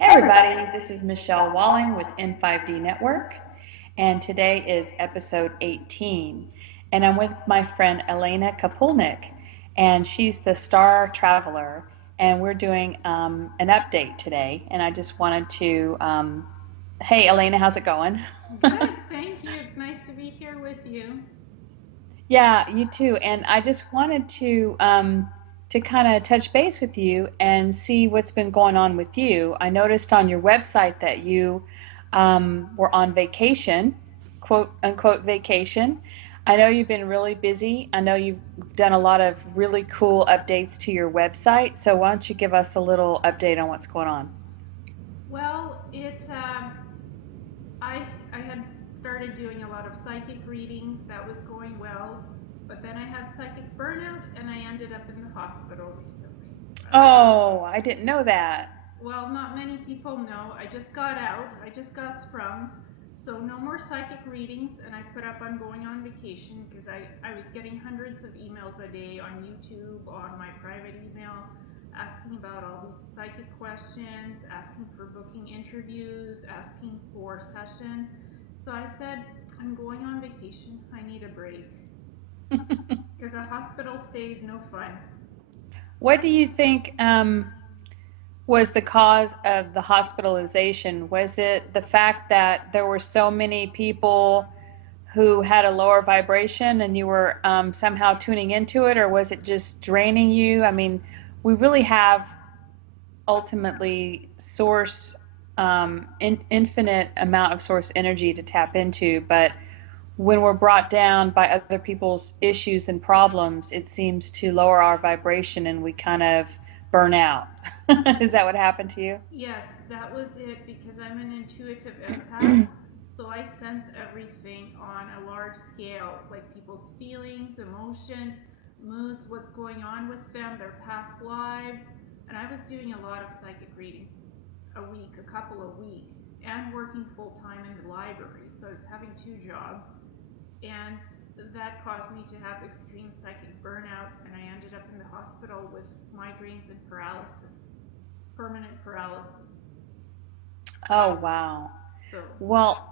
Hey everybody, this is Michelle Walling with N5D Network, and today is episode 18. And I'm with my friend Ileana Kapulnik, and she's the Star Traveler, and we're doing an update today. And I just wanted to, hey Ileana, how's it going? Good, thank you. It's nice to be here with you. Yeah, you too. And I just wanted to kind of touch base with you and see what's been going on with you. I noticed on your website that you were on vacation, quote unquote vacation. I know you've been really busy. I know you've done a lot of really cool updates to your website. So why don't you give us a little update on what's going on? Well, I had started doing a lot of psychic readings. That was going well, but then I had psychic burnout, and I ended up in the hospital recently. So, Oh, I didn't know that. well, not many people know. I just got out. I just got sprung. So no more psychic readings, and I put up I'm going on vacation because I was getting hundreds of emails a day on YouTube, on my private email, asking about all these psychic questions, asking for booking interviews, asking for sessions. So I said, I'm going on vacation. I need a break because a hospital stay is no fun. What do you think was the cause of the hospitalization? Was it the fact that there were so many people who had a lower vibration and you were somehow tuning into it, or was it just draining you? I mean, we really have ultimately source, infinite amount of source energy to tap into, but when we're brought down by other people's issues and problems, it seems to lower our vibration and we kind of burn out. Is that what happened to you? Yes, that was it because I'm an intuitive empath. So I sense everything on a large scale, like people's feelings, emotions, moods, what's going on with them, their past lives. And I was doing a lot of psychic readings a week, a couple a week, and working full time in the library. So I was having two jobs. And that caused me to have extreme psychic burnout, and I ended up in the hospital with migraines and paralysis, permanent paralysis. Oh, wow. So, Well,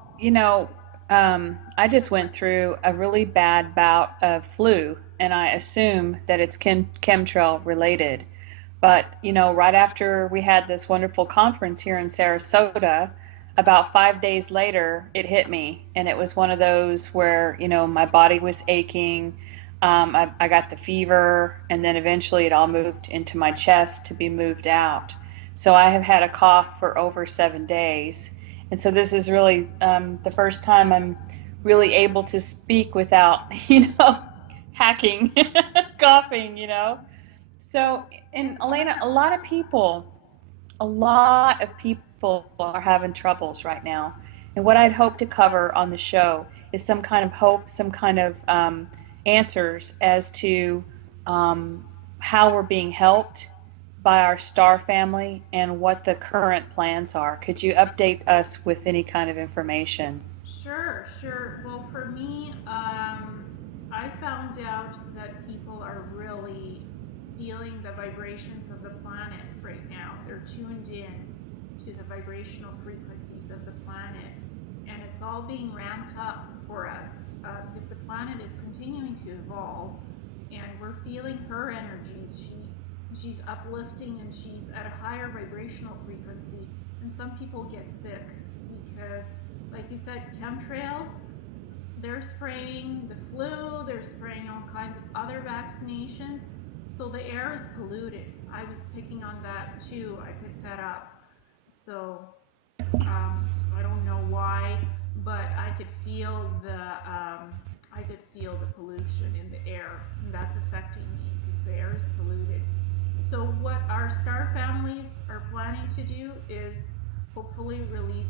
I just went through a really bad bout of flu, and I assume that it's chemtrail related. But, right after we had this wonderful conference here in Sarasota, about 5 days later, it hit me. And it was one of those where, my body was aching. I got the fever, and then eventually it all moved into my chest to be moved out. So I have had a cough for over 7 days. And so this is really the first time I'm really able to speak without, hacking, coughing. So, and Elena, a lot of people are having troubles right now. And what I'd hope to cover on the show is some kind of hope, some kind of answers as to how we're being helped by our star family and what the current plans are. Could you update us with any kind of information? sure, sure. Well, for me, I found out that people are really feeling the vibrations of the planet right now. They're tuned in to the vibrational frequencies of the planet, and it's all being ramped up for us because the planet is continuing to evolve, and we're feeling her energies. She's uplifting and she's at a higher vibrational frequency, and some people get sick because, like you said, chemtrails, they're spraying the flu, they're spraying all kinds of other vaccinations, so the air is polluted. I was picking on that too. I picked that up. So I don't know why, but I could feel the pollution in the air, and that's affecting me because the air is polluted. So what our star families are planning to do is hopefully release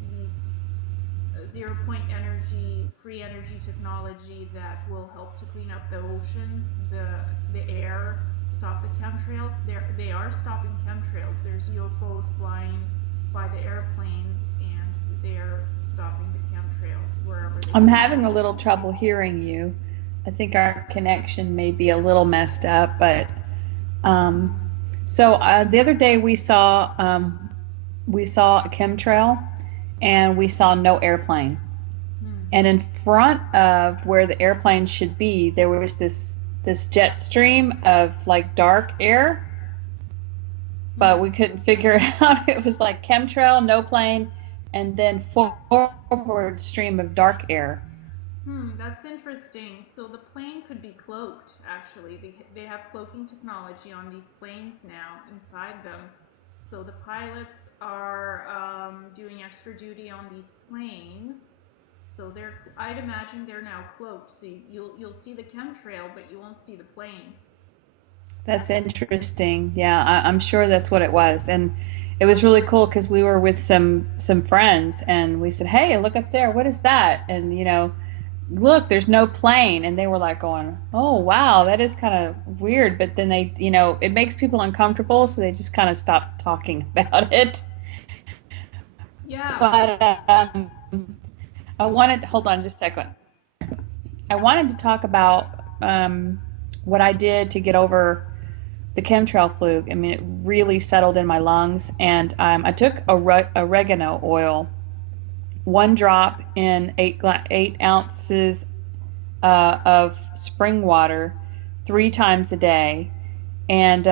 these zero point energy, free energy technology that will help to clean up the oceans, the air, stop the chemtrails. They are stopping chemtrails. There's UFOs flying by the airplanes, and they're stopping the chemtrails wherever they I'm can. having a little trouble hearing you. I think our connection may be a little messed up, but um, so the other day we saw we saw a chemtrail and we saw no airplane. Hmm. And in front of where the airplane should be, there was this jet stream of like dark air, but Hmm. we couldn't figure it out. It was like chemtrail, no plane, and then forward stream of dark air. Hmm, that's interesting. So the plane could be cloaked, actually. They have cloaking technology on these planes now inside them. So the pilots are doing extra duty on these planes. So I'd imagine they're now cloaked. So you'll see the chemtrail, but you won't see the plane. That's interesting. Yeah, I'm sure that's what it was. And it was really cool because we were with some friends and we said, "Hey, look up there. What is that?" And look, there's no plane. And they were like going, "Oh, wow, that is kind of weird." But then it makes people uncomfortable, so they just kind of stopped talking about it. Yeah. But I wanted, hold on just a second. I wanted to talk about what I did to get over the chemtrail flu. I mean, it really settled in my lungs, and I took oregano oil, one drop in 8 ounces of spring water, 3 times a day. And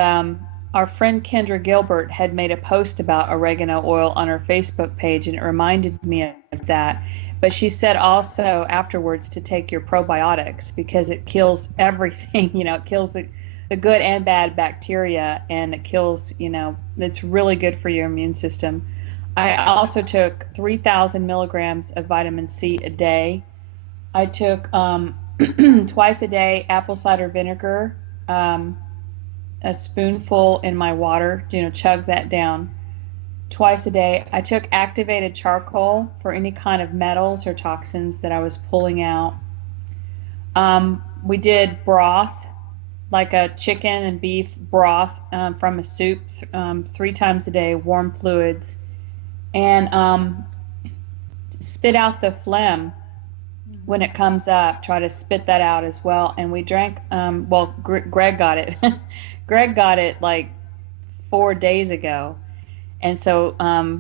our friend Kendra Gilbert had made a post about oregano oil on her Facebook page, and it reminded me of that. But she said also afterwards to take your probiotics because it kills everything. It kills the good and bad bacteria, and it kills, it's really good for your immune system. I also took 3,000 milligrams of vitamin C a day. I took twice a day apple cider vinegar, a spoonful in my water, chug that down twice a day. I took activated charcoal for any kind of metals or toxins that I was pulling out. We did broth, like a chicken and beef broth from a soup 3 times a day, warm fluids, and spit out the phlegm when Hmm. it comes up. Try to spit that out as well. And we drank, well, Greg got it. Greg got it like 4 days ago. And so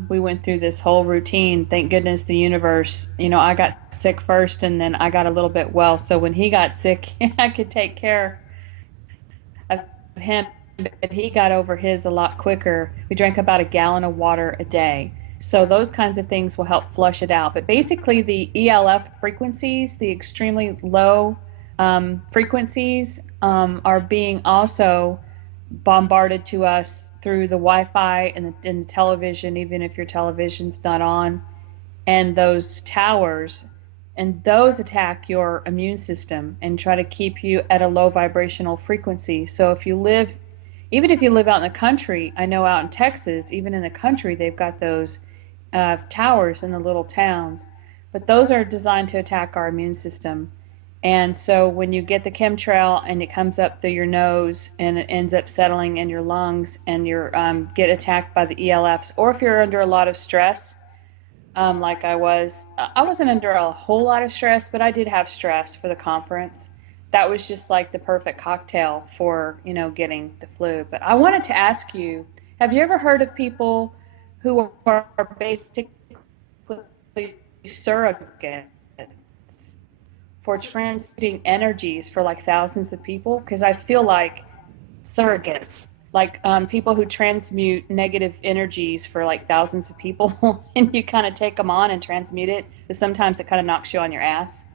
we went through this whole routine. Thank goodness the universe, I got sick first and then I got a little bit well. So when he got sick, I could take care of him, but he got over his a lot quicker. We drank about a gallon of water a day. So those kinds of things will help flush it out. But basically, the ELF frequencies, the extremely low frequencies, are being also bombarded to us through the Wi-Fi and the television, even if your television's not on, and those towers, and those attack your immune system and try to keep you at a low vibrational frequency. So even if you live out in the country, I know out in Texas, even in the country, they've got those towers in the little towns, but those are designed to attack our immune system. And so when you get the chemtrail and it comes up through your nose and it ends up settling in your lungs and you get attacked by the ELFs, or if you're under a lot of stress, like I wasn't under a whole lot of stress, but I did have stress for the conference. That was just like the perfect cocktail for, getting the flu. But I wanted to ask you, have you ever heard of people who are basically surrogates for So, transmuting energies for like thousands of people? Because I feel like surrogates, like people who transmute negative energies for like thousands of people, and you kind of take them on and transmute it. But sometimes it kind of knocks you on your ass.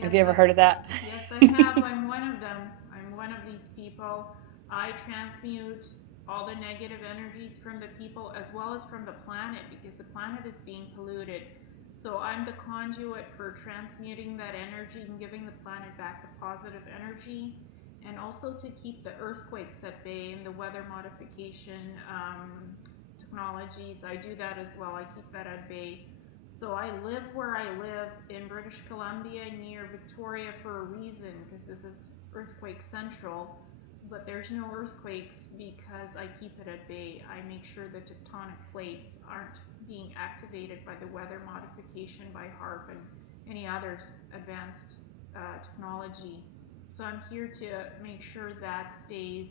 Have yes, you ever I heard of that? yes, I have. I'm one of them. I'm one of these people. I transmute all the negative energies from the people as well as from the planet because the planet is being polluted. So I'm the conduit for transmuting that energy and giving the planet back the positive energy, and also to keep the earthquakes at bay and the weather modification technologies. I do that as well. I keep that at bay. So I live where I live in British Columbia near Victoria for a reason because this is earthquake central. But there's no earthquakes because I keep it at bay. I make sure the tectonic plates aren't being activated by the weather modification by HARP and any other advanced technology. So I'm here to make sure that stays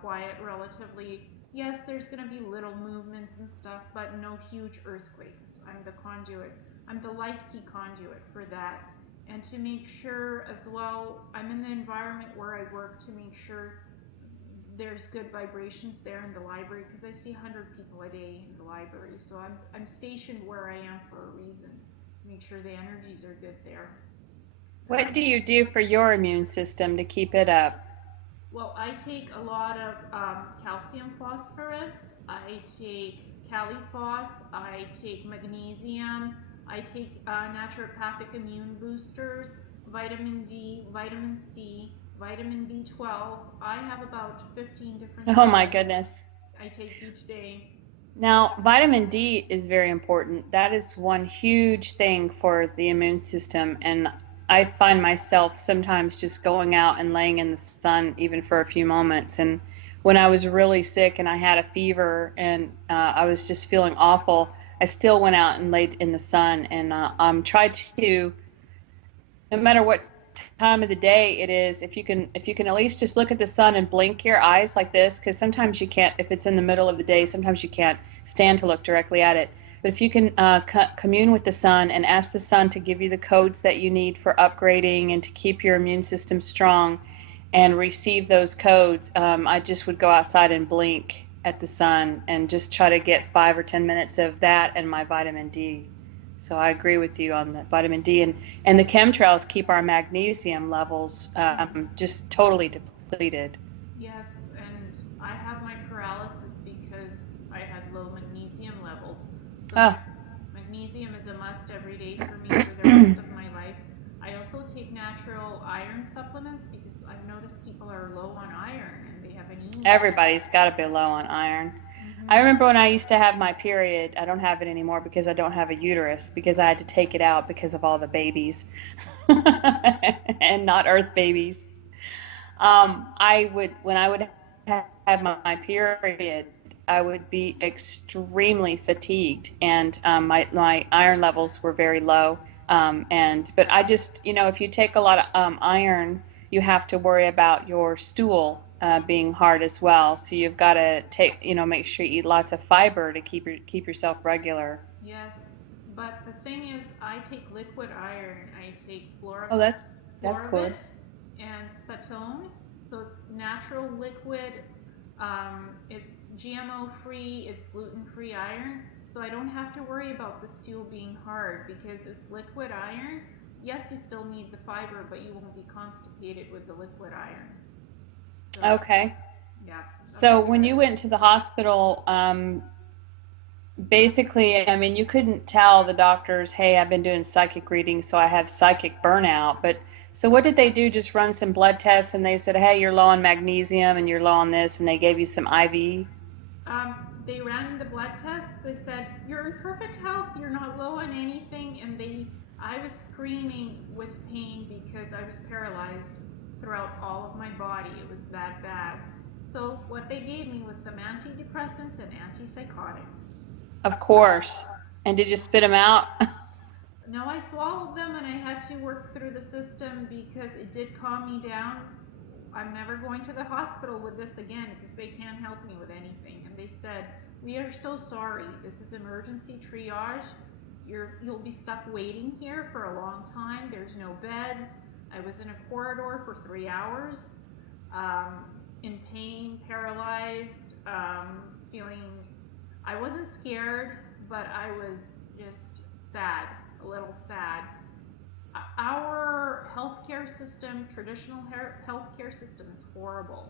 quiet relatively. yes, there's going to be little movements and stuff, but no huge earthquakes. I'm the conduit. I'm the light key conduit for that. And to make sure as well, I'm in the environment where I work to make sure there's good vibrations there in the library because I see 100 people a day in the library. So I'm stationed where I am for a reason. Make sure the energies are good there. What do you do for your immune system to keep it up? Well, I take a lot of calcium phosphorus. I take caliphos. I take magnesium. I take naturopathic immune boosters, vitamin D, vitamin C, vitamin B12. I have about 15 different Oh my supplements goodness. I take each day. Now, vitamin D is very important. That is one huge thing for the immune system. And I find myself sometimes just going out and laying in the sun, even for a few moments. And when I was really sick and I had a fever and I was just feeling awful, I still went out and laid in the sun and tried to, no matter what time of the day it is, if you can at least just look at the sun and blink your eyes like this, because sometimes you can't, if it's in the middle of the day, sometimes you can't stand to look directly at it. But if you can commune with the sun and ask the sun to give you the codes that you need for upgrading and to keep your immune system strong and receive those codes, I just would go outside and blink at the sun and just try to get 5 or 10 minutes of that and my vitamin D. So I agree with you on the vitamin D, and the chemtrails keep our magnesium levels just totally depleted. Yes, and I have my paralysis because I had low magnesium levels. So Oh, magnesium is a must every day for me for the rest of my life. I also take natural iron supplements because I've noticed people are low on iron and they have anemia. everybody's got to be low on iron. I Hmm. remember when I used to have my period. I don't have it anymore because I don't have a uterus because I had to take it out because of all the babies and not earth babies. I would, when I would have my period, I would be extremely fatigued, and my iron levels were very low. But I just, if you take a lot of iron, you have to worry about your stool being hard as well. So you've got to take, make sure you eat lots of fiber to keep yourself regular. Yes, but the thing is, I take liquid iron. I take Oh, that's cool. Floravit and Spatone. So it's natural liquid. It's GMO free. It's gluten free iron. So I don't have to worry about the stool being hard because it's liquid iron. Yes, you still need the fiber, but you won't be constipated with the liquid iron. So Okay. yeah, that's So a when trick. you went to the hospital, basically, I mean, you couldn't tell the doctors, hey, I've been doing psychic readings, so I have psychic burnout. But so what did they do? Just run some blood tests and they said, hey, you're low on magnesium and you're low on this, and they gave you some IV. They ran the blood test. They said you're in perfect health. You're not low on anything. And I was screaming with pain because I was paralyzed throughout all of my body. It was that bad. So what they gave me was some antidepressants and antipsychotics. Of course. And did you spit them out? No, I swallowed them and I had to work through the system because it did calm me down. I'm never going to the hospital with this again because they can't help me with anything. And they said, we are so sorry. This is emergency triage. You'll be stuck waiting here for a long time. There's no beds. I was in a corridor for 3 hours, um, in pain, paralyzed, feeling. I wasn't scared, but I was just sad, a little sad. Our healthcare system, traditional healthcare system, is horrible.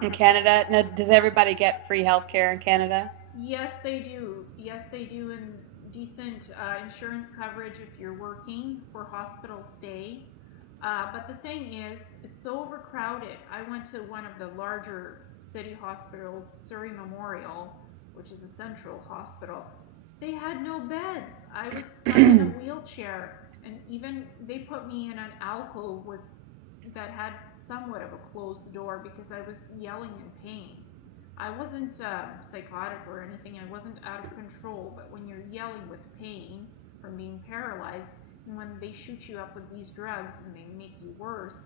In Um, Canada? No, does everybody get free health care in Canada? yes, they do. Yes, they do, and decent insurance coverage if you're working for hospital stay. But the thing is, it's so overcrowded. I went to one of the larger city hospitals, Surrey Memorial, which is a central hospital. They had no beds. I was stuck in a wheelchair, and even they put me in an alcove that had somewhat of a closed door because I was yelling in pain. I wasn't psychotic or anything. I wasn't out of control. But when you're yelling with pain from being paralyzed, and when they shoot you up with these drugs and they make you worse,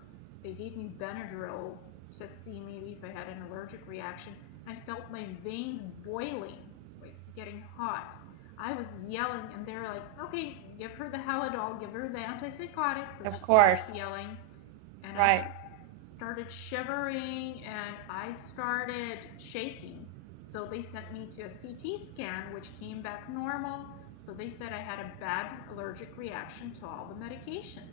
they gave me Benadryl to see maybe if I had an allergic reaction. I felt my veins boiling, like getting hot. I was yelling, and they're like, okay, give her the Halidol, give her the antipsychotic. So Of she stops course. yelling, and I Right. started shivering and I started shaking. So they sent me to a CT scan, which came back normal. So they said I had a bad allergic reaction to all the medications.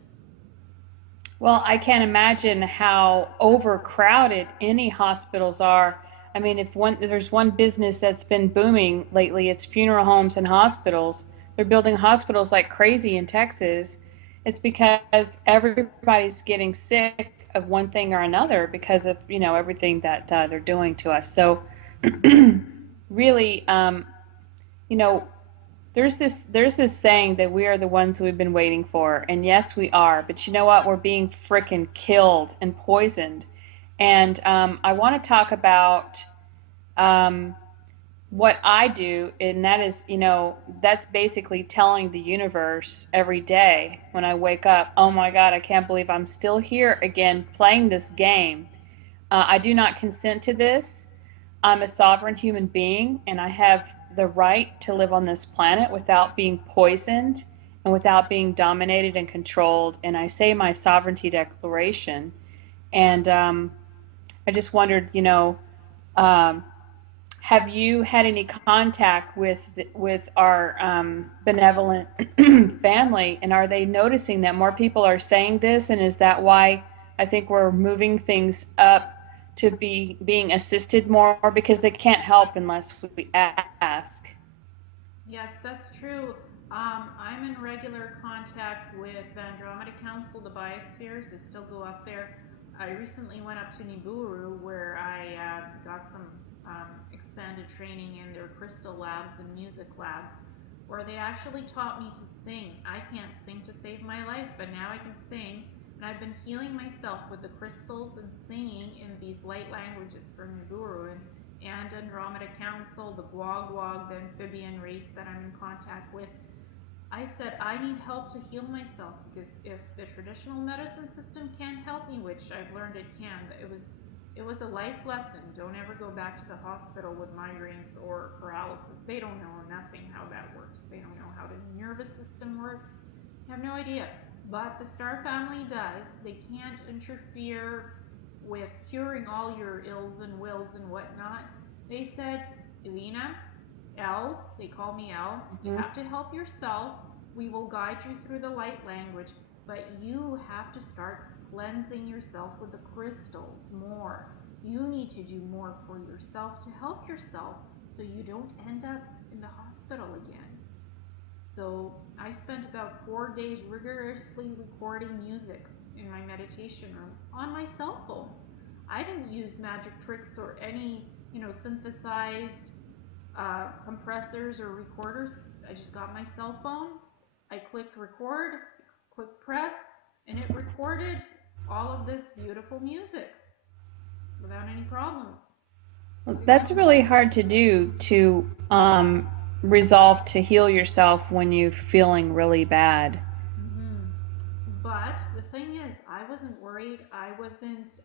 Well, I can't imagine how overcrowded any hospitals are. I mean, if there's one business that's been booming lately, it's funeral homes and hospitals. They're building hospitals like crazy in Texas. It's because everybody's getting sick of one thing or another because of, everything that they're doing to us. So really, you know, there's this saying that we are the ones we've been waiting for, and yes, we are. But you know what? We're being frickin' killed and poisoned. And I want to talk about um, what I do, and that is, that's basically telling the universe every day when I wake up, oh my God, I can't believe I'm still here again playing this game. I do not consent to this. I'm a sovereign human being, and I have the right to live on this planet without being poisoned and without being dominated and controlled. And I say my sovereignty declaration. And I just wondered, um, have you had any contact with our benevolent family, and are they noticing that more people are saying this? And is that why I think we're moving things up to be being assisted more because they can't help unless we ask? Yes, that's true. I'm in regular contact with Andromeda Council, the biospheres. They still go up there. I recently went up to Niburu where I got some expanded training in their crystal labs and music labs, where they actually taught me to sing. I can't sing to save my life, but now I can sing. And I've been healing myself with the crystals and singing in these light languages from Niburu and Andromeda Council, the Gwog, the amphibian race that I'm in contact with. I said I need help to heal myself because if the traditional medicine system can't help me, which I've learned it can, it was a life lesson. Don't ever go back to the hospital with migraines or paralysis. They don't know nothing how that works. They don't know how the nervous system works. They have no idea. But the star family does. They can't interfere with curing all your ills and wills and whatnot. They said, Ileana, L, they call me L, you Mhm. have to help yourself. We will guide you through the light language, but you have to start cleansing yourself with the crystals more. You need to do more for yourself to help yourself so you don't end up in the hospital again. So I spent about 4 days rigorously recording music in my meditation room on my cell phone. I didn't use magic tricks or any, synthesized compressors or recorders. I just got my cell phone. I clicked record, clicked press, and it recorded all of this beautiful music without any problems. Well, You that's know, really hard to do to resolve to heal yourself when you're feeling really bad. hmm But the thing is, I wasn't worried. I wasn't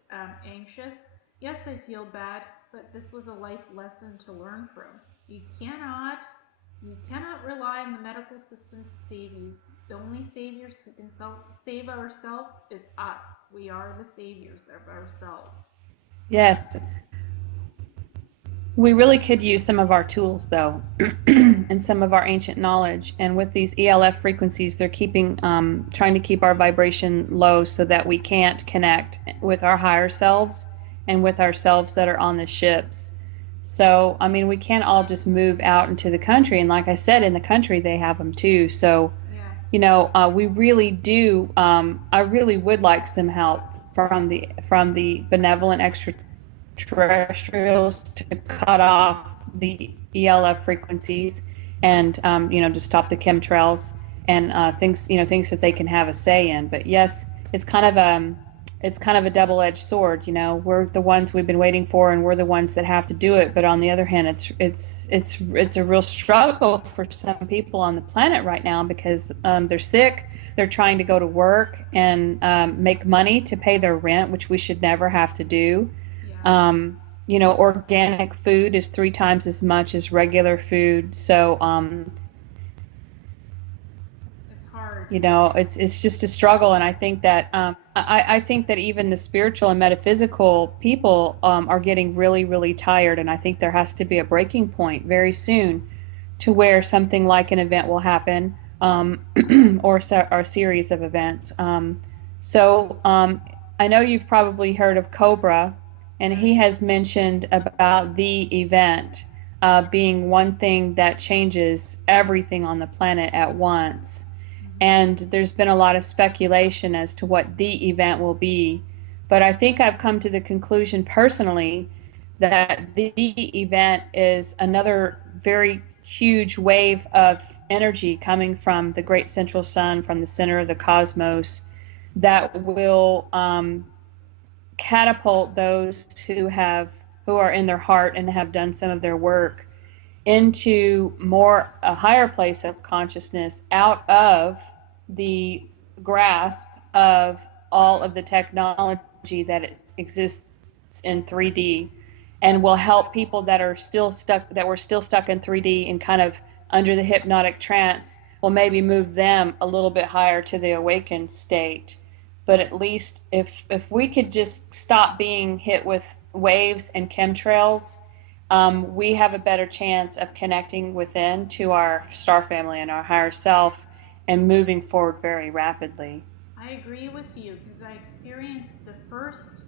anxious. Yes, I feel bad, but this was a life lesson to learn from. You cannot, you cannot rely on the medical system to save you. The only saviors who can save ourselves is us. We are the saviors of ourselves. Yes, we really could use some of our tools, though, Yes. and some of our ancient knowledge. And with these ELF frequencies, they're trying to keep our vibration low so that we can't connect with our higher selves and with ourselves that are on the ships. So, I mean, we can't all just move out into the country. And like I said, in the country, they have them too. So, Yeah. we really do. I really would like some help from the benevolent extraterrestrials to cut off the ELF frequencies and to stop the chemtrails and things that they can have a say in. But yes, it's kind of a double-edged sword. We're the ones we've been waiting for, and we're the ones that have to do it. But on the other hand, it's a real struggle for some people on the planet right now because they're sick. They're trying to go to work and make money to pay their rent, which we should never have to do. Yeah. Um, organic food is 3 times as much as regular food. So, It's hard. it's just a struggle. And I think that I think that even the spiritual and metaphysical people are getting really, really tired. And I think there has to be a breaking point very soon to where something like an event will happen, or a series of events. So I know you've probably heard of Cobra, and Yes. he has mentioned about the event being one thing that changes everything on the planet at once. Hmm. And there's been a lot of speculation as to what the event will be. But I think I've come to the conclusion personally that the event is another very huge wave of energy coming from the great central sun, from the center of the cosmos, that will catapult those who are in their heart and have done some of their work into a higher place of consciousness, out of the grasp of all of the technology that exists in 3D, and will help people that were still stuck in 3D and kind of under the hypnotic trance, will maybe move them a little bit higher to the awakened state. But at least if we could just stop being hit with waves and chemtrails, we have a better chance of connecting within to our star family and our higher self, and moving forward very rapidly. I agree with you because I experienced the first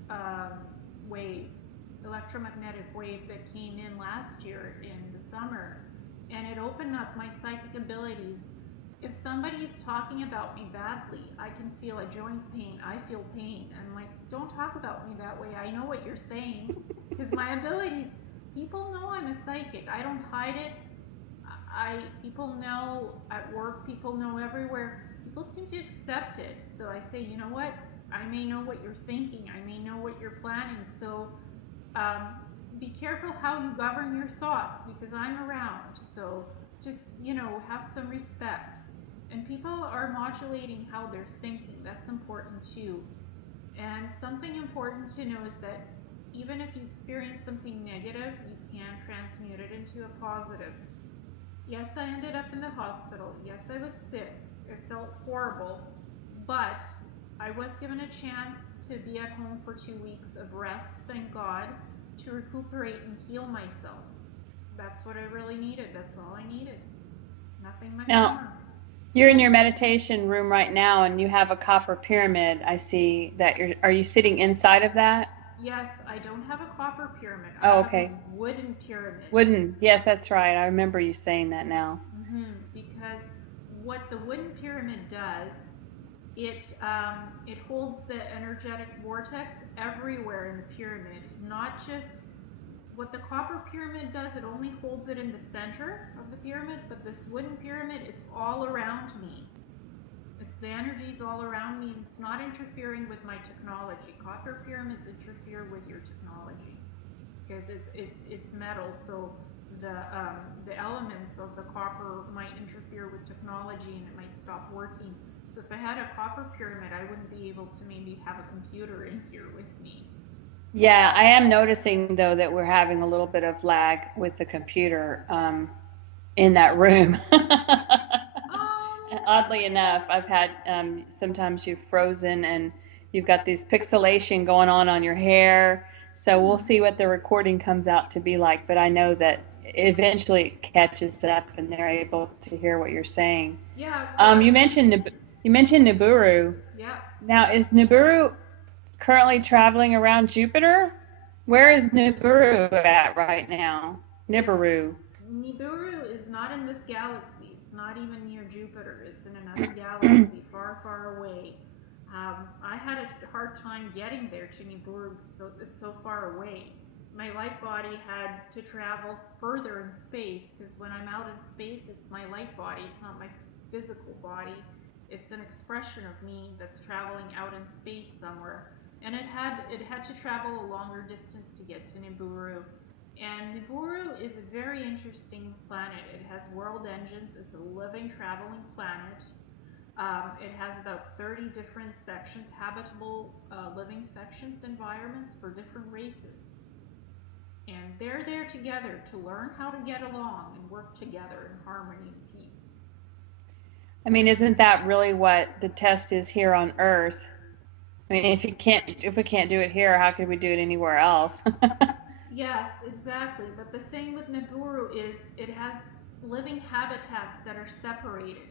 wave, electromagnetic wave that came in last year in the summer, and it opened up my psychic abilities. If somebody's talking about me badly, I can feel a joint pain. I feel pain. I'm like, don't talk about me that way. I know what you're saying because my abilities, people know I'm a psychic. I don't hide it. People know at work, people know everywhere. People seem to accept it. So I say, you know what? I may know what you're thinking. I may know what you're planning. So um, be careful how you govern your thoughts because I'm around. So just have some respect. And people are modulating how they're thinking. That's important too. And something important to know is that even if you experience something negative, you can transmute it into a positive. Yes, I ended up in the hospital. Yes, I was sick. It felt horrible. But I was given a chance to be at home for 2 weeks of rest, thank God, to recuperate and heal myself. That's what I really needed. That's all I needed. Nothing much Now, more. you're in your meditation room right now, and you have a copper pyramid. I see that are you sitting inside of that? Yes, I don't have a copper pyramid. I Oh, have a okay. wooden pyramid. Wooden. Yes, that's right. I remember you saying that now. Because what the wooden pyramid does, it holds the energetic vortex everywhere in the pyramid, not just what the copper pyramid does. It only holds it in the center of the pyramid, but this wooden pyramid, it's all around me. It's the energies all around me. It's not interfering with my technology. Copper pyramids interfere with your technology because it's metal, so the elements of the copper might interfere with technology and it might stop working. So if I had a copper pyramid, I wouldn't be able to maybe have a computer in here with me. Yeah, I am noticing though that we're having a little bit of lag with the computer in that room. Um, Oddly enough, I've had sometimes you've frozen and you've got this pixelation going on your hair. So we'll see what the recording comes out to be like. But I know that eventually it catches up and they're able to hear what you're saying. yeah, well, You mentioned Niburu. yeah. Now, is Niburu currently traveling around Jupiter? Where is Niburu at right now? It's Nibiru. Nibiru is not in this galaxy. It's not even near Jupiter. It's in another galaxy, far, far away. I had a hard time getting there to Niburu, so it's so far away. My light body had to travel further in space because when I'm out in space, it's my light body. It's not my physical body. It's an expression of me that's traveling out in space somewhere, and it had to travel a longer distance to get to Niburu. And Niburu is a very interesting planet. It has world engines. It's a living, traveling planet. It has about 30 different sections, habitable living sections, environments for different races. And they're there together to learn how to get along and work together in harmony and peace. I mean, isn't that really what the test is here on Earth? I mean, if we can't do it here, how could we do it anywhere else? Yes, exactly. But the thing with Niburu is it has living habitats that are separated.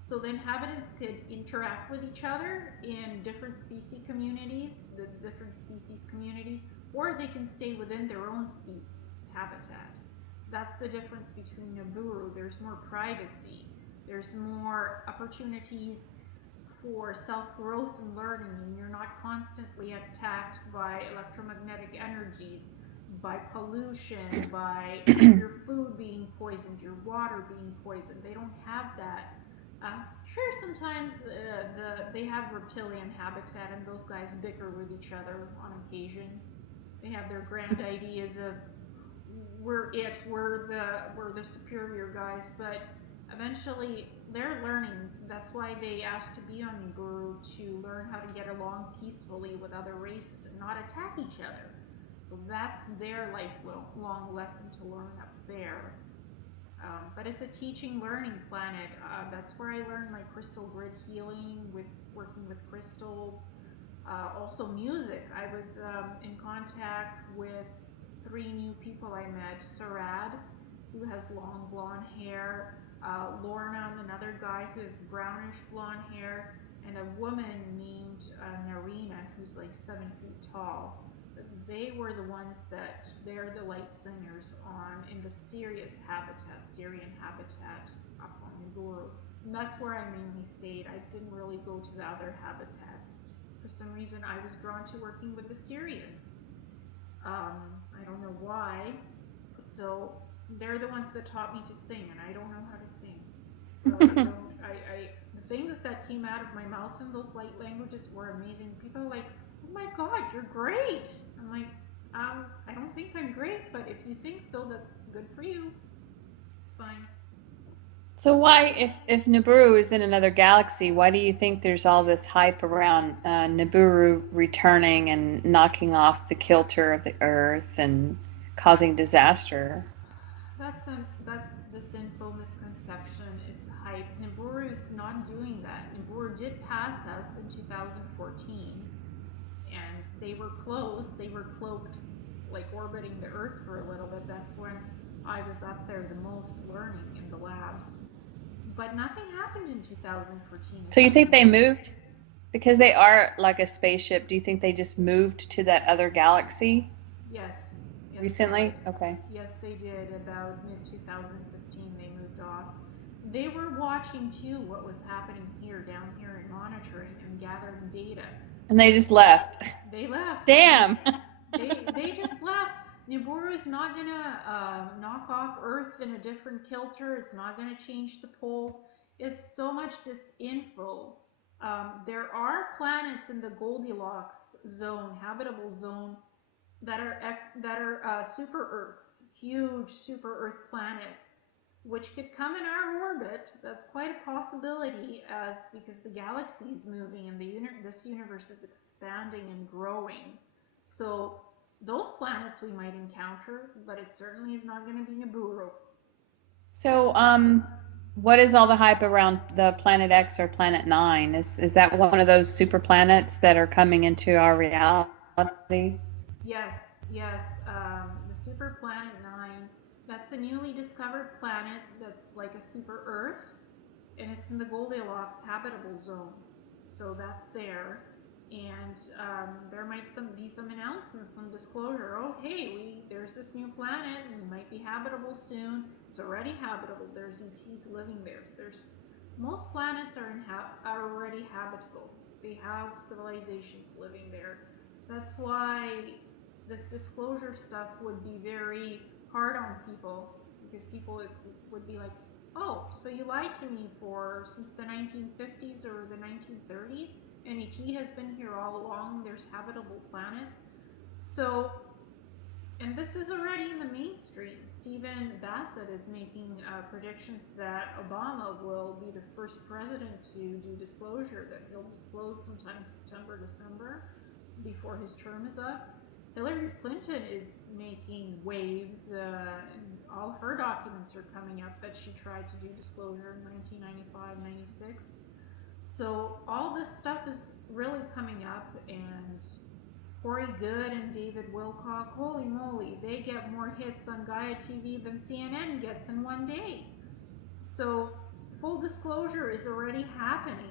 So the inhabitants could interact with each other in different species communities, the different species communities, or they can stay within their own species habitat. That's the difference between Niburu. There's more privacy. There's more opportunities for self-growth and learning, and you're not constantly attacked by electromagnetic energies, by pollution, by your food being poisoned, your water being poisoned. They don't have that. Sure, sometimes they have reptilian habitat, and those guys bicker with each other on occasion. They have their grand ideas of we're the superior guys, but eventually they're learning. That's why they asked to be on Niburu, to learn how to get along peacefully with other races and not attack each other. So that's their lifelong lesson to learn up there. But it's a teaching, learning planet. That's where I learned my crystal grid healing with working with crystals. Also music. I was in contact with three new people I met. Sarad, who has long blonde hair. Lorna, another guy who has brownish blonde hair. And a woman named Narina, who's like 7 feet tall. They were the ones that they're the light singers on in the Syrian habitat up on Niburu. And that's where I mainly stayed. I didn't really go to the other habitats. For some reason, I was drawn to working with the Syrians. I don't know why. So they're the ones that taught me to sing, and I don't know how to sing. I don't. The things that came out of my mouth in those light languages were amazing. People are like, "Oh my God, you're great!" I'm like, I don't think I'm great, but if you think so, that's good for you. It's fine. So why, if Nibiru is in another galaxy, why do you think there's all this hype around Nibiru returning and knocking off the kilter of the Earth and causing disaster? That's disinfo misconception. It's hype. Niburu is not doing that. Niburu did pass us in 2014, and they were close. They were cloaked, like orbiting the Earth for a little bit. That's when I was up there the most learning in the labs. But nothing happened in 2014. So you think they moved because they are like a spaceship? Do you think they just moved to that other galaxy Yes, yes, they did. recently? Okay. Yes, they did. About mid 2015, they moved off. They were watching too what was happening here, down here, and monitoring and gathering data. And they just left. They left. Damn. They just left. Niburu is not gonna knock off Earth in a different kilter. It's not gonna change the poles. It's so much disinfo. There are planets in the Goldilocks zone, habitable zone, that are super Earths, huge super Earth planets, which could come in our orbit. That's quite a possibility, as because the galaxy is moving and this universe is expanding and growing. So those planets we might encounter, but it certainly is not going to be Niburu. So, what is all the hype around the Planet X or Planet Nine? Is that one of those super planets that are coming into our reality? Yes, yes. The super planet 9, that's a newly discovered planet that's like a super Earth, and it's in the Goldilocks habitable zone. So that's there. And there might be some announcements, some disclosure. Oh, hey, there's this new planet, and it might be habitable soon. It's already habitable. There's ETs living there. There's most planets are already habitable. They have civilizations living there. That's why this disclosure stuff would be very hard on people, because people would be like, oh, so you lied to me for since the 1950s or the 1930s, and ET has been here all along. There's habitable planets. So, and this is already in the mainstream. Stephen Bassett is making predictions that Obama will be the first president to do disclosure, that he'll disclose sometime September, December, before his term is up. Hillary Clinton is making waves, and all her documents are coming up that she tried to do disclosure in 1995, 96. So all this stuff is really coming up, and Corey Goode and David Wilcock, holy moly, they get more hits on Gaia TV than CNN gets in one day. So full disclosure is already happening.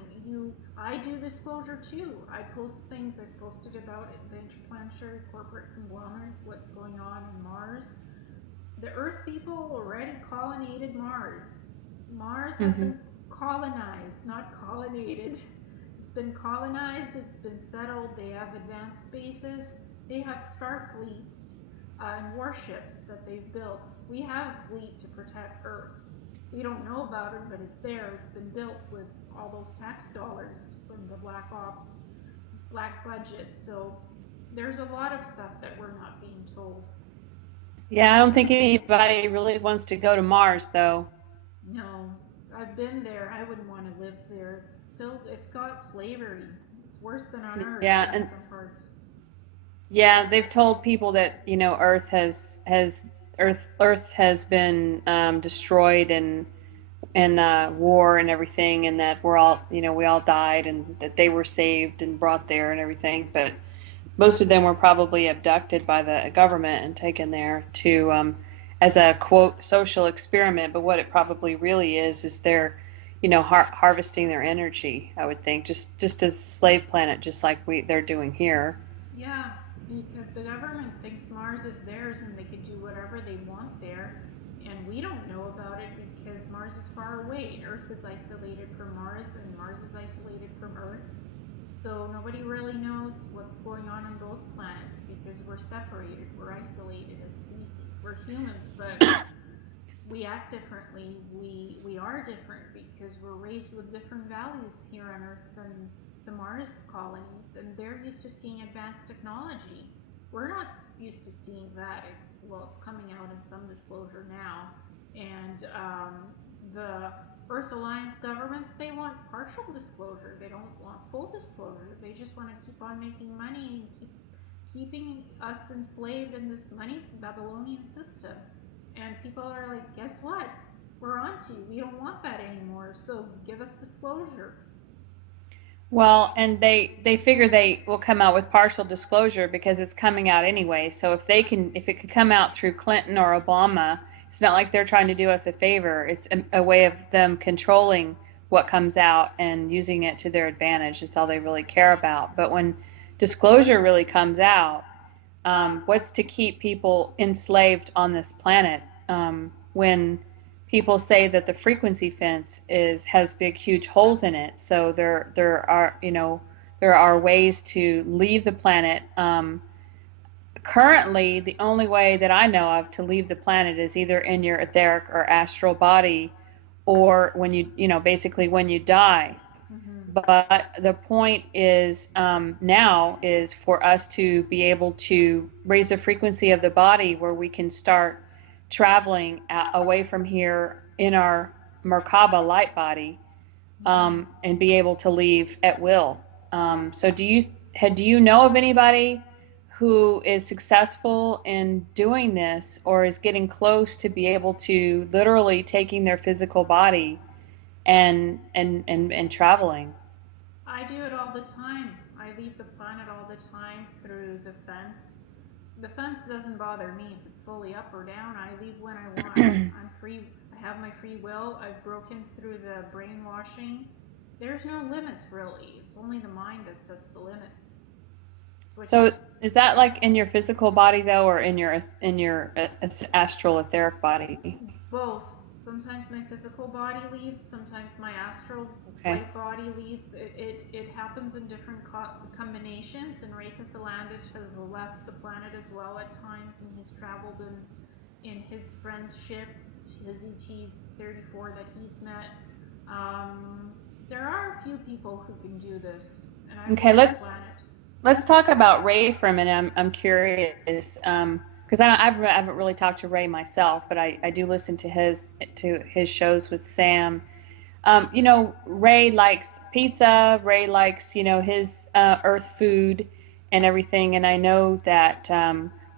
I do disclosure too. I post things. I've posted about it, the interplanetary corporate conglomerate, what's going on in Mars. The Earth people already colonized Mars. Mars has Hmm. been colonized, not colonized. It's been colonized, it's been settled, they have advanced bases, they have star fleets and warships that they've built. We have a fleet to protect Earth. We don't know about it, but it's there. It's been built with all those tax dollars from the Black Ops, black budgets. So there's a lot of stuff that we're not being told. Yeah, I don't think anybody really wants to go to Mars, though. No, I've been there. I wouldn't want to live there. It's got slavery. It's worse than on Earth Yeah, in and some parts. yeah, they've told people that Earth has been destroyed and war and everything, and that we're all we all died, and that they were saved and brought there and everything. But most of them were probably abducted by the government and taken there to as a quote social experiment. But what it probably really is they're harvesting their energy. I would think just as slave planet, just like they're doing here. Yeah, because the government thinks Mars is theirs and they can do whatever they want there. And we don't know about it because Mars is far away. Earth is isolated from Mars and Mars is isolated from Earth. So nobody really knows what's going on both planets because we're separated, we're isolated as species. We're humans, but we act differently. We are different because we're raised with different values here on Earth than the Mars colonies, and they're used to seeing advanced technology. We're not used to seeing that. It's coming out in some disclosure now, and the Earth Alliance governments, they want partial disclosure. They don't want full disclosure. They just want to keep on making money and keeping us enslaved in this money Babylonian system. And people are like, guess what? We're on to you. We don't want that anymore. So give us disclosure. Well, and they figure they will come out with partial disclosure because it's coming out anyway. So if it could come out through Clinton or Obama, it's not like they're trying to do us a favor. It's a way of them controlling what comes out and using it to their advantage. It's all they really care about. But when disclosure really comes out, what's to keep people enslaved on this planet? When people say that the frequency fence is has big huge holes in it, so there are ways to leave the planet. Currently, the only way that I know of to leave the planet is either in your etheric or astral body, or when basically when you die. Mm-hmm. But the point is now is for us to be able to raise the frequency of the body where we can start traveling away from here in our Merkaba light body, Mm-hmm. and be able to leave at will. So do you know of anybody who is successful in doing this or is getting close to be able to literally taking their physical body and traveling? I do it all the time. I leave the planet all the time through the fence. The fence doesn't bother me if it's fully up or down. I leave when I want. I'm free. I have my free will. I've broken through the brainwashing. There's no limits really. It's only the mind that sets the limits. So I can So is that like in your physical body though, or in your astral etheric body? both. Sometimes my physical body leaves, sometimes my astral Okay. light body leaves. It happens in different combinations, and Ray Kosulandich has left the planet as well at times, and he's traveled in his friends' ships, his ETs 34 that he's met. There are a few people who can do this, and I've Okay, left the planet. let's talk about Ray for a minute. I'm curious because I haven't really talked to Ray myself, but I do listen to his shows with Sam. Ray likes pizza. Ray likes his Earth food, and everything. And I know that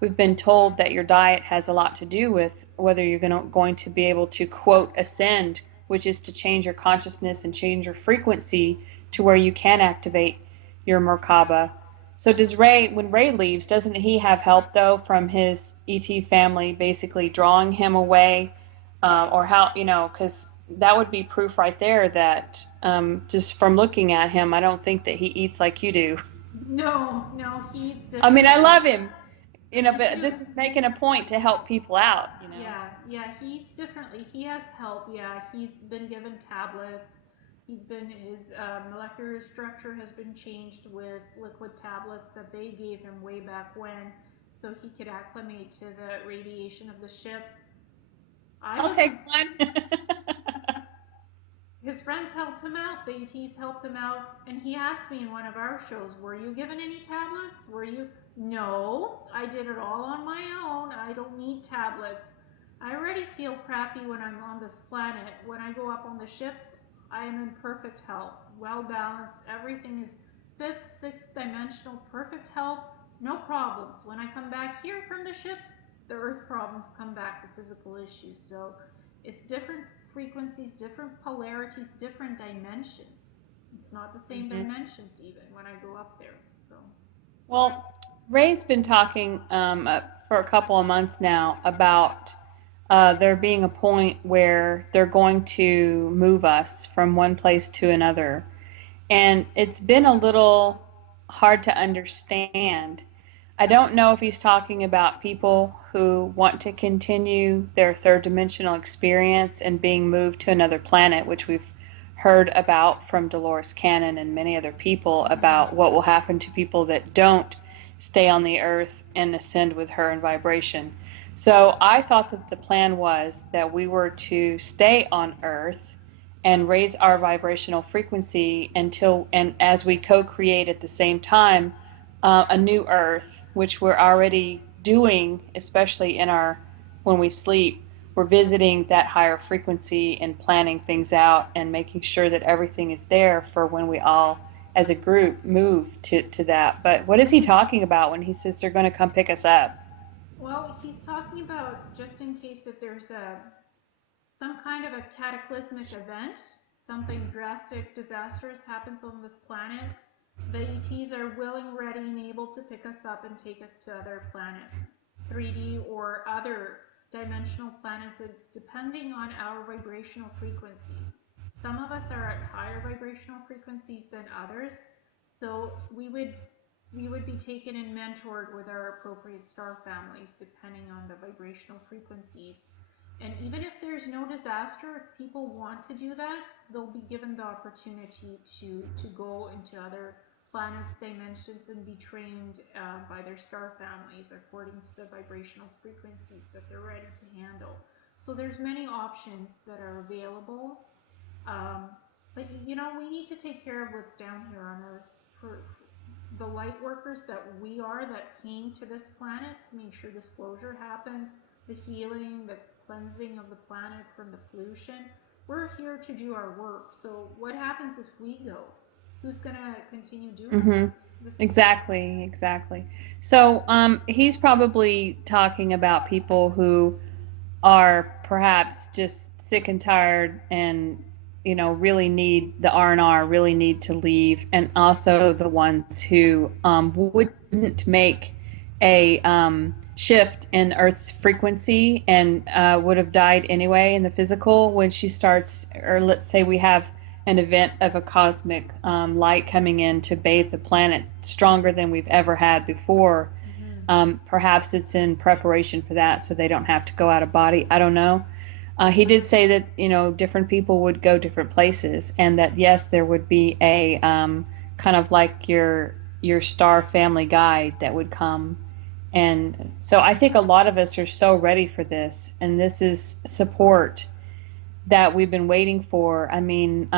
we've been told that your diet has a lot to do with whether you're going to be able to quote ascend, which is to change your consciousness and change your frequency to where you can activate your Merkaba. So does Ray, when Ray leaves, doesn't he have help though from his ET family basically drawing him away? Or how, because that would be proof right there that just from looking at him, I don't think that he eats like you do. No, no, he eats I mean, I differently. love him, Me but too. this is making a point to help people out. Yeah, yeah, he eats differently. He has help. Yeah, he's been given tablets. His molecular structure has been changed with liquid tablets that they gave him way back when, so he could acclimate to the radiation of the ships. I I'll was take one. His friends helped him out, the ETs helped him out, and he asked me in one of our shows, were you given any tablets? Were you? No, I did it all on my own. I don't need tablets. I already feel crappy when I'm on this planet. When I go up on the ships, I am in perfect health, well balanced. Everything is fifth, sixth dimensional, perfect health, no problems. When I come back here from the ships, the earth problems come back, the physical issues. So it's different frequencies, different polarities, different dimensions. It's not the same Mhm. dimensions even when I go up there. So Well, Ray's been talking for a couple of months now about there being a point where they're going to move us from one place to another. And it's been a little hard to understand. I don't know if he's talking about people who want to continue their third dimensional experience and being moved to another planet, which we've heard about from Dolores Cannon and many other people about what will happen to people that don't stay on the earth and ascend with her in vibration. So I thought that the plan was that we were to stay on earth and raise our vibrational frequency until, and as we co-create at the same time a new earth, which we're already doing, especially in our when we sleep. We're visiting that higher frequency and planning things out and making sure that everything is there for when we all as a group move to that. But what is he talking about when he says they're going to come pick us up? well, he's talking about just in case if there's a some kind of a cataclysmic event, something drastic, disastrous happens on this planet, the ETs are willing, ready, and able to pick us up and take us to other planets, 3D or other dimensional planets. It's depending on our vibrational frequencies. Some of us are at higher vibrational frequencies than others, so we would be taken and mentored with our appropriate star families depending on the vibrational frequencies. And even if there's no disaster, if people want to do that, they'll be given the opportunity to go into other planets, dimensions, and be trained by their star families according to the vibrational frequencies that they're ready to handle. So there's many options that are available. Um, but we need to take care of what's down here on Earth for the light workers that we are that came to this planet to make sure disclosure happens, the healing, the cleansing of the planet from the pollution. We're here to do our work. So what happens if we go? Who's gonna continue doing Mm-hmm. this? Exactly, exactly. So he's probably talking about people who are perhaps just sick and tired and really need the R&R, really need to leave, and also the ones who wouldn't make a shift in Earth's frequency and would have died anyway in the physical when she starts, or let's say we have an event of a cosmic light coming in to bathe the planet stronger than we've ever had before. Mm-hmm. Perhaps it's in preparation for that so they don't have to go out of body. I don't know. He did say that different people would go different places, and that yes, there would be a kind of like your star family guide that would come. And so I think a lot of us are so ready for this, and this is support that we've been waiting for. I mean,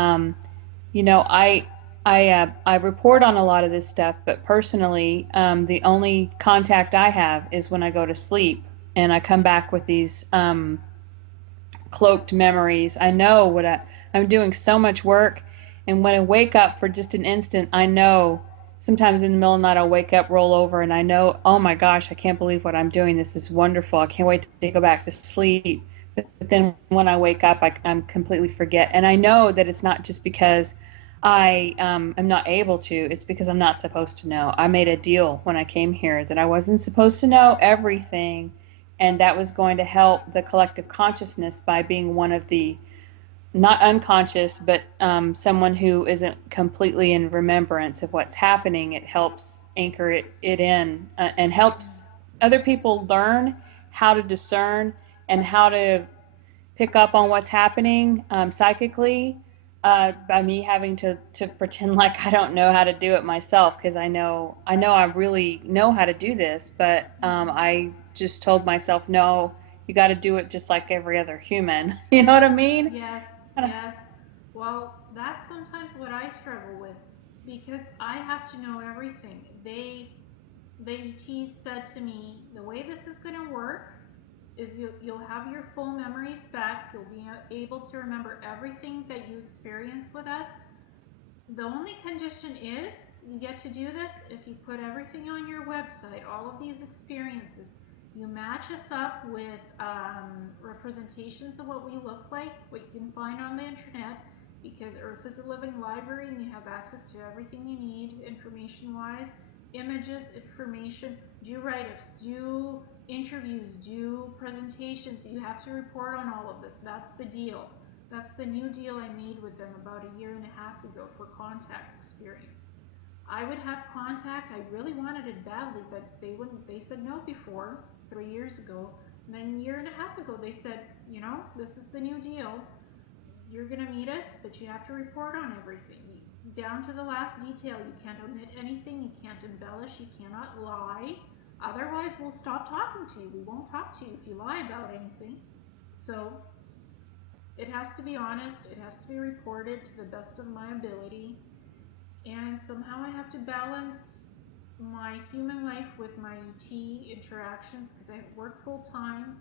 you know, I I report on a lot of this stuff, but personally, the only contact I have is when I go to sleep, and I come back with these cloaked memories. I know I'm doing so much work, and when I wake up for just an instant, I know sometimes in the middle of the night I'll wake up, roll over, and I know, oh my gosh, I can't believe what I'm doing. This is wonderful. I can't wait to go back to sleep. But then when I wake up, I'm completely forget. And I know that it's not just because I am not able to, it's because I'm not supposed to know. I made a deal when I came here that I wasn't supposed to know everything, and that was going to help the collective consciousness by being one of the not unconscious, but someone who isn't completely in remembrance of what's happening. It helps anchor it in and helps other people learn how to discern and how to pick up on what's happening psychically by me having to pretend like I don't know how to do it myself because I know I really know how to do this, but I just told myself no, you got to do it just like every other human. You know what I mean? Yes, yes. Well, that's sometimes what I struggle with because I have to know everything. The ETs said to me, the way this is going to work is you'll have your full memories back. You'll be able to remember everything that you experienced with us. The only condition is you get to do this if you put everything on your website, all of these experiences. You match us up with representations of what we look like, what you can find on the internet, because Earth is a living library and you have access to everything you need information wise, images, information, do write ups, do interviews, do presentations. You have to report on all of this. That's the deal. That's the new deal I made with them about a year and a half ago for contact experience. I would have contact. I really wanted it badly, but they wouldn't. They said no before 3 years ago. And then a year and a half ago, they said, this is the new deal. You're going to meet us, but you have to report on everything. Down to the last detail. You can't omit anything. You can't embellish. You cannot lie. Otherwise, we'll stop talking to you. We won't talk to you if you lie about anything. So it has to be honest. It has to be reported to the best of my ability. And somehow I have to balance my human life with my ET interactions because I work full time.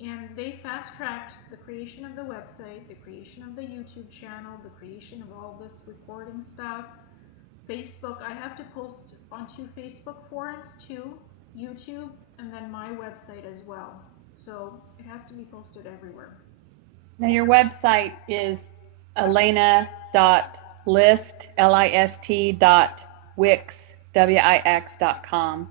And they fast tracked the creation of the website, the creation of the YouTube channel, the creation of all this recording stuff. Facebook, I have to post on 2 Facebook forums too, YouTube, and then my website as well. So it has to be posted everywhere. Now your website is Ileana.list, List dot wix.com.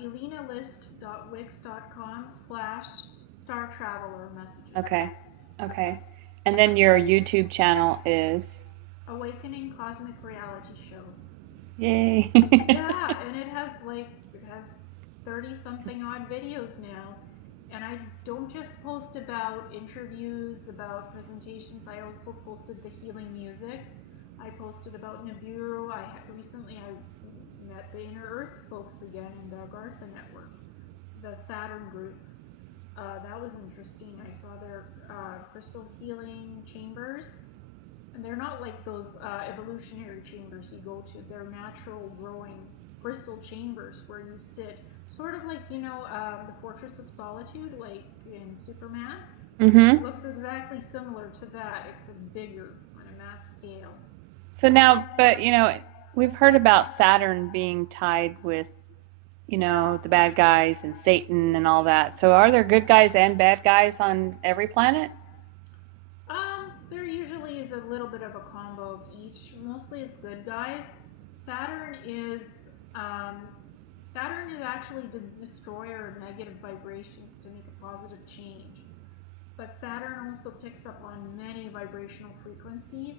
ElenaList.wix.com/Star Traveler messages. Okay. Okay. And then your YouTube channel is Awakening Cosmic Reality Show. yay. Yeah, and it has 30 something odd videos now. And I don't just post about interviews, about presentations. I also posted the healing music. I posted about Nibiru. Recently I met the Inner Earth folks again in the Agartha network, the Saturn group. That was interesting. I saw their crystal healing chambers, and they're not like those evolutionary chambers you go to. They're natural growing crystal chambers where you sit, sort of like the Fortress of Solitude, like in Superman. It Mm-hmm. looks exactly similar to that, except bigger on a mass scale. So now, but we've heard about Saturn being tied with, the bad guys and Satan and all that. So are there good guys and bad guys on every planet? There usually is a little bit of a combo of each. Mostly it's good guys. Saturn is um, Saturn is actually the destroyer of negative vibrations to make a positive change. But Saturn also picks up on many vibrational frequencies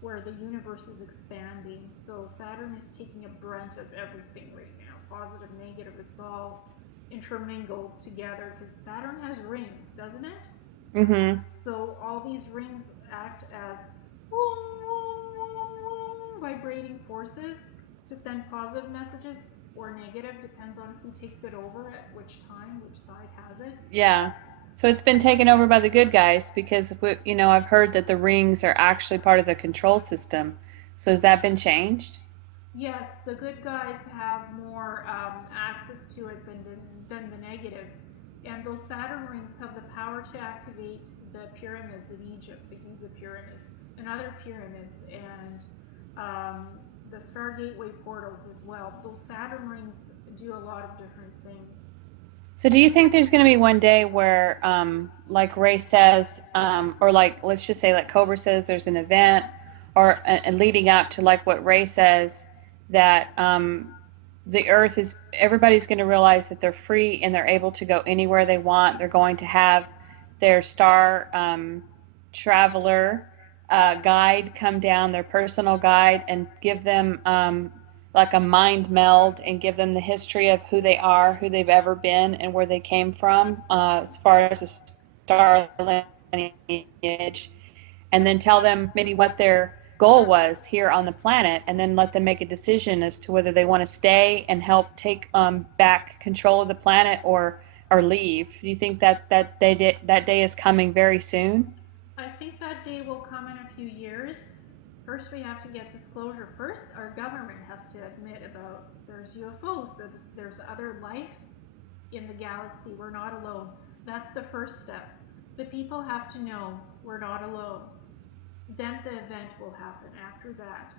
where the universe is expanding. So Saturn is taking a brunt of everything right now. Positive, negative, it's all intermingled together because Saturn has rings, doesn't it? Mm-hmm. So all these rings act as vibrating forces to send positive messages or negative, depends on who takes it over at which time, which side has it. Yeah. So it's been taken over by the good guys because I've heard that the rings are actually part of the control system. So has that been changed? Yes, the good guys have more access to it than the negatives. And those Saturn rings have the power to activate the pyramids of Egypt, the Giza pyramids, and other pyramids. And the Star Gateway portals as well. Those Saturn rings do a lot of different things. So do you think there's going to be one day where, like Ray says, or like let's just say like Cobra says, there's an event, or leading up to like what Ray says, that the Earth is everybody's going to realize that they're free and they're able to go anywhere they want. They're going to have their star traveler guide come down, their personal guide, and give them like a mind meld and give them the history of who they are, who they've ever been, and where they came from, as far as a star lineage, and then tell them maybe what their goal was here on the planet, and then let them make a decision as to whether they want to stay and help take back control of the planet or leave. Do you think that that day is coming very soon? I think that day will come in a few years. First, we have to get disclosure. First, our government has to admit about there's UFOs, there's other life in the galaxy. We're not alone. That's the first step. The people have to know we're not alone. Then the event will happen after that.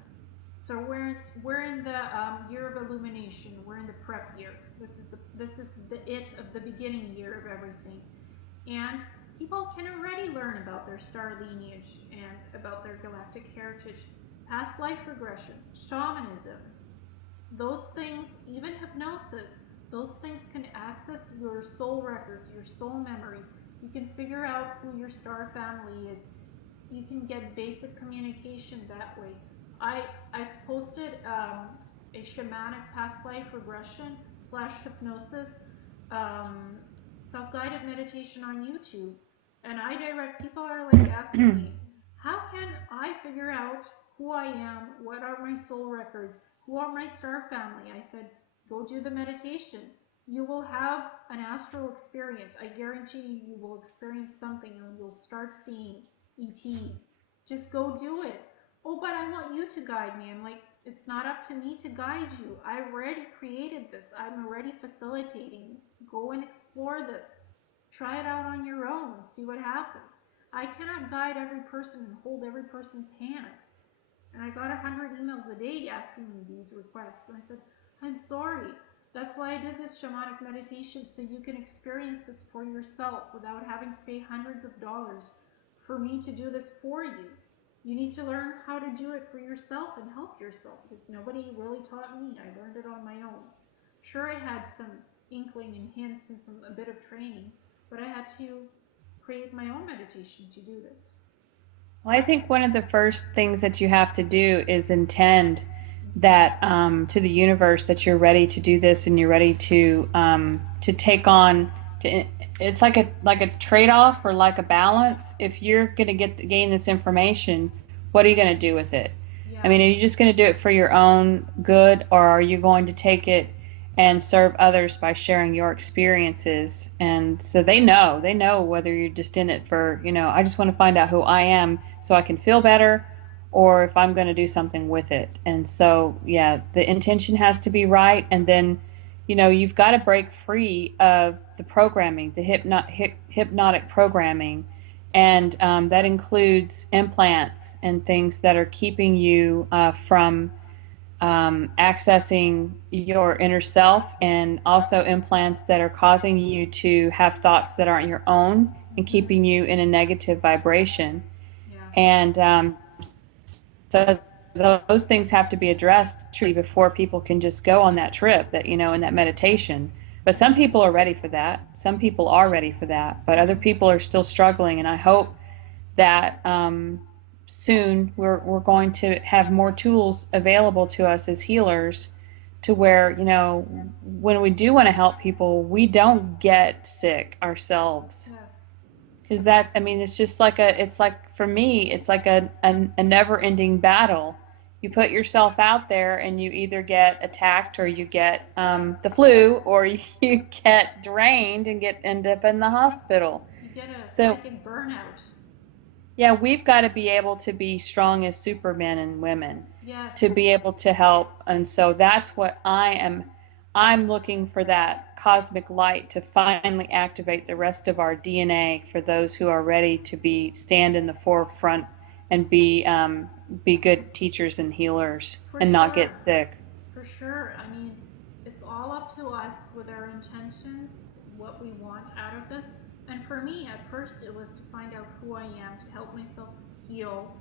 So we're in the year of illumination. We're in the prep year. This is the it of the beginning year of everything, and people can already learn about their star lineage and about their galactic heritage, past life regression, shamanism. Those things, even hypnosis, those things can access your soul records, your soul memories. You can figure out who your star family is. You can get basic communication that way. I posted a shamanic past life regression / hypnosis um, self-guided meditation on YouTube, and I direct people are like asking me, how can I figure out who I am? What are my soul records? Who are my star family? I said, go do the meditation. You will have an astral experience. I guarantee you will experience something and you'll start seeing ETs. Just go do it. Oh, but I want you to guide me. I'm like, it's not up to me to guide you. I already created this. I'm already facilitating. Go and explore this. Try it out on your own. See what happens. I cannot guide every person and hold every person's hand. And I got 100 emails a day asking me these requests. And I said, I'm sorry. That's why I did this shamanic meditation, so you can experience this for yourself without having to pay hundreds of dollars for me to do this for you. You need to learn how to do it for yourself and help yourself, because nobody really taught me. I learned it on my own. Sure, I had some inkling and hints and a bit of training, but I had to create my own meditation to do this. Well, I think one of the first things that you have to do is intend that to the universe that you're ready to do this and you're ready to take on. To, it's like a trade off or like a balance. If you're going to gain this information, what are you going to do with it? I Yeah. mean, are you just going to do it for your own good, or are you going to take it and serve others by sharing your experiences? And so they know whether you're just in it for, I just want to find out who I am so I can feel better, or if I'm going to do something with it. And so, yeah, the intention has to be right. And then, you've got to break free of the programming, the hypnotic programming. And that includes implants and things that are keeping you from accessing your inner self, and also implants that are causing you to have thoughts that aren't your own and Mm-hmm. keeping you in a negative vibration. Yeah. And so those things have to be addressed truly before people can just go on that trip, that, in that meditation. But some people are ready for that. Some people are ready for that, but other people are still struggling. And I hope that soon we're going to have more tools available to us as healers, to where, when we do want to help people, we don't get sick ourselves. Yes. Because that, I mean, it's just like it's like, for me, it's like a never ending battle. You put yourself out there and you either get attacked, or you get the flu, or you get drained and end up in the hospital. You get a So psychic burnout. yeah, we've got to be able to be strong as supermen and women Yes. to be able to help. And so that's what I am. I'm looking for that cosmic light to finally activate the rest of our DNA for those who are ready to stand in the forefront and be be good teachers and healers For and not get sure. sick. For sure. I mean, it's all up to us with our intentions, what we want out of this. And for me, at first, it was to find out who I am, to help myself heal.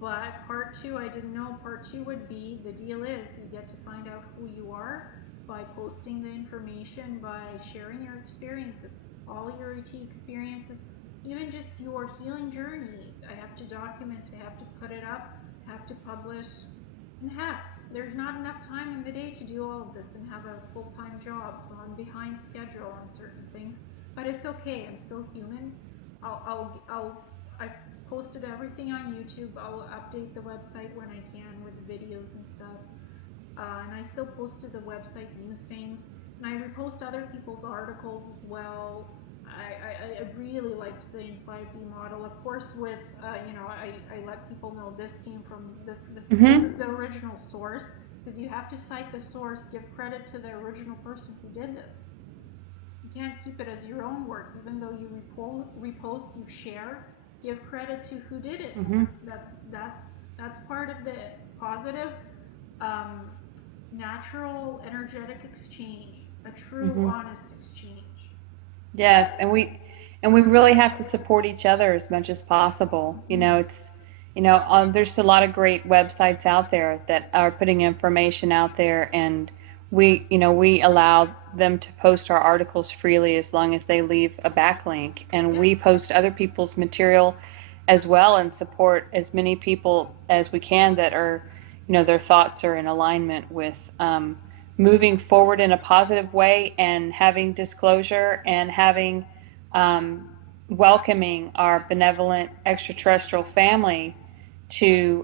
But part two, I didn't know. Part two would be the deal is you get to find out who you are by posting the information, by sharing your experiences, all your ET experiences, even just your healing journey. I have to document, I have to put it up, I have to publish. And heck, there's not enough time in the day to do all of this and have a full-time job, so I'm behind schedule on certain things. But it's okay. I'm still human. I've posted everything on YouTube. I'll update the website when I can with the videos and stuff. And I still post to the website new things. And I repost other people's articles as well. I really liked the in 5D model. Of course, with I let people know this came from this is Hmm. the original source, because you have to cite the source, give credit to the original person who did this. You can't keep it as your own work, even though you repost, you share. Give credit to who did it. Hmm. That's part of the positive, um, natural, energetic exchange, a true, Hmm. honest exchange. Yes, and we really have to support each other as much as possible. It's there's a lot of great websites out there that are putting information out there, and we allow them to post our articles freely as long as they leave a backlink, and Yep. we post other people's material as well and support as many people as we can that are, their thoughts are in alignment with moving forward in a positive way and having disclosure and having um, welcoming our benevolent extraterrestrial family to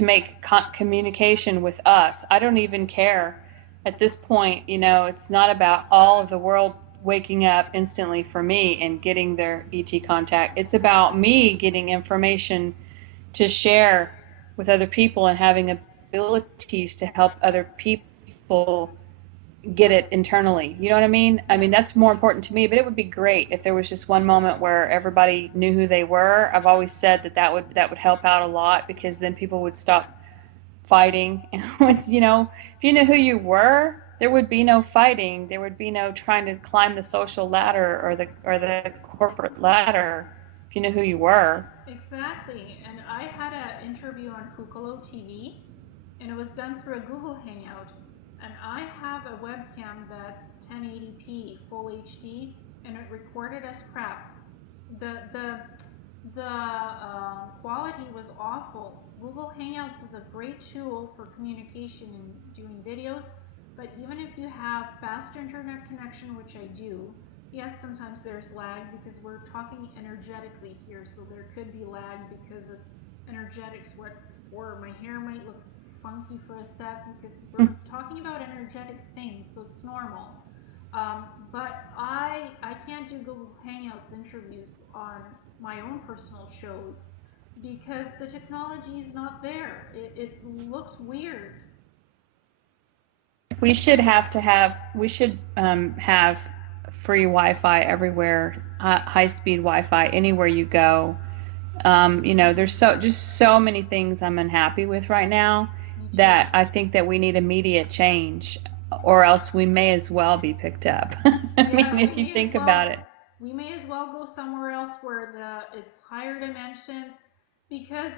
make communication with us. I don't even care at this point. It's not about all of the world waking up instantly for me and getting their ET contact. It's about me getting information to share with other people and having abilities to help other people get it internally. You know what I mean? I mean, Yes. that's more important to me, but it would be great if there was just one moment where everybody knew who they were. I've always said that would help out a lot, because then people would stop fighting. If you knew who you were, there would be no fighting. There would be no trying to climb the social ladder or the corporate ladder if you knew who you were. Exactly. And I had an interview on Kukalo TV, and it was done through a Google Hangout. And I have a webcam that's 1080p full HD, and it recorded as crap. The quality was awful. Google Hangouts is a great tool for communication and doing videos, but even if you have faster internet connection, which I do, yes, sometimes there's lag because we're talking energetically here, so there could be lag because of energetics. Or my hair might look funky for a sec because we're talking about energetic things, so it's normal. But I can't do Google Hangouts interviews on my own personal shows because the technology is not there. It looks weird. We should have free Wi-Fi everywhere, high-speed Wi-Fi anywhere you go. There's so many things I'm unhappy with right now Me too. that I think that we need immediate change, or else we may as well be picked up. I Yeah, mean, if you think about it. we may as well go somewhere else where it's higher dimensions because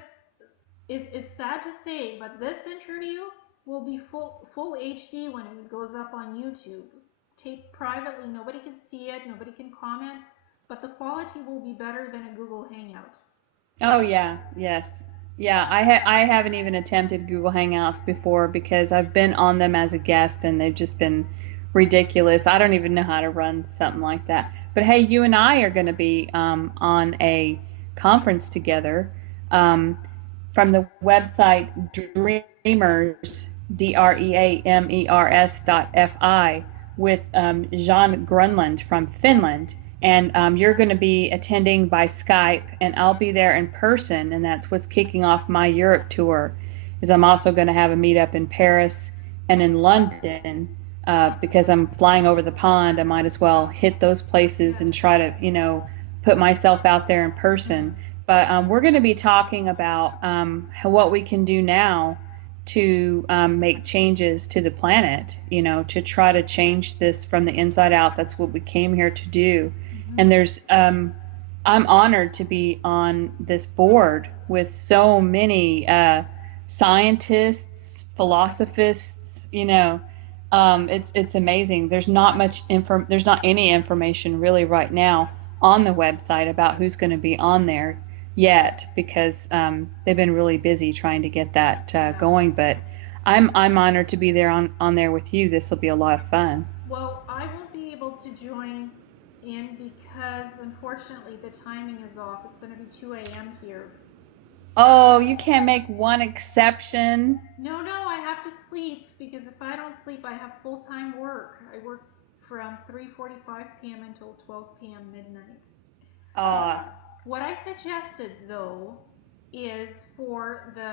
it's sad to say, but this interview will be full HD when it goes up on YouTube. Taped privately, nobody can see it, nobody can comment, but the quality will be better than a Google Hangout. Oh yeah, yes. Yeah, I haven't even attempted Google Hangouts before because I've been on them as a guest and they've just been ridiculous. I don't even know how to run something like that. But hey, you and I are going to be on a conference together, um, from the website Dreamers, DREAMERS.FI, with Jean Grunland from Finland. And you're going to be attending by Skype, and I'll be there in person. And that's what's kicking off my Europe tour. Is I'm also going to have a meetup in Paris and in London, because I'm flying over the pond. I might as well hit those places Yes. and try to put myself out there in person. But we're going to be talking about what we can do now to make changes to the planet, to try to change this from the inside out. That's what we came here to do. And Mm-hmm. I'm honored to be on this board with so many scientists, philosophists. It's amazing. There's not any information really right now on the website about who's going to be on there yet because they've been really busy trying to get that Yeah. going. But I'm honored to be there on there with you. This will be a lot of fun. Well, I won't be able to join in because unfortunately the timing is off. It's going to be 2 a.m. here. Oh, you can't make one exception. No, no, I have to sleep because if I don't sleep, I have full-time work. I work from 3:45 p.m. until 12 p.m. midnight. Uh, What I suggested though is for the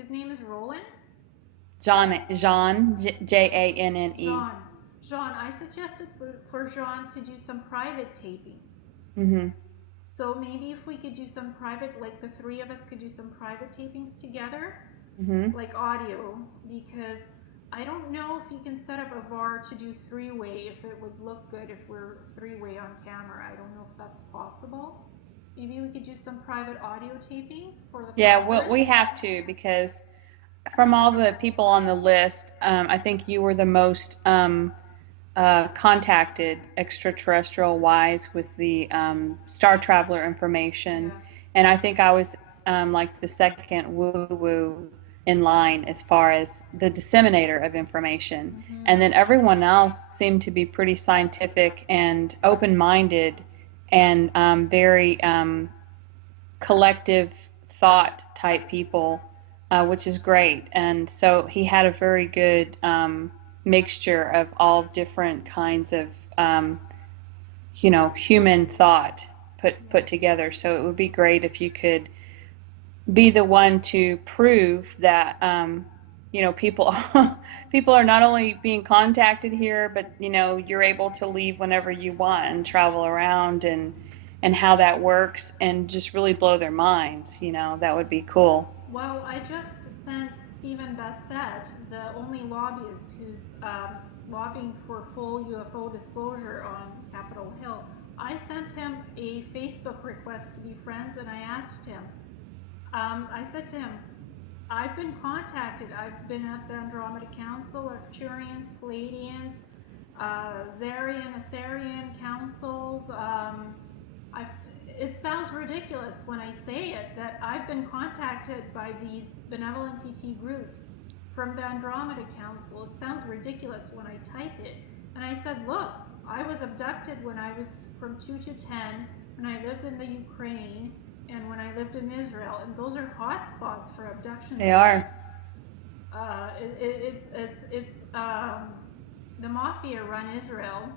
his name is Roland. Jean, Janne. Jean. Jean, I suggested for Jean to do some private tapings. Mm-hmm. So maybe if we could do some private, like the three of us could do some private tapings together, Mm-hmm. like audio, because I don't know if you can set up a VAR to do three-way, if it would look good if we're three-way on camera. I don't know if that's possible. Maybe we could do some private audio tapings for the Yeah, well, we conference. have to because from all the people on the list, I think you were the most contacted extraterrestrial wise with the Star Traveler information. Yeah. And I think I was like the second woo woo in line as far as the disseminator of information. And Mm-hmm. then everyone else seemed to be pretty scientific and open minded and very collective thought type people, which is great. And so he had a very good mixture of all different kinds of, human thought put together. So it would be great if you could be the one to prove that, people people are not only being contacted here, but you're able to leave whenever you want and travel around and how that works and just really blow their minds. That would be cool. Well, I just sent Stephen Bassett, the only lobbyist who's lobbying for full UFO disclosure on Capitol Hill. I sent him a Facebook request to be friends, and I asked him. I said to him, "I've been contacted. I've been at the Andromeda Council, Arcturians, Palladians, Zarian, Asarian councils. I've it sounds ridiculous when I say it that I've been contacted by these benevolent TT groups from the Andromeda Council. It sounds ridiculous when I type it." And I said, "Look, I was abducted when I was from 2 to 10, when I lived in the Ukraine, and when I lived in Israel, and those are hot spots for abduction They zones. are. It's the mafia run Israel,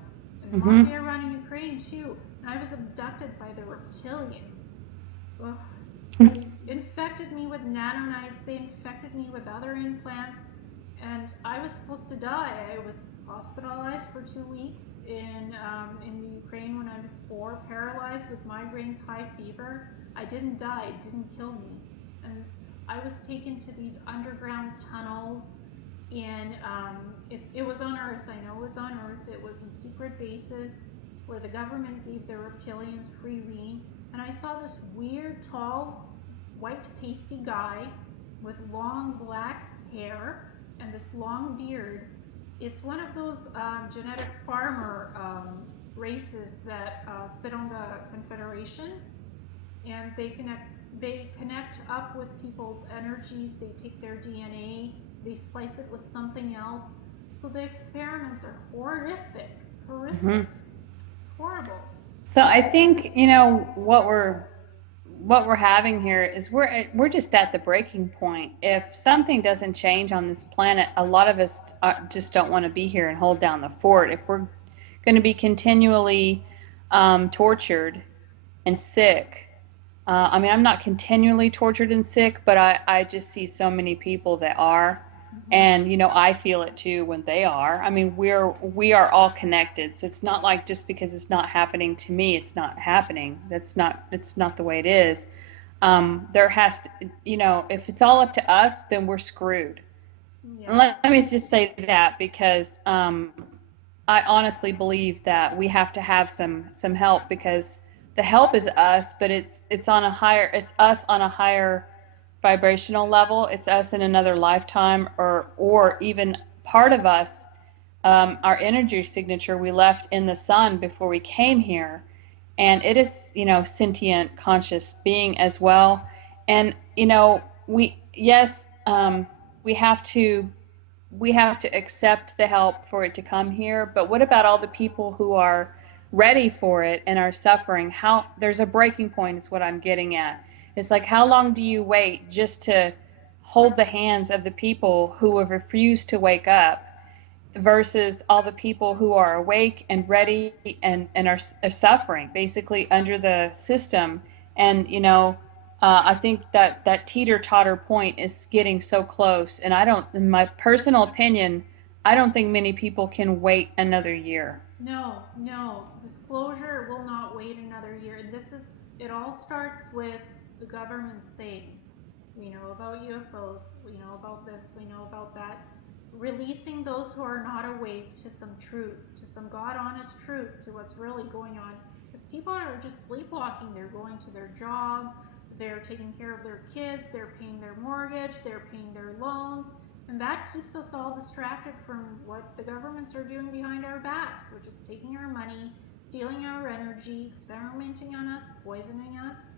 and the Mm-hmm. mafia run Ukraine too. And I was abducted by the reptilians. Ugh. They infected me with nanonites. They infected me with other implants, and I was supposed to die. I was hospitalized for 2 weeks in the Ukraine when I was 4, paralyzed with migraines, high fever. I didn't die. It didn't kill me, and I was taken to these underground tunnels. And it was on Earth. I know it was on Earth. It was in secret bases where the government gave the reptilians free rein. And I saw this weird, tall, white, pasty guy with long black hair and this long beard. It's one of those genetic farmer races that sit on the Confederation, and they connect up with people's energies. They take their DNA, they splice it with something else. So the experiments are horrific, Mm-hmm. horrific. It's horrible. So I think what we're having here is we're just at the breaking point. If something doesn't change on this planet, a lot of us just don't want to be here and hold down the fort. If we're going to be continually tortured and sick, I mean, I'm not continually tortured and sick, but I just see so many people that are. Mm-hmm. And I feel it too when they are. I mean, we are all connected. So it's not like just because it's not happening to me, it's not happening. It's not the way it is. there has to, if it's all up to us, then we're screwed. And Yeah. let me just say that because I honestly believe that we have to have some help because the help is us, but it's on a higher it's us on a higher vibrational level. It's us in another lifetime, or even part of us, our energy signature we left in the sun before we came here, and it is sentient, conscious being as well. And we yes, we have to accept the help for it to come here, but what about all the people who are ready for it and are suffering? How there's a breaking point is what I'm getting at. It's like, how long do you wait just to hold the hands of the people who have refused to wake up versus all the people who are awake and ready and are suffering basically under the system? And I think that that teeter totter point is getting so close, and I don't, in my personal opinion, I don't think many people can wait another year. No, no. Disclosure will not wait another year. It all starts with the government saying, we know about UFOs, we know about this, we know about that. Releasing those who are not awake to some truth, to some God honest truth, to what's really going on. Because people are just sleepwalking. They're going to their job, they're taking care of their kids, they're paying their mortgage, they're paying their loans, and that keeps us all distracted from what the governments are doing behind our backs, which is taking our money, stealing our energy, experimenting on us, poisoning us.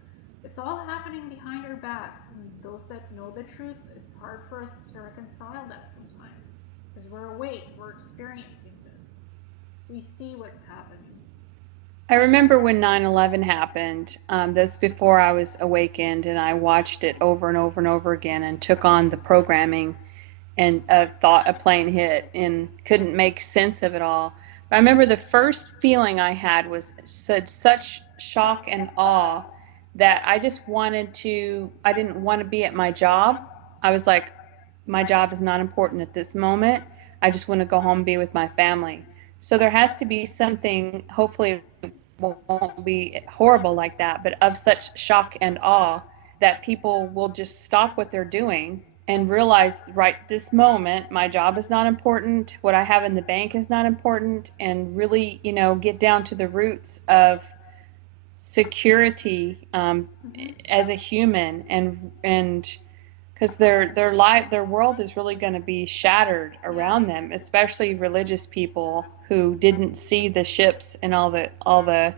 It's all happening behind our backs, and those that know the truth, it's hard for us to reconcile that sometimes because we're awake, we're experiencing this, we see what's happening. I remember when 9/11 happened. That's before I was awakened, and I watched it over and over and over again and took on the programming and thought a plane hit and couldn't make sense of it all. But I remember the first feeling I had was such shock and awe that I didn't want to be at my job. I was like, my job is not important at this moment. I just want to go home and be with my family. So there has to be something, hopefully it won't be horrible like that, but of such shock and awe that people will just stop what they're doing and realize right this moment my job is not important, what I have in the bank is not important, and really get down to the roots of security, Mm-hmm. as a human, and because their world is really going to be shattered Yeah. around them, especially religious people who didn't see the ships and all the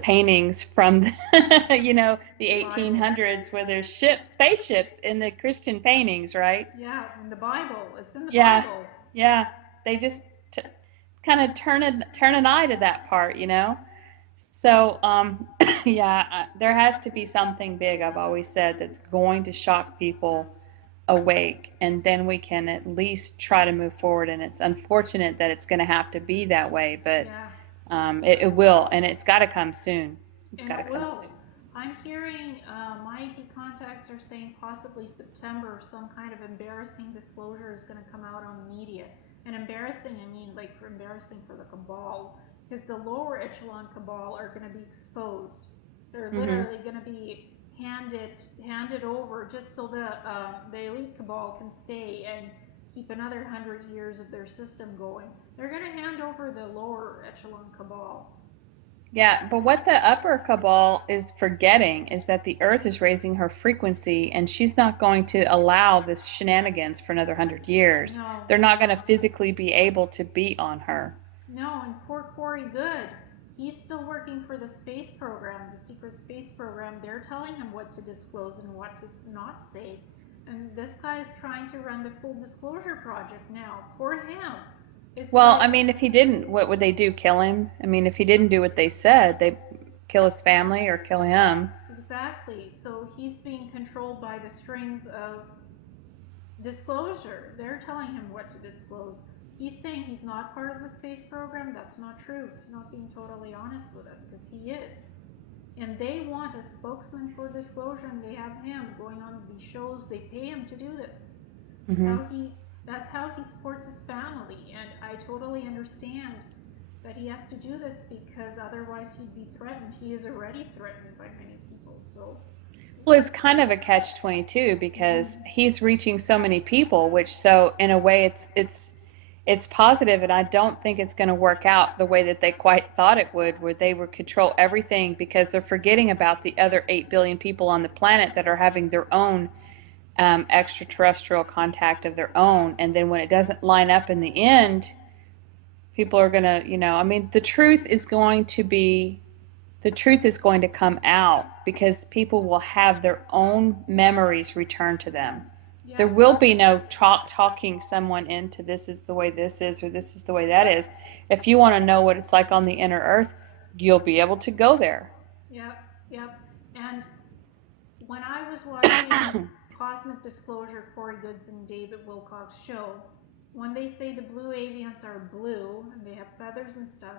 paintings from the The Bible. 1800s where there's spaceships in the Christian paintings, right? Yeah, in the Bible. It's in the Yeah, Bible. yeah. They just kind of turn an eye to that part. So, yeah, there has to be something big, I've always said, that's going to shock people awake, and then we can at least try to move forward. And it's unfortunate that it's going to have to be that way, but Yeah. it will, and it's got to come soon. It's And got to it come will. soon. I'm hearing my IT contacts are saying possibly September, some kind of embarrassing disclosure is going to come out on the media. And embarrassing, I mean like for embarrassing for the cabal, because the lower echelon cabal are going to be exposed. They're Hmm. literally going to be handed over just so the elite cabal can stay and keep another 100 years of their system going. They're going to hand over the lower echelon cabal. Yeah, but what the upper cabal is forgetting is that the Earth is raising her frequency, and she's not going to allow this shenanigans for another 100 years. No, They're not going to physically be able to beat on her. no, and poor Corey Good, he's still working for the space program, the secret space program. They're telling him what to disclose and what to not say. And this guy is trying to run the full disclosure project now. Poor him. It's Well, I like, mean, if he didn't, what would they do? Kill him? I mean, if he didn't do what they said, they kill his family or kill him. exactly. So he's being controlled by the strings of disclosure. They're telling him what to disclose. He's saying he's not part of the space program. That's not true. He's not being totally honest with us because he is. And they want a spokesman for disclosure, and they have him going on these shows. They pay him to do this. That's Hmm. how he that's how he supports his family, and I totally understand that he has to do this because otherwise he'd be threatened. He is already threatened by many people. So Well, it's kind of a catch-22 because he's reaching so many people, which so in a way it's positive, and I don't think it's going to work out the way that they quite thought it would, where they would control everything because they're forgetting about the other 8 billion people on the planet that are having their own extraterrestrial contact of their own. And then when it doesn't line up in the end, people are going to, I mean, the truth is going to come out because people will have their own memories returned to them. There Yes. will be no talking someone into this is the way this is or this is the way that is. If you want to know what it's like on the inner earth, you'll be able to go there. Yep. Yep. And when I was watching Cosmic Disclosure, Corey Goods and David Wilcock's show, when they say the blue avians are blue and they have feathers and stuff,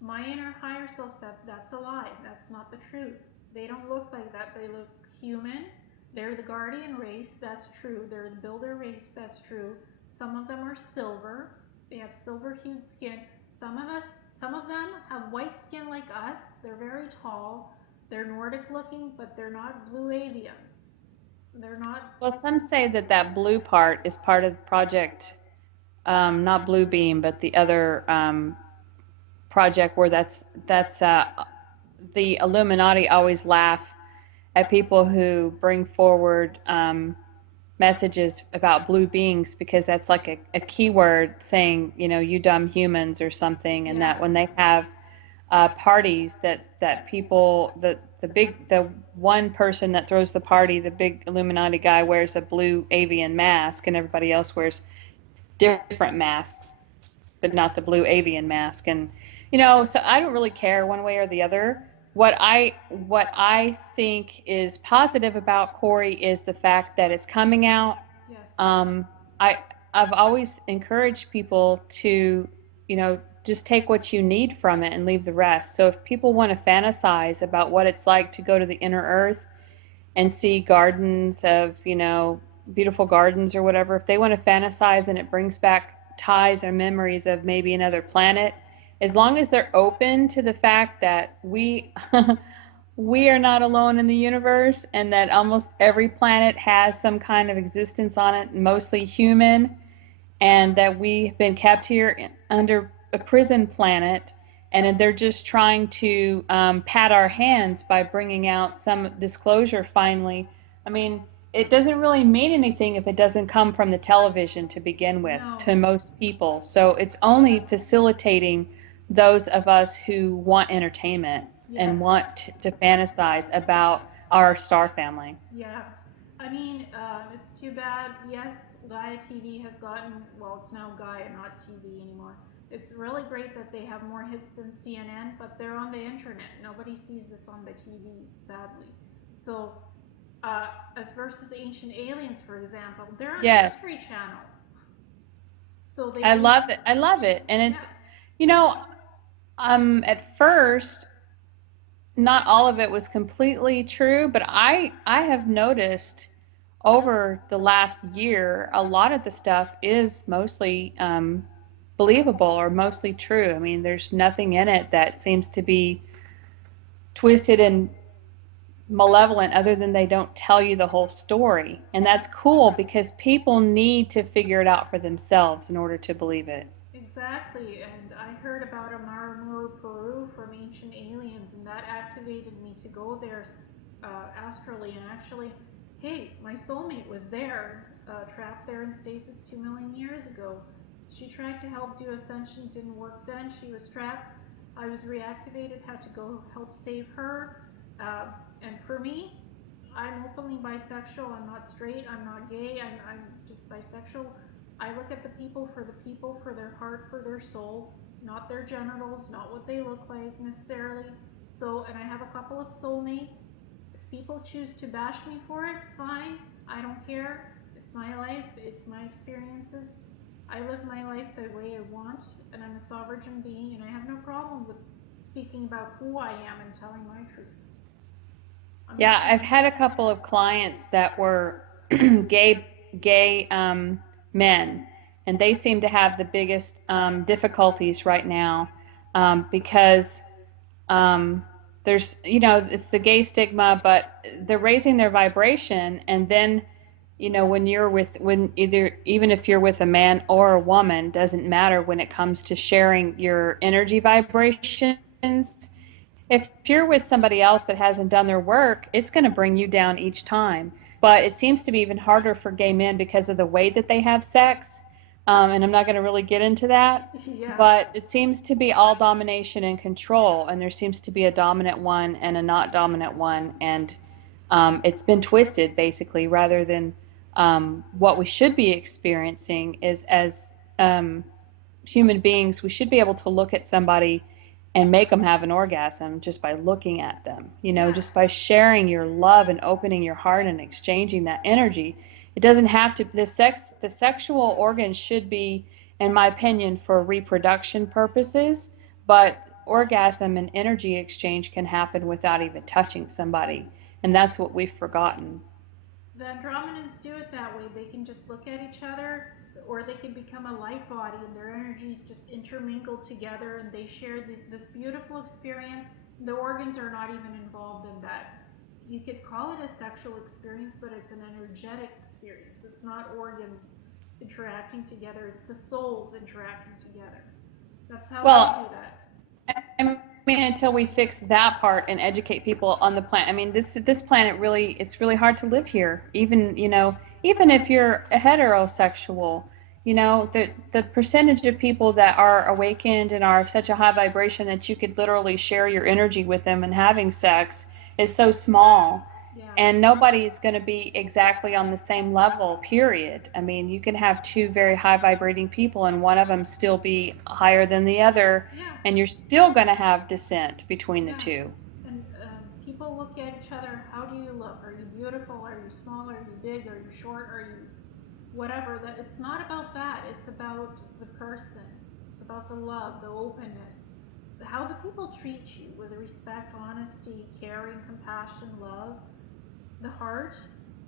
my inner higher self said that's a lie. That's not the truth. They don't look like that. They look human. They're the guardian race. That's true. They're the builder race. That's true. Some of them are silver. They have silver hued skin. Some of them have white skin like us. They're very tall. They're Nordic looking, but they're not blue avians. They're not. Well, some say that that blue part is part of the project, not Blue Beam, but the other project where that's the Illuminati always laugh at people who bring forward messages about blue beings because that's like a keyword saying, you dumb humans or something, and Yeah. that when they have parties that people the one person that throws the party, the big Illuminati guy wears a blue avian mask and everybody else wears different masks but not the blue avian mask. And so I don't really care one way or the other. What I think is positive about Corey is the fact that it's coming out. Yes. um, I I've always encouraged people to, just take what you need from it and leave the rest. So if people want to fantasize about what it's like to go to the inner earth and see gardens of, beautiful gardens or whatever, if they want to fantasize and it brings back ties or memories of maybe another planet, as long as they're open to the fact that we we are not alone in the universe and that almost every planet has some kind of existence on it, mostly human, and that we've been kept here under a prison planet, and they're just trying to pat our hands by bringing out some disclosure finally. I mean, it doesn't really mean anything if it doesn't come from the television to begin with No. to most people. So it's only facilitating those of us who want entertainment and Yes. want to fantasize about our star family. Yeah. I mean, it's too bad. Yes, Gaia TV has gotten, well, it's now Gaia, not TV anymore. It's really great that they have more hits than CNN, but they're on the internet. Nobody sees this on the TV, sadly. So, as versus Ancient Aliens, for example, they're on Yes, History Channel. So they I don't, love it. I love it. And yeah, it's, you know, at first, not all of it was completely true, but I have noticed over the last year, a lot of the stuff is mostly believable or mostly true. I mean, there's nothing in it that seems to be twisted and malevolent other than they don't tell you the whole story. And that's cool because people need to figure it out for themselves in order to believe it. exactly. And I heard about Amaramuru, Peru from Ancient Aliens, and that activated me to go there astrally. And actually, hey, my soulmate was there, trapped there in stasis 2 million years ago. She tried to help do ascension, didn't work then. She was trapped. I was reactivated, had to go help save her. Uh, and for me, I'm openly bisexual. I'm not straight. I'm not gay. I'm just bisexual. I look at the people, for their heart, for their soul, not their genitals, not what they look like necessarily. So, and I have a couple of soulmates. If people choose to bash me for it, fine. I don't care. It's my life, it's my experiences. I live my life the way I want, and I'm a sovereign being, and I have no problem with speaking about who I am and telling my truth. I'm Yeah, not. I've had a couple of clients that were gay men, and they seem to have the biggest difficulties right now because there's, it's the gay stigma, but they're raising their vibration. And then, when either, even if you're with a man or a woman, doesn't matter when it comes to sharing your energy vibrations. If you're with somebody else that hasn't done their work, it's going to bring you down each time. But it seems to be even harder for gay men because of the way that they have sex. And I'm not going to really get into that. Yeah. But it seems to be all domination and control. And there seems to be a dominant one and a not dominant one. And it's been twisted, basically, rather than what we should be experiencing is as human beings, we should be able to look at somebody and make them have an orgasm just by looking at them, Yeah. just by sharing your love and opening your heart and exchanging that energy. It doesn't have to, the sexual organs should be, in my opinion, for reproduction purposes, but orgasm and energy exchange can happen without even touching somebody. And that's what we've forgotten. The Andromedans do it that way. They can just look at each other, or they can become a light body, and their energies just intermingle together, and they share this beautiful experience. The organs are not even involved in that. You could call it a sexual experience, but it's an energetic experience. It's not organs interacting together, it's the souls interacting together. That's how they do Well, that. I mean, until we fix that part and educate people on the planet. I mean, this planet really, it's really hard to live here. Even, even if you're a heterosexual, the percentage of people that are awakened and are of such a high vibration that you could literally share your energy with them and having sex is so small. Yeah. And nobody's going to be exactly on the same level, period. I mean, you can have two very high vibrating people and one of them still be higher than the other, Yeah. and you're still going to have dissent between the Yeah. two. And people look at each other. How do you look? Are you beautiful? Are you small? Are you big? Are you short? Are you whatever? That it's not about that. It's about the person. It's about the love, the openness. How do people treat you with respect, honesty, caring, compassion, love? The heart.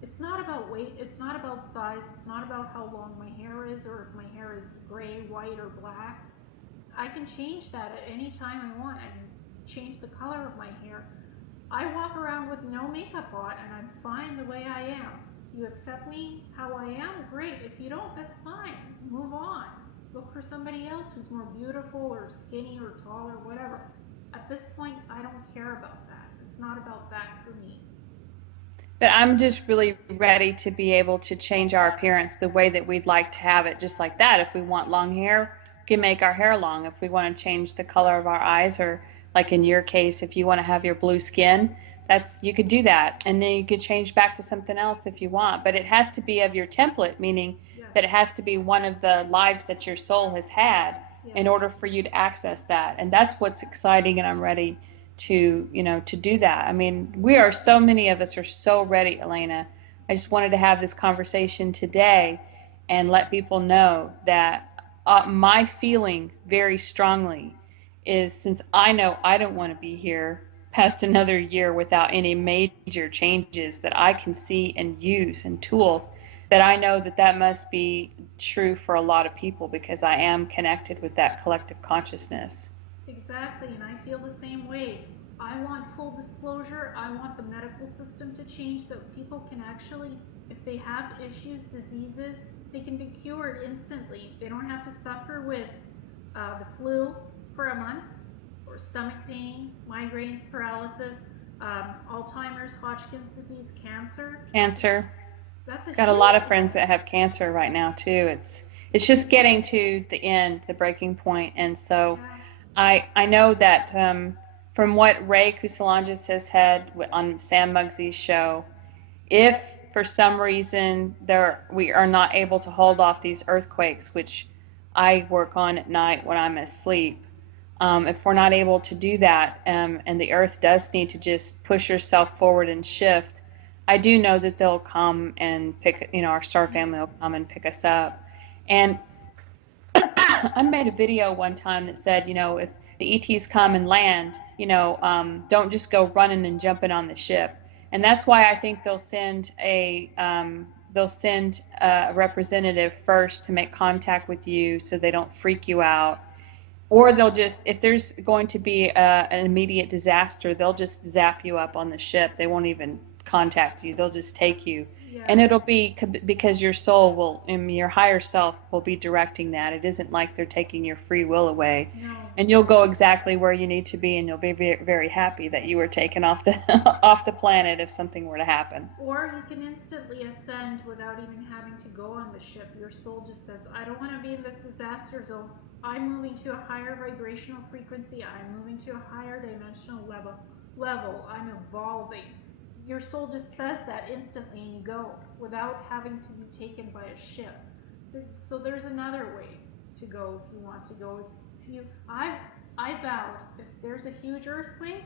It's not about weight. It's not about size. It's not about how long my hair is or if my hair is gray, white, or black. I can change that at any time I want. I can change the color of my hair. I walk around with no makeup on and I'm fine the way I am. You accept me how I am? Great. If you don't, that's fine. Move on. Look for somebody else who's more beautiful or skinny or tall or whatever. At this point, I don't care about that. It's not about that for me. But I'm just really ready to be able to change our appearance the way that we'd like to have it, just like that. If we want long hair, we can make our hair long. If we want to change the color of our eyes, or like in your case, if you want to have your blue skin, that's, you could do that. And then you could change back to something else if you want. But it has to be of your template, meaning Yes. that it has to be one of the lives that your soul has had in Yes. order for you to access that. And that's what's exciting, and I'm ready to do that. I mean, we are, so many of us are so ready, Elena. I just wanted to have this conversation today and let people know that my feeling very strongly is, since I know I don't want to be here past another year without any major changes that I can see and use and tools, that I know that that must be true for a lot of people because I am connected with that collective consciousness. Exactly, and I feel the same way. I want full disclosure. I want the medical system to change so people can actually, if they have issues, diseases, they can be cured instantly. They don't have to suffer with the flu for a month, or stomach pain, migraines, paralysis, Alzheimer's, Hodgkin's disease, cancer. Cancer. That's a Got a lot huge of one. friends that have cancer right now too. It's just getting to the end, the breaking point, and so Yeah. I know that from what Ray Kusalongis has had on Sam Muggsy's show, if for some reason we are not able to hold off these earthquakes, which I work on at night when I'm asleep, if we're not able to do that, and the Earth does need to just push herself forward and shift, I do know that they'll come and pick, our star Yes. family will come and pick us up. And I made a video one time that said, if the ETs come and land, don't just go running and jumping on the ship. And that's why I think they'll send a representative first to make contact with you so they don't freak you out, Or they'll just, if there's going to be an immediate disaster, they'll just zap you up on the ship. They won't even contact you. They'll just take you. Yeah. And it'll be because your soul will, and your higher self will be directing that. It isn't like they're taking your free will away. No. And you'll go exactly where you need to be, and you'll be very, very happy that you were taken off the off the planet if something were to happen. Or you can instantly ascend without even having to go on the ship. Your soul just says, I don't want to be in this disaster zone. I'm moving to a higher vibrational frequency. I'm moving to a higher dimensional level. I'm evolving. Your soul just says that instantly and you go without having to be taken by a ship. So there's another way to go if you want to go. If you, I vow if there's a huge earthquake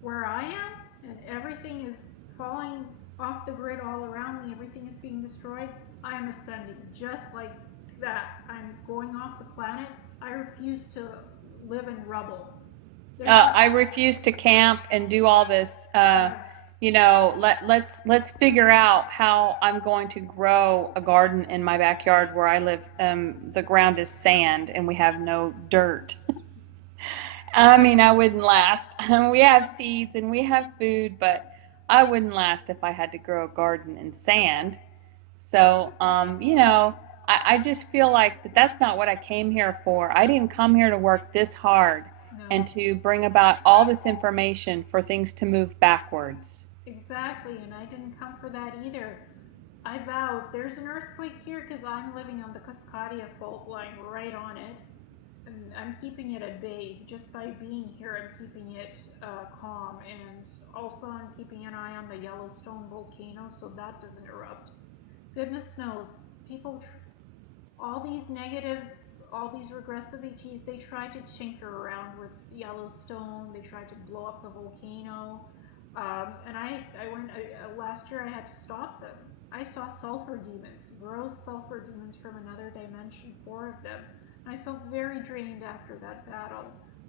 where I am and everything is falling off the grid all around me, everything is being destroyed, I am ascending just like that. I'm going off the planet. I refuse to live in rubble. I refuse to camp and do all this. Let's figure out how I'm going to grow a garden in my backyard where I live. The ground is sand and we have no dirt. I mean, I wouldn't last. We have seeds and we have food, but I wouldn't last if I had to grow a garden in sand. So, I just feel like that's not what I came here for. I didn't come here to work this hard and No, to bring about all this information for things to move backwards. exactly, and I didn't come for that either. I vow if there's an earthquake here, because I'm living on the Cascadia fault line right on it, and I'm keeping it at bay just by being here. I'm keeping it calm, and also I'm keeping an eye on the Yellowstone volcano so that doesn't erupt. Goodness knows, people, all these negatives, all these regressive ETs, they try to tinker around with Yellowstone. They tried to blow up the volcano, and I went last year. I had to stop them. I saw sulfur demons, gross sulfur demons from another dimension, four of them. I felt very drained after that battle,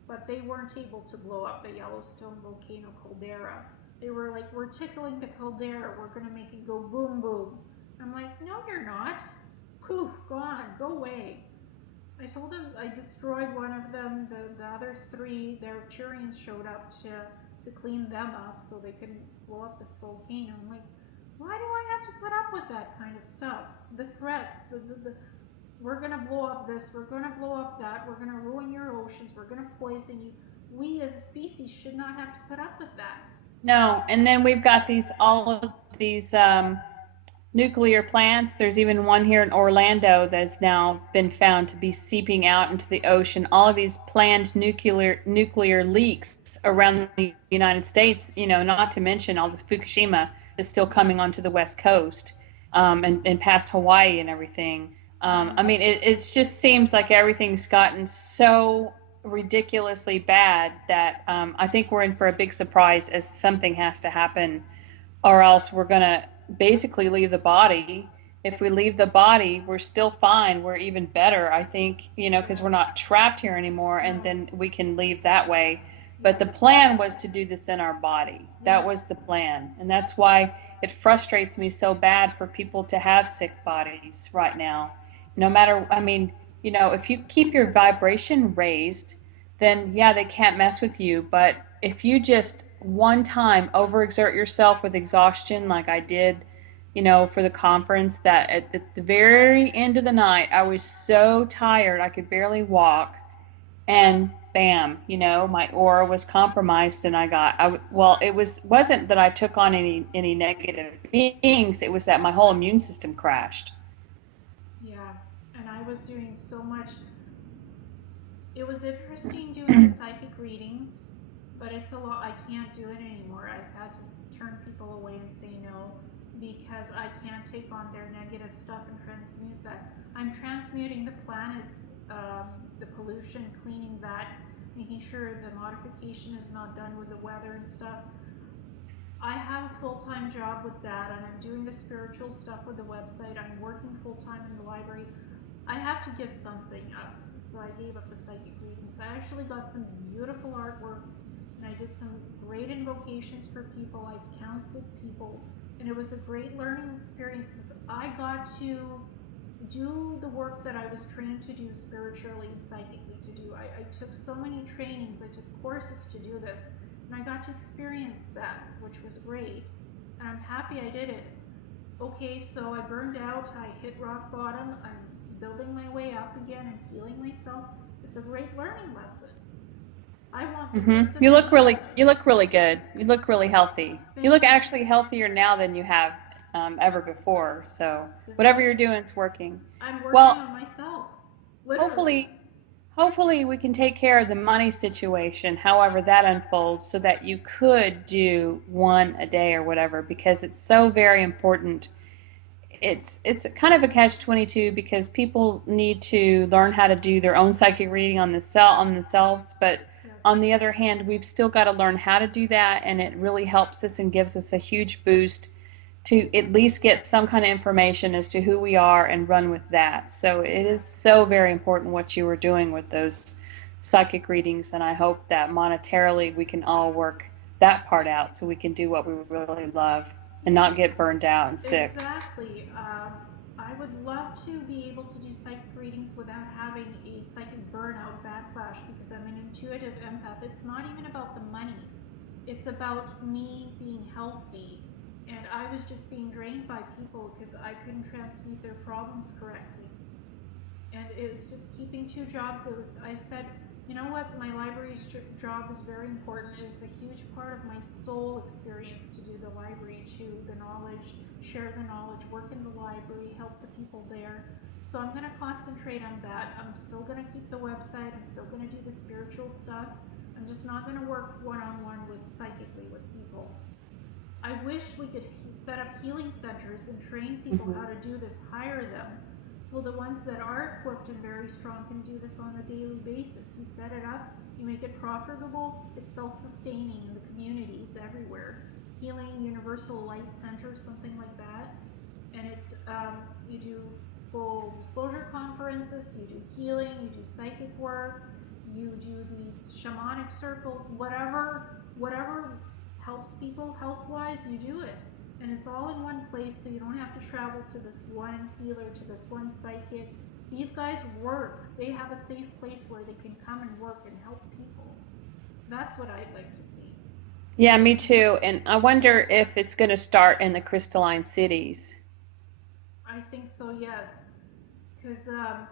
but they weren't able to blow up the Yellowstone volcano caldera. They were like, we're tickling the caldera, we're gonna make it go boom boom. I'm like, no, you're not. Poof, gone, go away. I told them I destroyed one of them. The other three, their Turians showed up to clean them up so they couldn't blow up this volcano. I'm like, why do I have to put up with that kind of stuff? The threats, the we're gonna blow up this, we're gonna blow up that, we're gonna ruin your oceans, we're gonna poison you. We as a species should not have to put up with that. No, and then we've got all of these nuclear plants. There's even one here in Orlando that's now been found to be seeping out into the ocean. All of these planned nuclear leaks around the United States. Not to mention all this Fukushima that's still coming onto the West Coast, and past Hawaii and everything. I mean, it just seems like everything's gotten so ridiculously bad that I think we're in for a big surprise as something has to happen, or else we're going to basically leave the body. If we leave the body, we're still fine. We're even better, I think, because we're not trapped here anymore, and No. then we can leave that way. Yeah. But the plan was to do this in our body. That Yes. was the plan. And that's why it frustrates me so bad for people to have sick bodies right now. No matter, I mean, if you keep your vibration raised, then yeah, they can't mess with you. But if you just one time overexert yourself with exhaustion, like I did, for the conference, that at the very end of the night, I was so tired I could barely walk, and bam, my aura was compromised, and well, wasn't that I took on any negative beings. It was that my whole immune system crashed. Yeah. And I was doing so much. It was interesting doing the psychic readings, but it's a lot. I can't do it anymore. I've had to turn people away and say no because I can't take on their negative stuff and transmute that. I'm transmuting the planets, the pollution, cleaning that, making sure the modification is not done with the weather and stuff. I have a full-time job with that, and I'm doing the spiritual stuff with the website. I'm working full-time in the library. I have to give something up, so I gave up the psychic readings. I actually got some beautiful artwork, and I did some great invocations for people. I counseled people, and it was a great learning experience because I got to do the work that I was trained to do spiritually and psychically to do. I took so many trainings, I took courses to do this, and I got to experience that, which was great. And I'm happy I did it. Okay, so I burned out, I hit rock bottom, I'm building my way up again and healing myself. It's a great learning lesson. I want the system You to look check. really good. You look really healthy. You look Thank you. actually healthier now than you have ever before. So Isn't whatever it? you're doing is working. I'm working Well, on myself, literally. hopefully, hopefully we can take care of the money situation, however that unfolds, so that you could do one a day or whatever, because it's so very important. It's kind of a catch-22 because people need to learn how to do their own psychic reading on themselves, but Yes. on the other hand, we've still got to learn how to do that, and it really helps us and gives us a huge boost to at least get some kind of information as to who we are and run with that. So it is so very important what you were doing with those psychic readings, and I hope that monetarily we can all work that part out so we can do what we really love and Yes, not get burned out and sick. exactly. I would love to be able to do psychic readings without having a psychic burnout backlash because I'm an intuitive empath. It's not even about the money, it's about me being healthy. And I was just being drained by people because I couldn't transmute their problems correctly. And it was just keeping two jobs. I said, you know what, my library job is very important. It's a huge part of my soul experience to do the library too, the knowledge, share the knowledge, work in the library, help the people there. So I'm going to concentrate on that. I'm still going to keep the website. I'm still going to do the spiritual stuff. I'm just not going to work one-on-one with psychically with people. I wish we could set up healing centers and train people how to do this, hire them, so the ones that are equipped and very strong can do this on a daily basis. You set it up, you make it profitable, it's self-sustaining in the communities everywhere. Healing Universal Light Center, something like that. And you do full disclosure conferences, you do healing, you do psychic work, you do these shamanic circles, whatever helps people health wise, you do it. And it's all in one place, so you don't have to travel to this one healer, to this one psychic. These guys work. They have a safe place where they can come and work and help people. That's what I'd like to see. Yeah, me too. And I wonder if it's going to start in the crystalline cities. I think so, yes. Because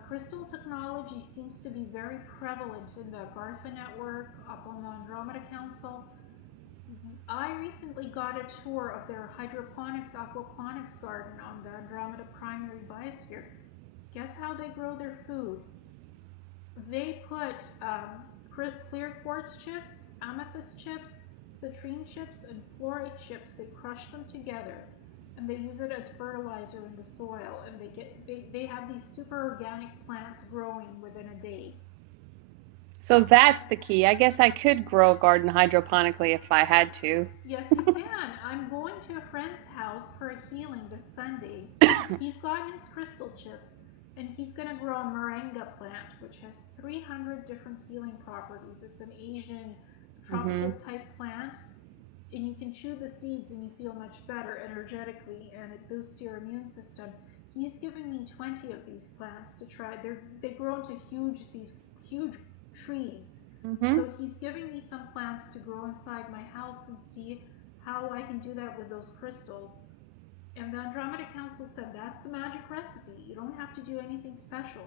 crystal technology seems to be very prevalent in the Gartha network, up on the Andromeda Council. I recently got a tour of their hydroponics aquaponics garden on the Andromeda primary biosphere. Guess how they grow their food? They put clear quartz chips, amethyst chips, citrine chips, and fluorite chips. They crush them together and they use it as fertilizer in the soil. And they have these super organic plants growing within a day. So that's the key. I guess I could grow a garden hydroponically if I had to. Yes, you can. I'm going to a friend's house for a healing this Sunday. He's got his crystal chip and he's going to grow a moringa plant, which has 300 different healing properties. It's an Asian tropical type plant, and you can chew the seeds and you feel much better energetically, and it boosts your immune system. He's given me 20 of these plants to try. They grow into these huge trees. Mm-hmm. So he's giving me some plants to grow inside my house and see how I can do that with those crystals. And the Andromeda Council said that's the magic recipe. You don't have to do anything special.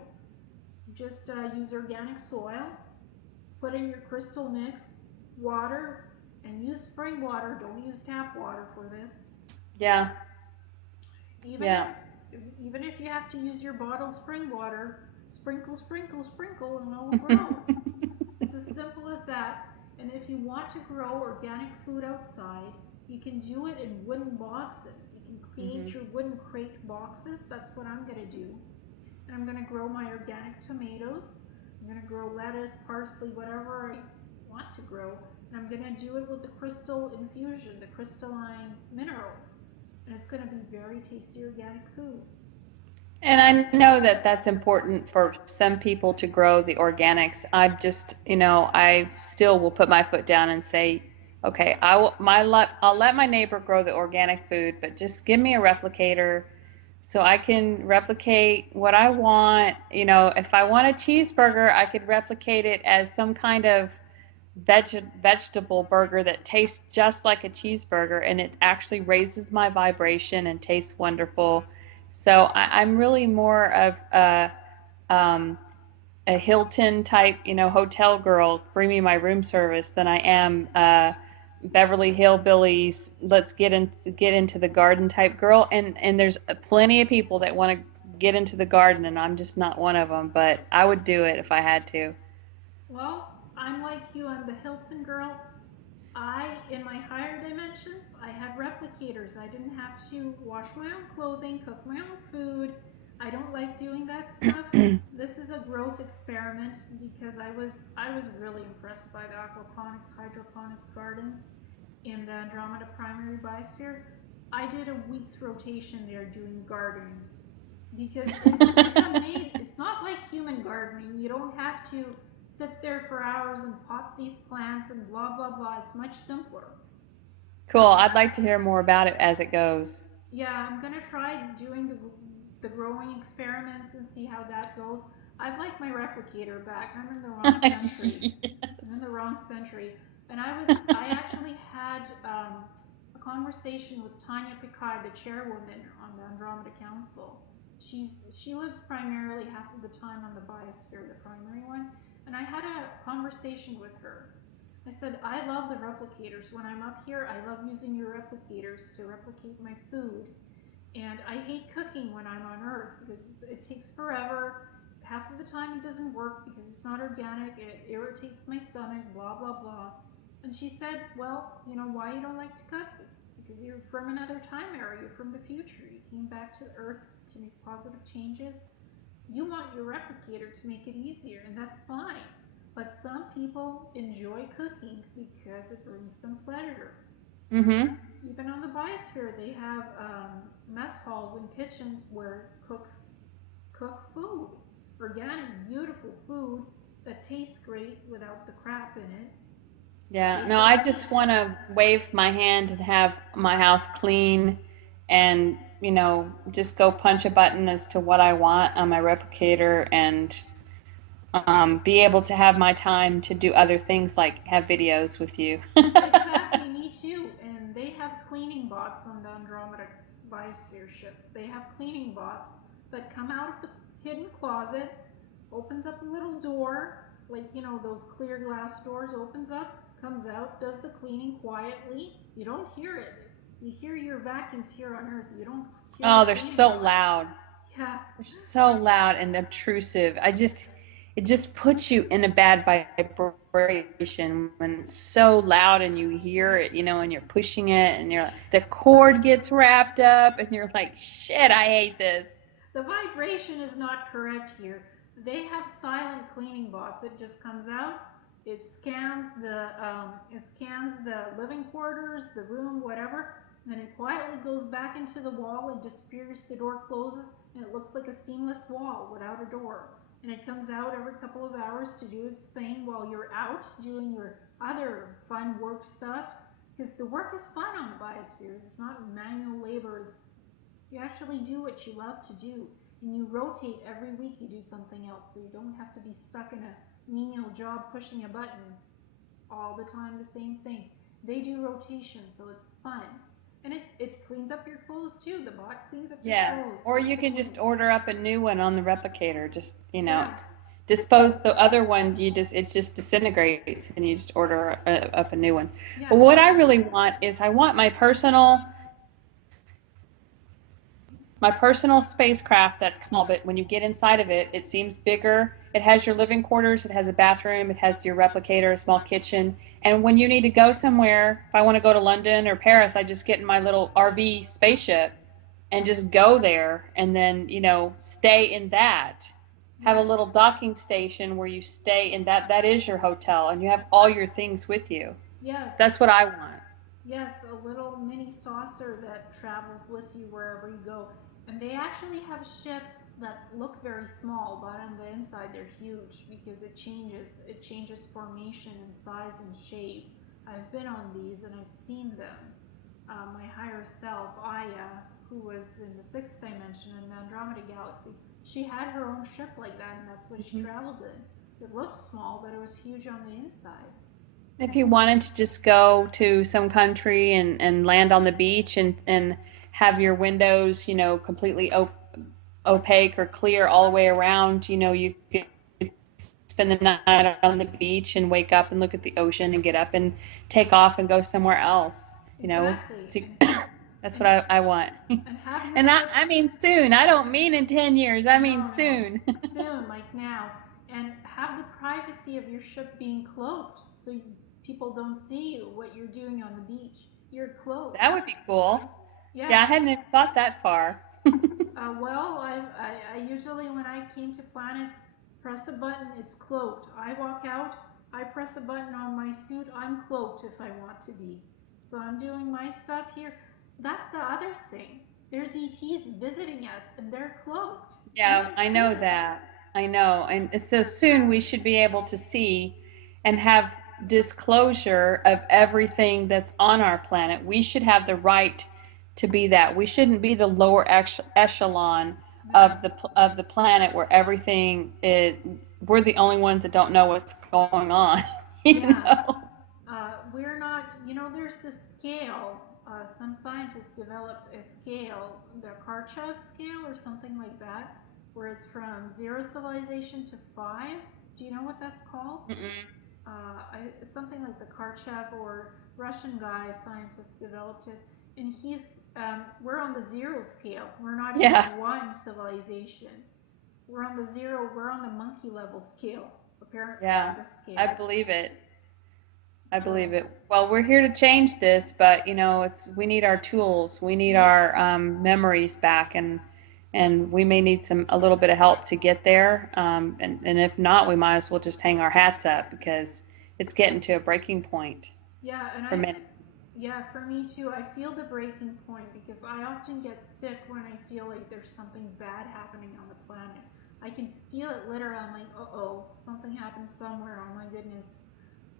Just use organic soil, put in your crystal mix, water, and use spring water. Don't use tap water for this. Yeah. Even Yeah. even if you have to use your bottled spring water, sprinkle, sprinkle, sprinkle, and it will grow. It's as simple as that. And if you want to grow organic food outside, you can do it in wooden boxes. You can create your wooden crate boxes. That's what I'm going to do. And I'm going to grow my organic tomatoes. I'm going to grow lettuce, parsley, whatever I want to grow. And I'm going to do it with the crystal infusion, the crystalline minerals. And it's going to be very tasty organic food. And I know that that's important for some people to grow the organics. I've just, I still will put my foot down and say, okay, I'll let my neighbor grow the organic food, but just give me a replicator so I can replicate what I want. You know, if I want a cheeseburger, I could replicate it as some kind of vegetable burger that tastes just like a cheeseburger and it actually raises my vibration and tastes wonderful. So I'm really more of um, a Hilton type, you know, hotel girl, bring me my room service than I am Beverly Hillbillies. Let's get into the garden type girl. And there's plenty of people that want to get into the garden, and I'm just not one of them. But I would do it if I had to. Well, I'm like you, I'm the Hilton girl. In my higher dimensions, I had replicators. I didn't have to wash my own clothing, cook my own food. I don't like doing that stuff. This is a growth experiment because I was really impressed by the aquaponics, hydroponics gardens in the Andromeda primary biosphere. I did a week's rotation there doing gardening because it's amazing. It's not like human gardening. You don't have to sit there for hours and pot these plants and blah blah blah. It's much simpler. Cool. I'd like to hear more about it as it goes. Yeah, I'm gonna try doing the growing experiments and see how that goes. I'd like my replicator back. I'm in the wrong century. I'm in the Yes. wrong century. And I actually had a conversation with Tanya Pikai, the chairwoman on the Andromeda Council. She lives primarily half of the time on the biosphere, the primary one, and I had a conversation with her. I said, I love the replicators. When I'm up here, I love using your replicators to replicate my food. And I hate cooking when I'm on Earth because it takes forever. Half of the time it doesn't work because it's not organic. It irritates my stomach, blah, blah, blah. And she said, well, you know why you don't like to cook? Because you're from another time era. You're from the future. You came back to Earth to make positive changes. You want your replicator to make it easier, and that's fine. But some people enjoy cooking because it brings them pleasure. Mm-hmm. Even on the biosphere, they have mess halls and kitchens where cooks cook food, organic, beautiful food that tastes great without the crap in it. Yeah, Tastes no, like I meat. just want to wave my hand and have my house clean and, you know, just go punch a button as to what I want on my replicator and be able to have my time to do other things like have videos with you. Exactly, me too. And they have cleaning bots on the Andromeda biosphere ships. They have cleaning bots that come out of the hidden closet, opens up a little door, like those clear glass doors, opens up, comes out, does the cleaning quietly. You don't hear it. You hear your vacuums here on Earth. You don't hear the Oh, they're cleaning so bot. loud. Yeah, They're so loud and obtrusive. It just puts you in a bad vibration when it's so loud and you hear it, you know, and you're pushing it and the cord gets wrapped up and you're like, shit, I hate this. the vibration is not correct here. They have silent cleaning bots. It just comes out. It scans the living quarters, the room, whatever. And then it quietly goes back into the wall and disappears. The door closes, and it looks like a seamless wall without a door. And it comes out every couple of hours to do its thing while you're out doing your other fun work stuff. Because the work is fun on the biospheres. It's not manual labor. You actually do what you love to do, and you rotate every week. You do something else, so you don't have to be stuck in a menial job pushing a button all the time, the same thing. They do rotation, so it's fun, and it cleans up your clothes too. The bot cleans up your Yeah. clothes Or once you a can week. just order up a new one on the replicator. Just, you know, Yeah, dispose the other one, it just disintegrates and you just order up a new one. yeah, But what I really want is I want my personal spacecraft that's small, but when you get inside of it, it seems bigger. It has your living quarters, it has a bathroom, it has your replicator, a small kitchen. And when you need to go somewhere, if I want to go to London or Paris, I just get in my little RV spaceship and just go there and then, you know, stay in that. Have a yes, little docking station where you stay in that. That is your hotel and you have all your things with you. yes. That's what I want. Yes, a little mini saucer that travels with you wherever you go. And they actually have ships that look very small, but on the inside they're huge because it changes. It changes formation and size and shape. I've been on these and I've seen them. My higher self, Aya, who was in the sixth dimension in the Andromeda Galaxy, she had her own ship like that, and that's what she traveled in. It looked small, but it was huge on the inside. If you wanted to just go to some country and land on the beach and have your windows, completely opaque or clear all the way around, you could spend the night on the beach and wake up and look at the ocean and get up and take off and go somewhere else, Exactly, to, and that's what and I want. and have your And ship. I mean soon. I don't mean in 10 years. I mean No, no, soon. soon, like now, and have the privacy of your ship being cloaked, so people don't see you what you're doing on the beach. You're cloaked. That would be cool. Yeah, Yeah. I hadn't even thought that far. Well, I usually, when I came to planets, press a button, it's cloaked. I walk out, I press a button on my suit, I'm cloaked if I want to be. So I'm doing my stuff here. That's the other thing. There's ETs visiting us and they're cloaked. We Yeah, don't I see know them. that. I know. And so soon we should be able to see and have disclosure of everything that's on our planet. We should have the right to be that. We shouldn't be the lower echelon No. of the planet where everything is, we're the only ones that don't know what's going on, you Yeah. know? We're not, there's this scale. Some scientists developed a scale, the Kharchev scale or something like that, where it's from zero civilization to five. Do you know what that's called? Mm-mm. It's something like the Kharchev or Russian guy scientist developed it, and we're on the zero scale. We're not even Yeah, one civilization. We're on the zero. We're on the monkey level scale, apparently yeah. the I scale. believe it. I So believe it. Well, we're here to change this, but we need our tools. We need yes, our memories back, and we may need a little bit of help to get there. And if not, we might as well just hang our hats up because it's getting to a breaking point yeah, for many. yeah, for me too. I feel the breaking point because I often get sick when I feel like there's something bad happening on the planet. I can feel it literally. I'm like, oh, something happened somewhere. Oh my goodness,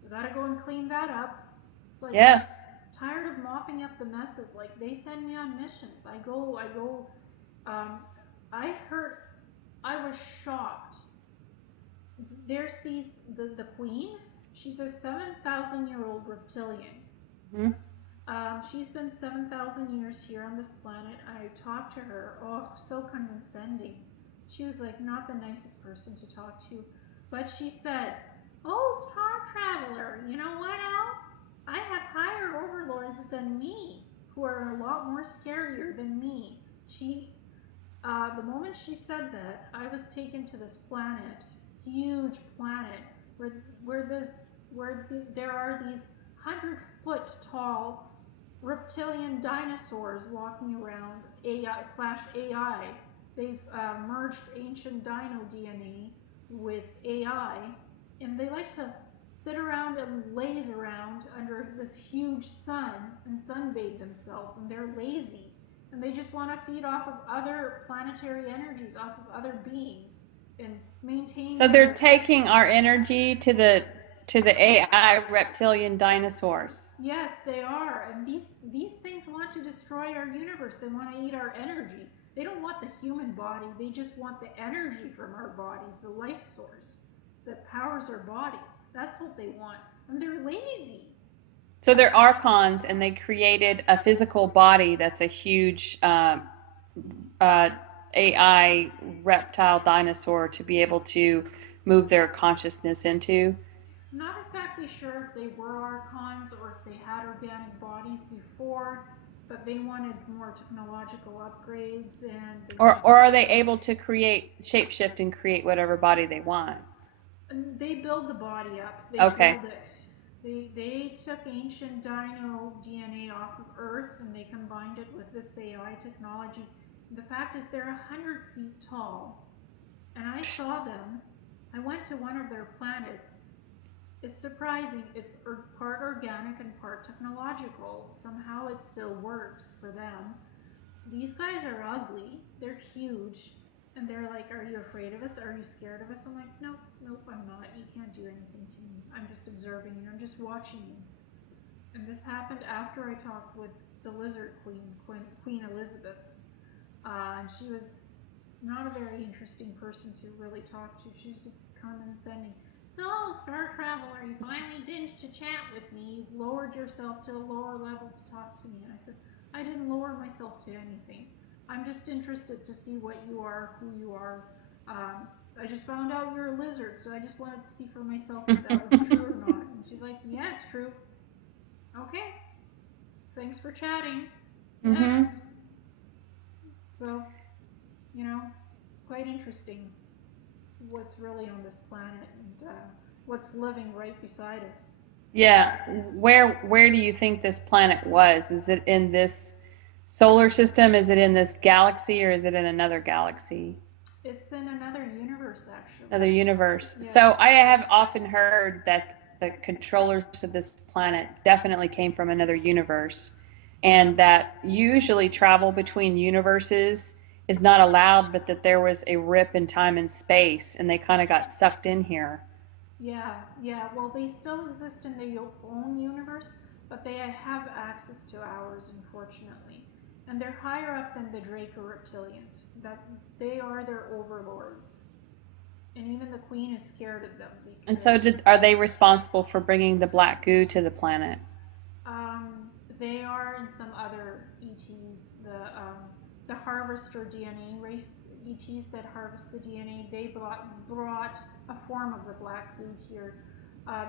we gotta go and clean that up. It's like I'm Yes. tired of mopping up the messes. Like they send me on missions. I go. Um, I heard. I was shocked. There's the queen. She's a 7,000-year-old reptilian. Hmm. She's been 7,000 years here on this planet. I talked to her. Oh, so condescending. She was like not the nicest person to talk to. But she said, oh, Star Traveler, you know what, Al? I have higher overlords than me who are a lot more scarier than me. The moment she said that, I was taken to this planet, huge planet, there are these 100-foot tall reptilian dinosaurs walking around, AI/AI. They've merged ancient dino DNA with AI, and they like to sit around and laze around under this huge sun and sunbathe themselves, and they're lazy and they just want to feed off of other planetary energies, off of other beings, and maintain So they're their. taking our energy to the AI reptilian dinosaurs. Yes, they are, and these things want to destroy our universe. They want to eat our energy. They don't want the human body. They just want the energy from our bodies, the life source that powers our body. That's what they want, and they're lazy. So they're archons, and they created a physical body that's a huge uh, AI reptile dinosaur to be able to move their consciousness into. Not exactly sure if they were archons or if they had organic bodies before, but they wanted more technological upgrades and they Or, wanted to. or are they able to create, shapeshift and create whatever body they want? And they build the body up. They Okay. build it. They took ancient dino DNA off of Earth and they combined it with this AI technology. The fact is, they're 100 feet tall, and I saw them. I went to one of their planets. It's surprising. It's part organic and part technological. Somehow it still works for them. These guys are ugly. They're huge. And they're like, are you afraid of us? Are you scared of us? I'm like, nope, nope, I'm not. You can't do anything to me. I'm just observing you. I'm just watching you. And this happened after I talked with the lizard queen, Queen Elizabeth. And she was not a very interesting person to really talk to. She was just condescending. So, Star Traveler, you finally didn't to chat with me. You lowered yourself to a lower level to talk to me. And I said, I didn't lower myself to anything. I'm just interested to see what you are, who you are. Um, I just found out you're a lizard, so I just wanted to see for myself if that was true or not. And she's like, yeah, it's true. Okay, thanks for chatting. Mm-hmm. Next. So, you know, it's quite interesting what's really on this planet and what's living right beside us. Yeah. Where do you think this planet was? Is it in this solar system? Is it in this galaxy, or is it in another galaxy? It's in another universe, Another actually. universe. Yes. So I have often heard that the controllers of this planet definitely came from another universe, and that usually travel between universes is not allowed, but that there was a rip in time and space, and they kind of got sucked in here. Yeah, yeah. Well, they still exist in their own universe, but they have access to ours, unfortunately. And they're higher up than the Draco reptilians. That they are their overlords, and even the Queen is scared of them And so, because are they responsible for bringing the black goo to the planet? they are in some other ETs, the harvester DNA race ETs that harvest the DNA. They brought a form of the black goo here.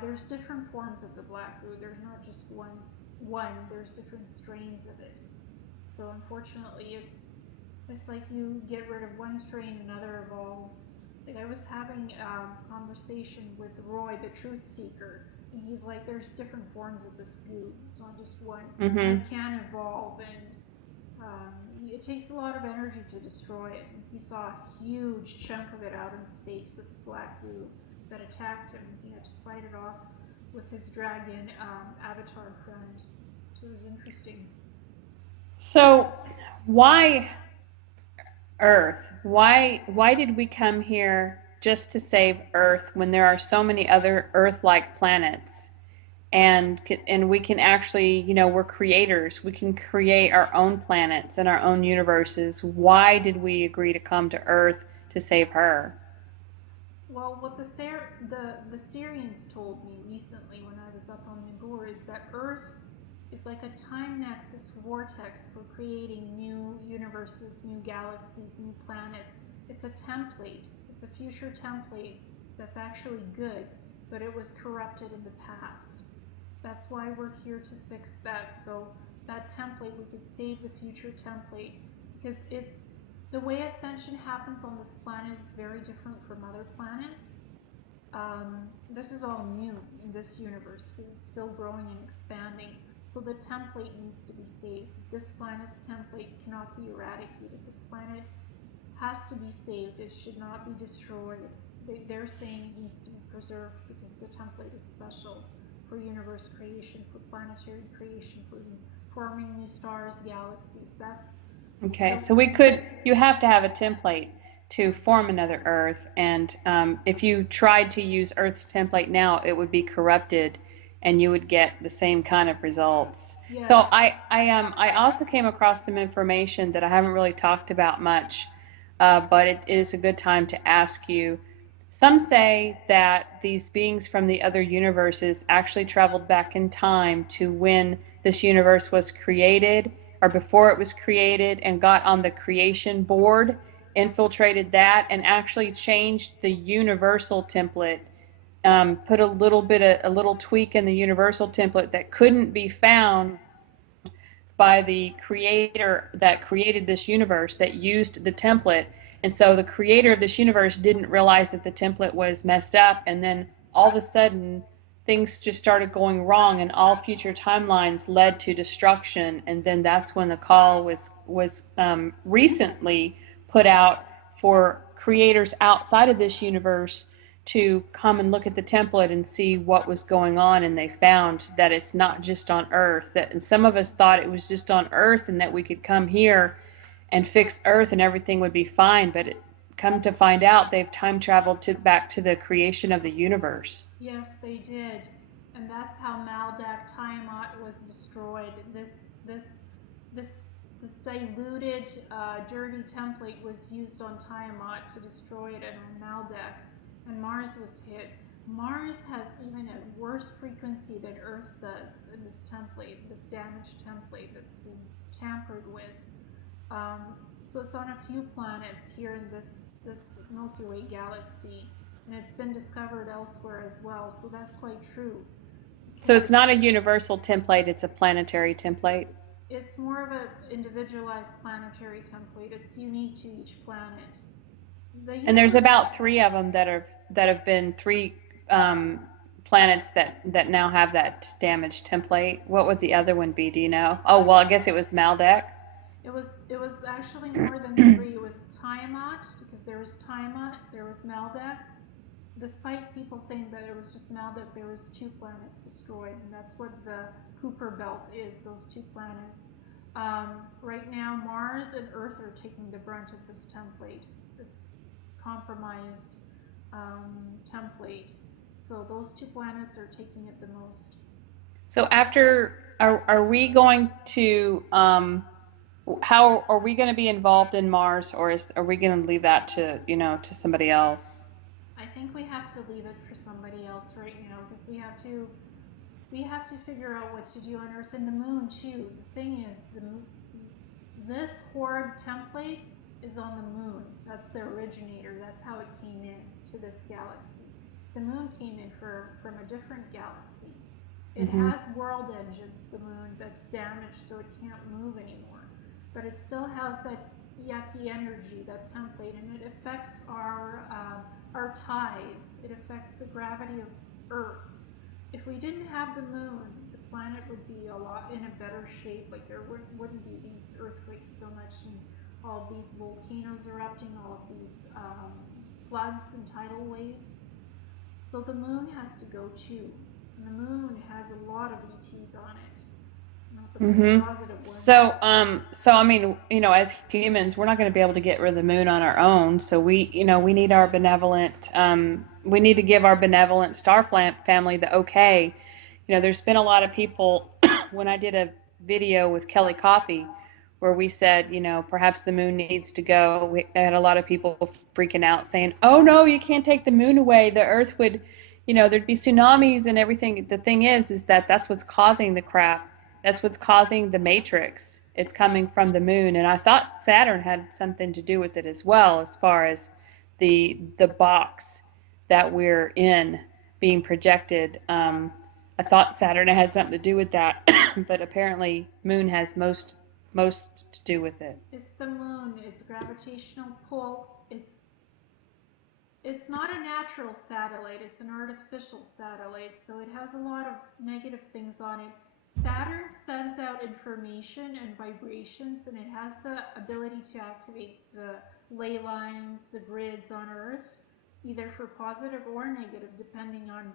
There's different forms of the black goo. There's not just one. There's different strains of it. So unfortunately, it's like you get rid of one strain, another evolves. Like I was having a conversation with Roy, the truth seeker, and he's like, "There's different forms of this goo. It's not just one. And Mm-hmm. it can evolve, and it takes a lot of energy to destroy it." And he saw a huge chunk of it out in space, this black goo that attacked him. He had to fight it off with his dragon avatar friend. So it was interesting. So, why Earth? Why did we come here just to save Earth when there are so many other Earth-like planets? And we can actually, we're creators. We can create our own planets and our own universes. Why did we agree to come to Earth to save her? Well, what the Syrians told me recently when I was up on Niburu is that Earth is like a time nexus vortex for creating new universes, new galaxies, new planets. It's a template. It's a future template that's actually good, but it was corrupted in the past. That's why we're here to fix that. So that template, we could save the future template because it's the way ascension happens on this planet is very different from other planets. This is all new in this universe because it's still growing and expanding. So the template needs to be saved. This planet's template cannot be eradicated. This planet has to be saved. It should not be destroyed. They're saying it needs to be preserved because the template is special for universe creation, for planetary creation, for forming new stars, galaxies. That's Okay, the so you have to have a template to form another Earth, and if you tried to use Earth's template now, it would be corrupted, and you would get the same kind of results. So yes. I also came across some information that I haven't really talked about much, but it is a good time to ask you. Some say that these beings from the other universes actually traveled back in time to when this universe was created or before it was created, and got on the creation board, infiltrated that, and actually changed the universal template. Put a little tweak in the universal template that couldn't be found by the creator that created this universe, that used the template. And so the creator of this universe didn't realize that the template was messed up. And then all of a sudden, things just started going wrong, and all future timelines led to destruction. And then that's when the call was recently put out for creators outside of this universe to come and look at the template and see what was going on, and they found that it's not just on Earth. That some of us thought it was just on Earth and that we could come here and fix Earth and everything would be fine, but come to find out they've time traveled to back to the creation of the universe. Yes, they did, and that's how Maldak Tiamat was destroyed. This this diluted, dirty template was used on Tiamat to destroy it, and on Maldek, and Mars was hit. Mars has even a worse frequency than Earth does in this template, this damaged template that's been tampered with. So it's on a few planets here in this Milky Way galaxy, and it's been discovered elsewhere as well. So that's quite true. So it's not a universal template, it's a planetary template. It's more of an individualized planetary template. It's unique to each planet. And there's about three of them that have been three planets that now have that damaged template. What would the other one be? Do you know? Oh well, I guess it was Maldek. It was actually more than three. It was Tiamat, because there was Tiamat, there was Maldek. Despite people saying that it was just Maldek, there was two planets destroyed, and that's what the Kuiper belt is, those two planets. Right now, Mars and Earth are taking the brunt of this template, this compromised template. So those two planets are taking it the most. So are we going to how are we going to be involved in Mars, or are we going to leave that to to somebody else? I think we have to leave it for somebody else right now, because we have to figure out what to do on Earth and the Moon too. The thing is, this horde template is on the Moon. That's the originator. That's how it came in to this galaxy. The Moon came in from a different galaxy. It has world engines, the Moon, that's damaged, so it can't move anymore. But it still has that yucky energy, that template, and it affects our tides. It affects the gravity of Earth. If we didn't have the Moon, the planet would be a lot in a better shape. Like there wouldn't be these earthquakes so much, and all of these volcanoes erupting, all of these floods and tidal waves. So the Moon has to go too. And the Moon has a lot of ETs on it. Not the most positive ones. So I mean, as humans, we're not going to be able to get rid of the Moon on our own. So we need our benevolent. We need to give our benevolent star family the okay. There's been a lot of people when I did a video with Kelly Coffey where we said, perhaps the Moon needs to go. We had a lot of people freaking out saying, oh no, you can't take the Moon away. The Earth would, there'd be tsunamis and everything. The thing is that that's what's causing the crap. That's what's causing the matrix. It's coming from the Moon. And I thought Saturn had something to do with it as well, as far as the box that we're in being projected. I thought Saturn had something to do with that, but apparently Moon has most to do with it. It's the Moon. It's gravitational pull. It's not a natural satellite. It's an artificial satellite, so it has a lot of negative things on it. Saturn sends out information and vibrations, and it has the ability to activate the ley lines, the grids on Earth, either for positive or negative, depending on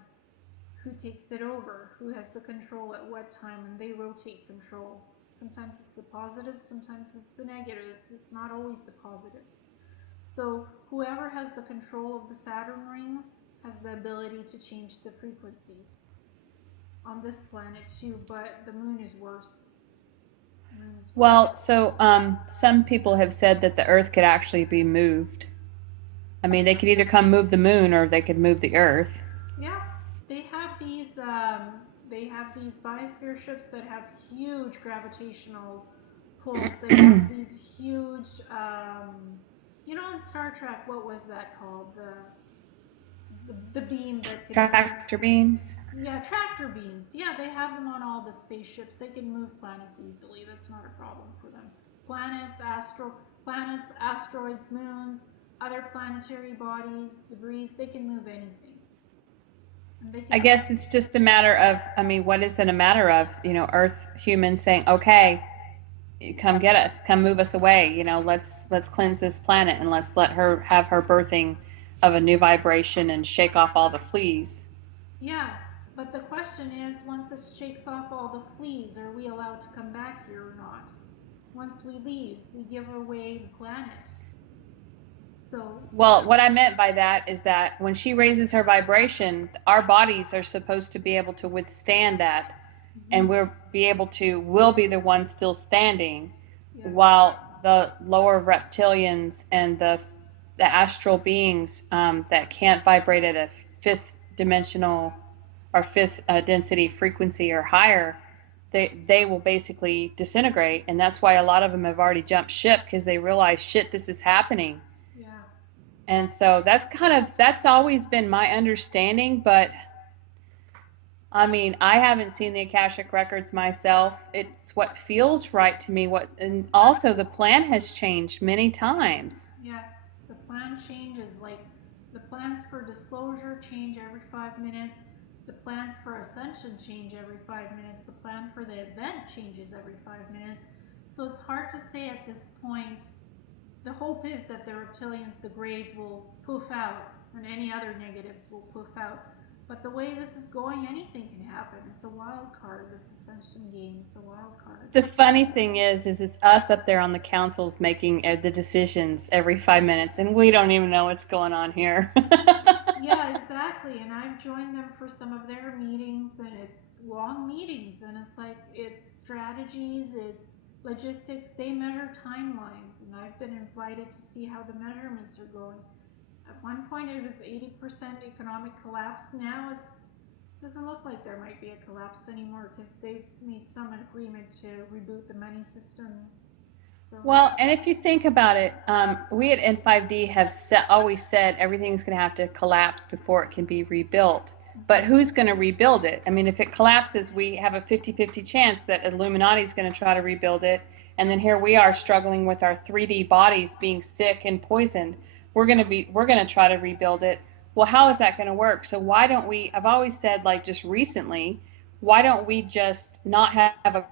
who takes it over, who has the control at what time, and they rotate control. Sometimes it's the positives, sometimes it's the negatives. It's not always the positives. So whoever has the control of the Saturn rings has the ability to change the frequencies on this planet too, but the Moon is worse. Well, so some people have said that the Earth could actually be moved. I mean, they could either come move the Moon or they could move the Earth. Yeah, they have these biosphere ships that have huge gravitational pulls. They have these huge, in Star Trek, what was that called? The beam that tractor beams. Yeah, tractor beams. Yeah, they have them on all the spaceships. They can move planets easily. That's not a problem for them. Planets, asteroids, moons, other planetary bodies, debris. They can move anything. I guess it's just a matter of, what is it a matter of? Earth humans saying, okay, come get us, come move us away. Let's cleanse this planet and let's let her have her birthing of a new vibration and shake off all the fleas. Yeah, but the question is, once it shakes off all the fleas, are we allowed to come back here or not? Once we leave, we give away the planet. So, well, what I meant by that is that when she raises her vibration, our bodies are supposed to be able to withstand that, and we'll be the ones still standing. Yeah. while the lower reptilians and the astral beings that can't vibrate at a fifth dimensional or fifth density frequency or higher, they will basically disintegrate, and that's why a lot of them have already jumped ship because they realize shit, this is happening. Yeah. And so that's always been my understanding, but I mean, I haven't seen the Akashic records myself. It's what feels right to me. What, and also the plan has changed many times. Yes. The plan changes. Like the plans for disclosure change every 5 minutes. The plans for ascension change every 5 minutes. The plan for the event changes every 5 minutes. So it's hard to say at this point. The hope is that the reptilians, the greys, will poof out, and any other negatives will poof out. But the way this is going, anything can happen. It's a wild card, this ascension game. It's a wild card. The funny thing is it's us up there on the councils making the decisions every 5 minutes, and we don't even know what's going on here. Yeah, exactly. And I've joined them for some of their meetings, and it's long meetings, and it's like it's strategies, it's logistics. They measure timelines, and I've been invited to see how the measurements are going. At one point, it was 80% economic collapse. Now it doesn't look like there might be a collapse anymore because they've made some agreement to reboot the money system. So Well, and if you think about it, we at N5D have always said everything's going to have to collapse before it can be rebuilt. But who's going to rebuild it? I mean, if it collapses, we have a 50-50 chance that Illuminati is going to try to rebuild it. And then here we are struggling with our 3D bodies being sick and poisoned. We're going to try to rebuild it. Well, how is that going to work? So why don't we, I've always said, like just recently, why don't we just not have a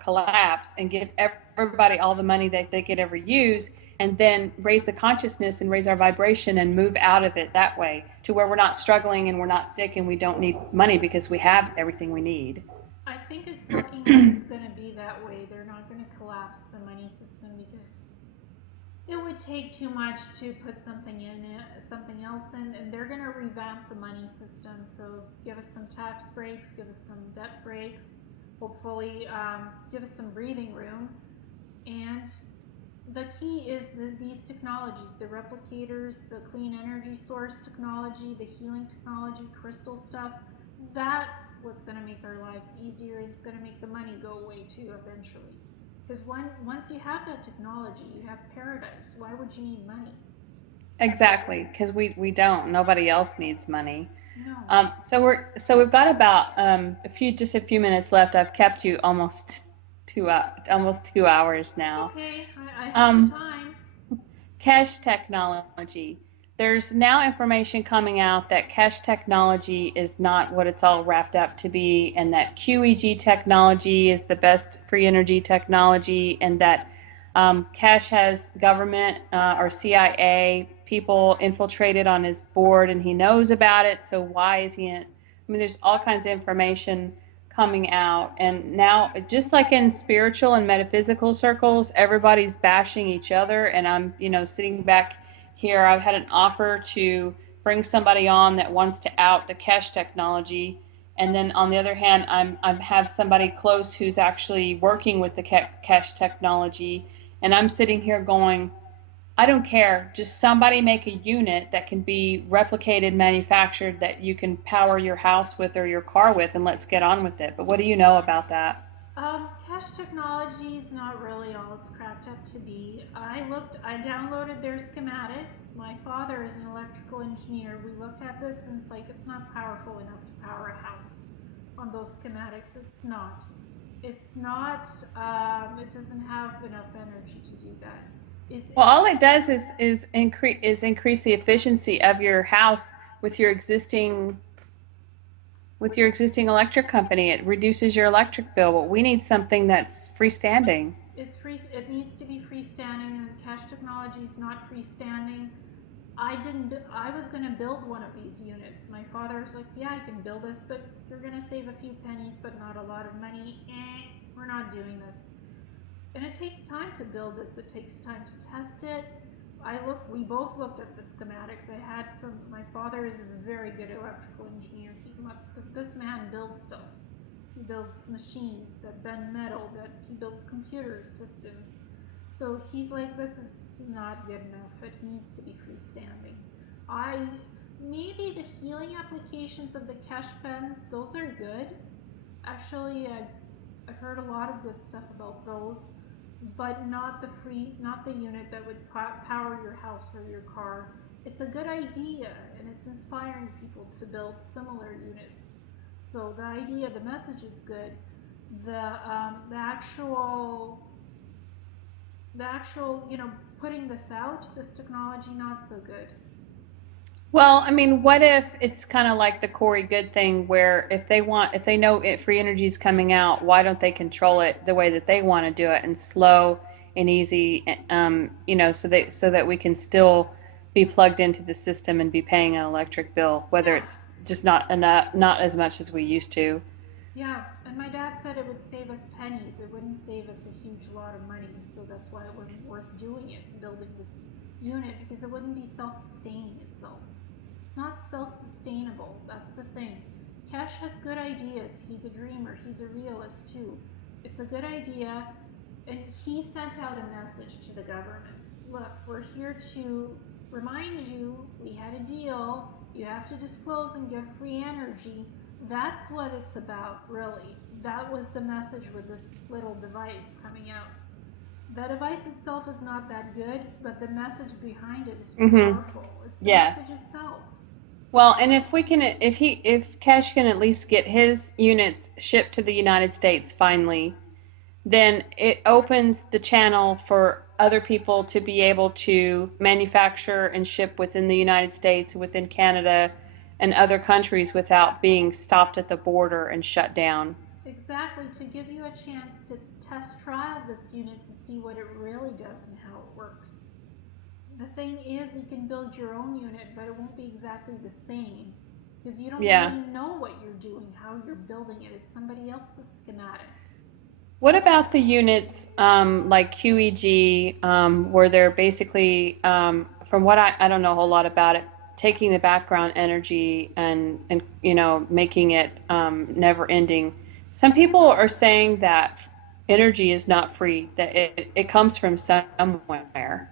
collapse and give everybody all the money that they could ever use, and then raise the consciousness and raise our vibration and move out of it that way to where we're not struggling and we're not sick and we don't need money because we have everything we need. I think it's looking like it's going to be that way. They're not going to collapse the money system because it would take too much to put something in it, something else in, and they're going to revamp the money system. So give us some tax breaks, give us some debt breaks, hopefully give us some breathing room. And the key is these technologies, the replicators, the clean energy source technology, the healing technology, crystal stuff. That's what's going to make our lives easier. It's going to make the money go away too eventually. Because once you have that technology, you have paradise. Why would you need money? Exactly, because we don't. Nobody else needs money. No. So we've got about a few minutes left. I've kept you almost 2 hours It's now. okay. I have the Um, time. Cache technology. There's now information coming out that cache technology is not what it's all wrapped up to be, and that QEG technology is the best free energy technology, and that cache has government or CIA people infiltrated on his board, and he knows about it. So why is he in? I mean, there's all kinds of information coming out, and now just like in spiritual and metaphysical circles, everybody's bashing each other, and I'm sitting back here. I've had an offer to bring somebody on that wants to out the cache technology, and then on the other hand, I have somebody close who's actually working with the cache technology, and I'm sitting here going, I don't care. Just somebody make a unit that can be replicated, manufactured, that you can power your house with or your car with, and let's get on with it. But what do you know about that? Cache technology is not really all it's cracked up to be. I downloaded their schematics. My father is an electrical engineer. We looked at this and it's like it's not powerful enough to power a house on those schematics. It's not. It's not. It doesn't have enough energy to do that. Well, It's all it does is increase the efficiency of your house with your existing electric company. It reduces your electric bill. But we need something that's freestanding. it's free. It needs to be freestanding, and cache technology is not freestanding. I didn't. I was going to build one of these units. My father was like, "Yeah, I can build this, but you're going to save a few pennies, but not a lot of money. We're not doing this." And it takes time to build this. It takes time to test it. We both looked at the schematics. I had some. My father is a very good electrical engineer. This man builds stuff. He builds machines that bend metal. That he builds computer systems. So he's like, this is not good enough. It needs to be freestanding. I maybe the healing applications of the Kesh pens, those are good. Actually, I've heard a lot of good stuff about those, but not the unit that would power your house or your car. It's a good idea, and it's inspiring people to build similar units. So the idea, the message is good. The actual, putting this out, this technology, not so good. Well, I mean, what if it's kind of like the Corey Good thing where if they know free energy is coming out, why don't they control it the way that they want to do it and slow and easy, so that we can still be plugged into the system and be paying an electric bill, whether Yeah, it's just not enough, not as much as we used to. yeah. And my dad said it would save us pennies. It wouldn't save us a huge lot of money. So that's why it wasn't worth doing it, building this unit, because it wouldn't be self-sustaining itself. It's not self-sustainable. That's the thing. Cash has good ideas. He's a dreamer. He's a realist too. It's a good idea, and he sent out a message to the governments. Look, we're here to remind you we had a deal. You have to disclose and give free energy. That's what it's about, really. That was the message with this little device coming out. The device itself is not that good, but the message behind it is Mm-hmm. powerful. It's the message Yes. itself. Well, and if Cash can at least get his units shipped to the United States finally, then it opens the channel for other people to be able to manufacture and ship within the United States, within Canada, and other countries without being stopped at the border and shut down. Exactly, to give you a chance to test trial this unit to see what it really does and how it works. The thing is, you can build your own unit, but it won't be exactly the same because you don't Yeah. really know what you're doing, how you're building it. It's somebody else's schematic. What about the units like QEG, where they're basically, from what I don't know a whole lot about it, taking the background energy and making it never ending. Some people are saying that energy is not free, that it comes from somewhere.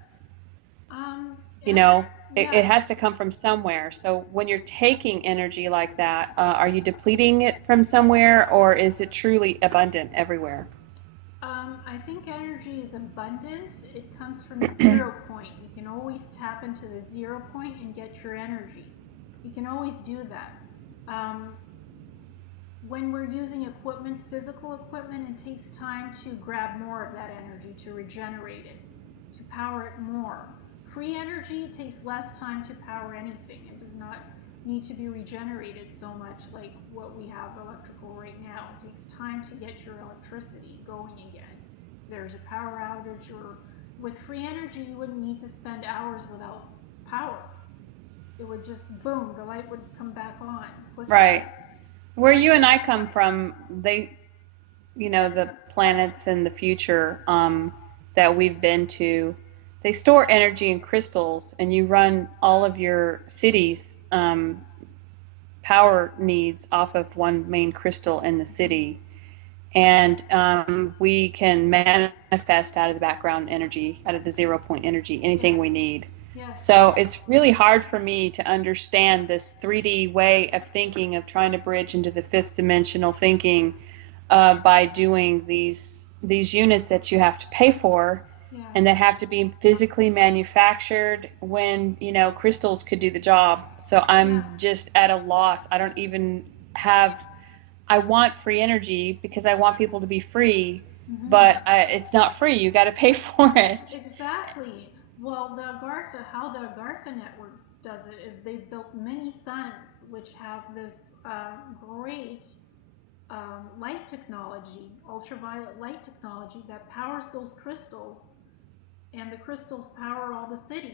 Um, You ener- know, it yeah, has to come from somewhere. So when you're taking energy like that, are you depleting it from somewhere, or is it truly abundant everywhere? I think energy is abundant. It comes from zero point. You can always tap into the zero point and get your energy. You can always do that. Um, when we're using equipment, physical equipment, it takes time to grab more of that energy, to regenerate it, to power it more. Free energy takes less time to power anything. It does not need to be regenerated so much like what we have electrical right now. It takes time to get your electricity going again. If there's a power outage, or with free energy, you wouldn't need to spend hours without power. It would just boom, the light would come back on quickly. Right. Where you and I come from, the planets in the future that we've been to, they store energy in crystals, and you run all of your cities' power needs off of one main crystal in the city. And we can manifest out of the background energy, out of the zero point energy, Yes, anything we need. yes, So it's really hard for me to understand this 3D way of thinking, of trying to bridge into the fifth dimensional thinking by doing these units that you have to pay for yeah, and that have to be physically manufactured when crystals could do the job. So yeah. I'm just at a loss. I don't even have. I want free energy because I want people to be free, Mm-hmm. but it's not free. You got to pay for it. Exactly. Well, how the Agartha network does it is they've built many suns which have this great light technology, ultraviolet light technology that powers those crystals, and the crystals power all the cities.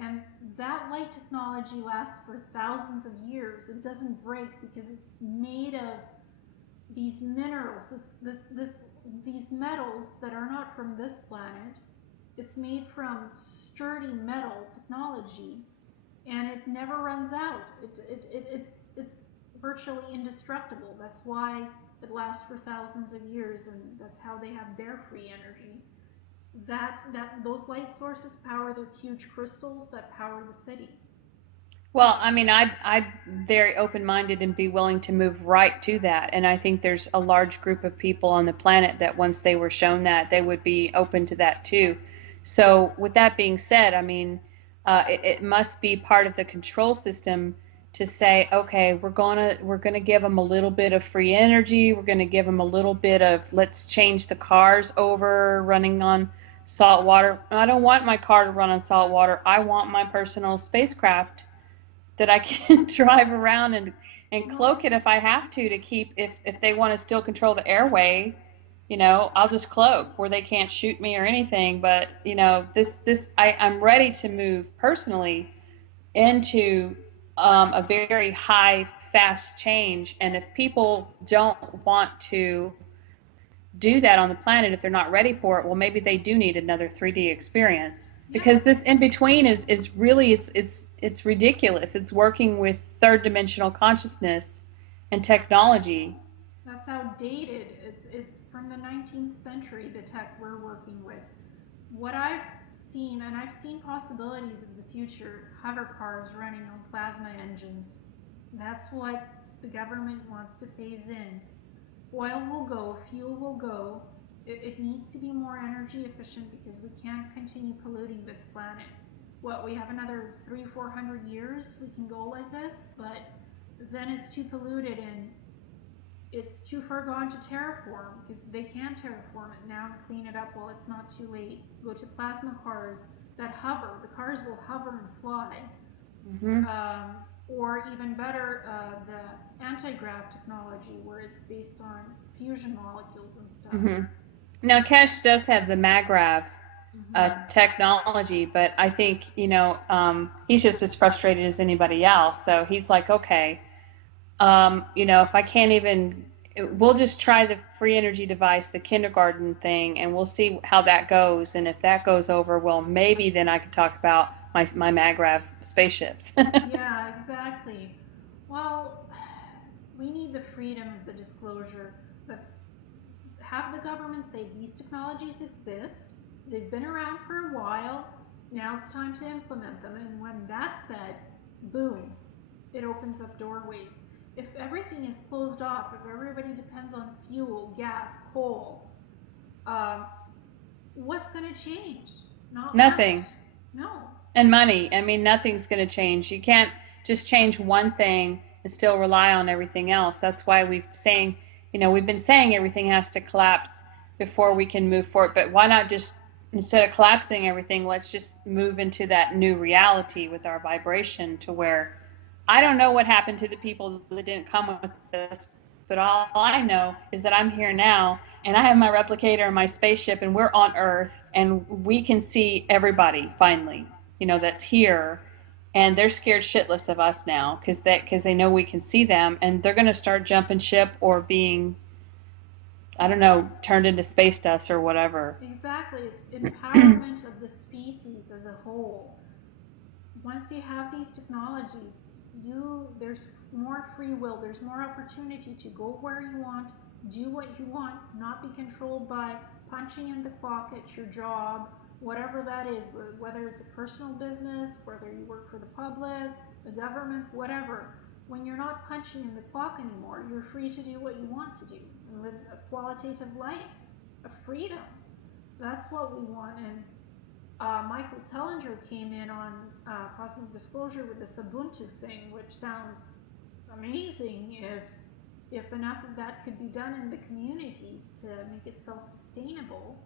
And that light technology lasts for thousands of years. It doesn't break because it's made of these minerals, these metals that are not from this planet. It's made from sturdy metal technology, and it never runs out. It's virtually indestructible. That's why it lasts for thousands of years, and that's how they have their free energy. That those light sources power the huge crystals that power the cities. Well, I mean, I'd very open-minded and be willing to move right to that. And I think there's a large group of people on the planet that once they were shown that, they would be open to that too. So, with that being said, I mean, it must be part of the control system to say, okay, we're gonna give them a little bit of free energy. We're gonna give them a little bit of let's change the cars over running on salt water. I don't want my car to run on salt water. I want my personal spacecraft that I can drive around and cloak Well, it if I have to keep if they want to still control the airway, I'll just cloak where they can't shoot me or anything. But this I'm ready to move personally into a very high fast change. And if people don't want to do that on the planet, if they're not ready for it, well, maybe they do need another 3D experience, yeah, because this in between is really it's ridiculous. It's working with third dimensional consciousness and technology. that's outdated. It's from the 19th century, the tech we're working with. What I've seen, and I've seen possibilities of the future, hover cars running on plasma engines. That's what the government wants to phase in. Oil will go, fuel will go. It needs to be more energy efficient because we can't continue polluting this planet. What, we have another 300-400 years we can go like this, but then it's too polluted and it's too far gone to terraform because they can terraform it now and clean it up while it's not too late. Go to plasma cars that hover. The cars will hover and fly. Hmm. Or even better, the anti-grav technology where it's based on fusion molecules and stuff. Hmm. Now, Kesh does have the Magrav Mm-hmm. technology, but I think he's just as frustrated as anybody else. So he's like, okay, if I can't even, we'll just try the free energy device, the kindergarten thing, and we'll see how that goes. And if that goes over, well, maybe then I could talk about my Magrav spaceships. Yeah, exactly. Well, we need the freedom of the disclosure, but have the government say these technologies exist, they've been around for a while, now it's time to implement them. And when that's said, boom, it opens up doorways. If everything is closed off, if everybody depends on fuel, gas, coal, um, what's going to change? Not Nothing. much. No. And money. I mean, nothing's going to change. You can't just change one thing and still rely on everything else. That's why we've been saying everything has to collapse before we can move forward. But why not just, instead of collapsing everything, let's just move into that new reality with our vibration to where I don't know what happened to the people that didn't come with us, but all I know is that I'm here now and I have my replicator and my spaceship and we're on Earth and we can see everybody finally, that's here. And they're scared shitless of us now because they know we can see them and they're going to start jumping ship or being, I don't know, turned into space dust or whatever. Exactly. It's empowerment of the species as a whole. Once you have these technologies, there's more free will, there's more opportunity to go where you want, do what you want, not be controlled by punching in the clock at your job, whatever that is, whether it's a personal business, whether you work for the public, the government, whatever. When you're not punching in the clock anymore, you're free to do what you want to do and live a qualitative life, a freedom. That's what we want. And Michael Tellinger came in on Cosmic Disclosure with this Ubuntu thing, which sounds amazing if enough of that could be done in the communities to make it self-sustainable.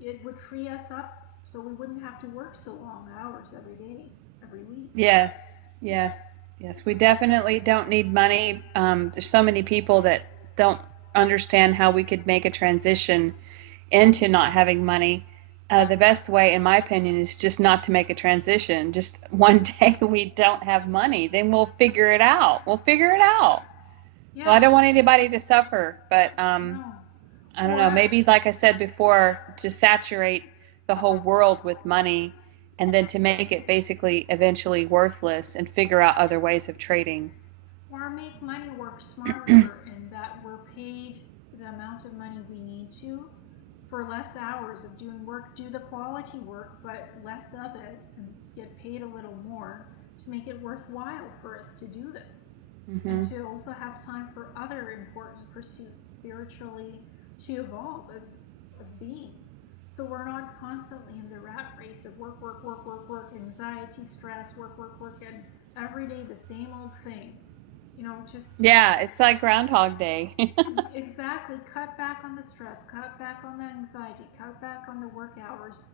It would free us up so we wouldn't have to work so long hours every day, every week. Yes, yes, yes. We definitely don't need money. There's so many people that don't understand how we could make a transition into not having money. The best way, in my opinion, is just not to make a transition. Just one day we don't have money, then we'll figure it out. We'll figure it out. Well, I Yeah, don't want anybody to suffer, but no. I don't know. Or, Maybe, like I said before, to saturate the whole world with money and then to make it basically eventually worthless and figure out other ways of trading. or make money work smarter in that we're paid the amount of money we need to for less hours of doing work, do the quality work, but less of it, and get paid a little more to make it worthwhile for us to do this. And Hmm. to also have time for other important pursuits spiritually, to evolve as beings. So we're not constantly in the rat race of work, work, work, work, work, anxiety, stress, work, work, work, and every day the same old thing. Just Yeah, it's like Groundhog Day. exactly cut back on the stress, cut back on the anxiety, cut back on the work hours.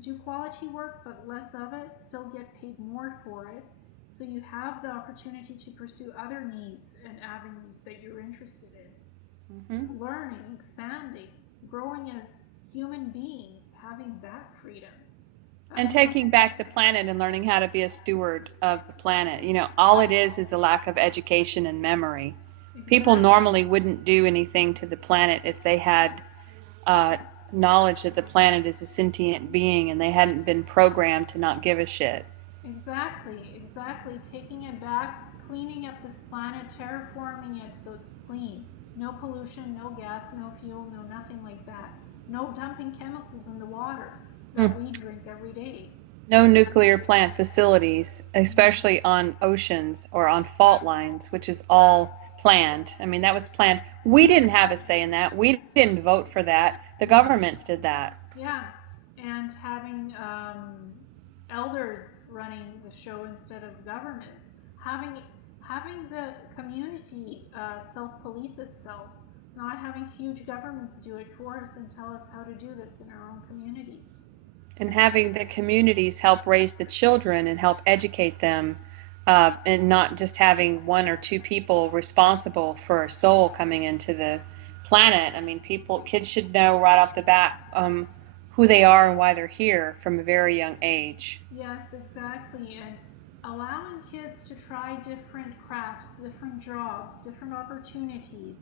Do quality work, but less of it, still get paid more for it. So you have the opportunity to pursue other needs and avenues that you're interested Hmm. in. Learning, expanding, growing as human beings, having that freedom. And That's taking back the planet and learning how to be a steward of the planet. All it is a lack of education and memory. People exactly, normally wouldn't do anything to the planet if they had uh, knowledge that the planet is a sentient being and they hadn't been programmed to not give a shit. exactly. Taking it back, cleaning up this planet, terraforming it so it's clean. No pollution, no gas, no fuel, no nothing like that. No dumping chemicals in the water that Hmm. we drink every day. No nuclear plant facilities, Mm-hmm. especially on oceans or on fault lines, which is all planned. I mean, that was planned. We didn't have a say in that. We didn't vote for that. The governments did that. Yeah, and having elders running the show instead of governments, having having the community self-police itself, not having huge governments do it for us and tell us how to do this in our own communities. And having the communities help raise the children and help educate them, and not just having one or two people responsible for a soul coming into the planet. I mean, kids should know right off the bat, who they are and why they're here from a very young age. Yes, exactly, and allowing kids to try different crafts, different jobs, different opportunities,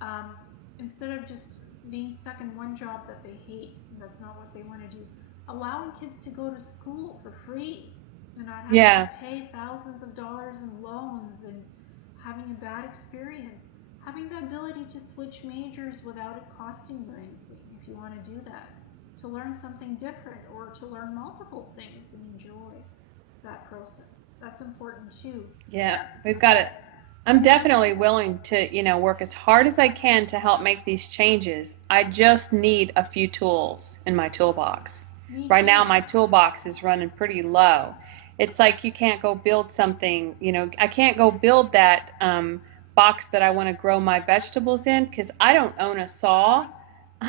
um, instead of just being stuck in one job that they hate and that's not what they want to do. Allowing kids to go to school for free and not having to Yeah, pay thousands of dollars in loans and having a bad experience. Having the ability to switch majors without it costing you anything if you want to do that. To learn something different or to learn multiple things and enjoy that process. That's important too. yeah, we've got it. I'm definitely willing to, work as hard as I can to help make these changes. I just need a few tools in my toolbox. Me Right now, too. my toolbox is running pretty low. It's like you can't go build something, I can't go build that box that I want to grow my vegetables in because I don't own a saw.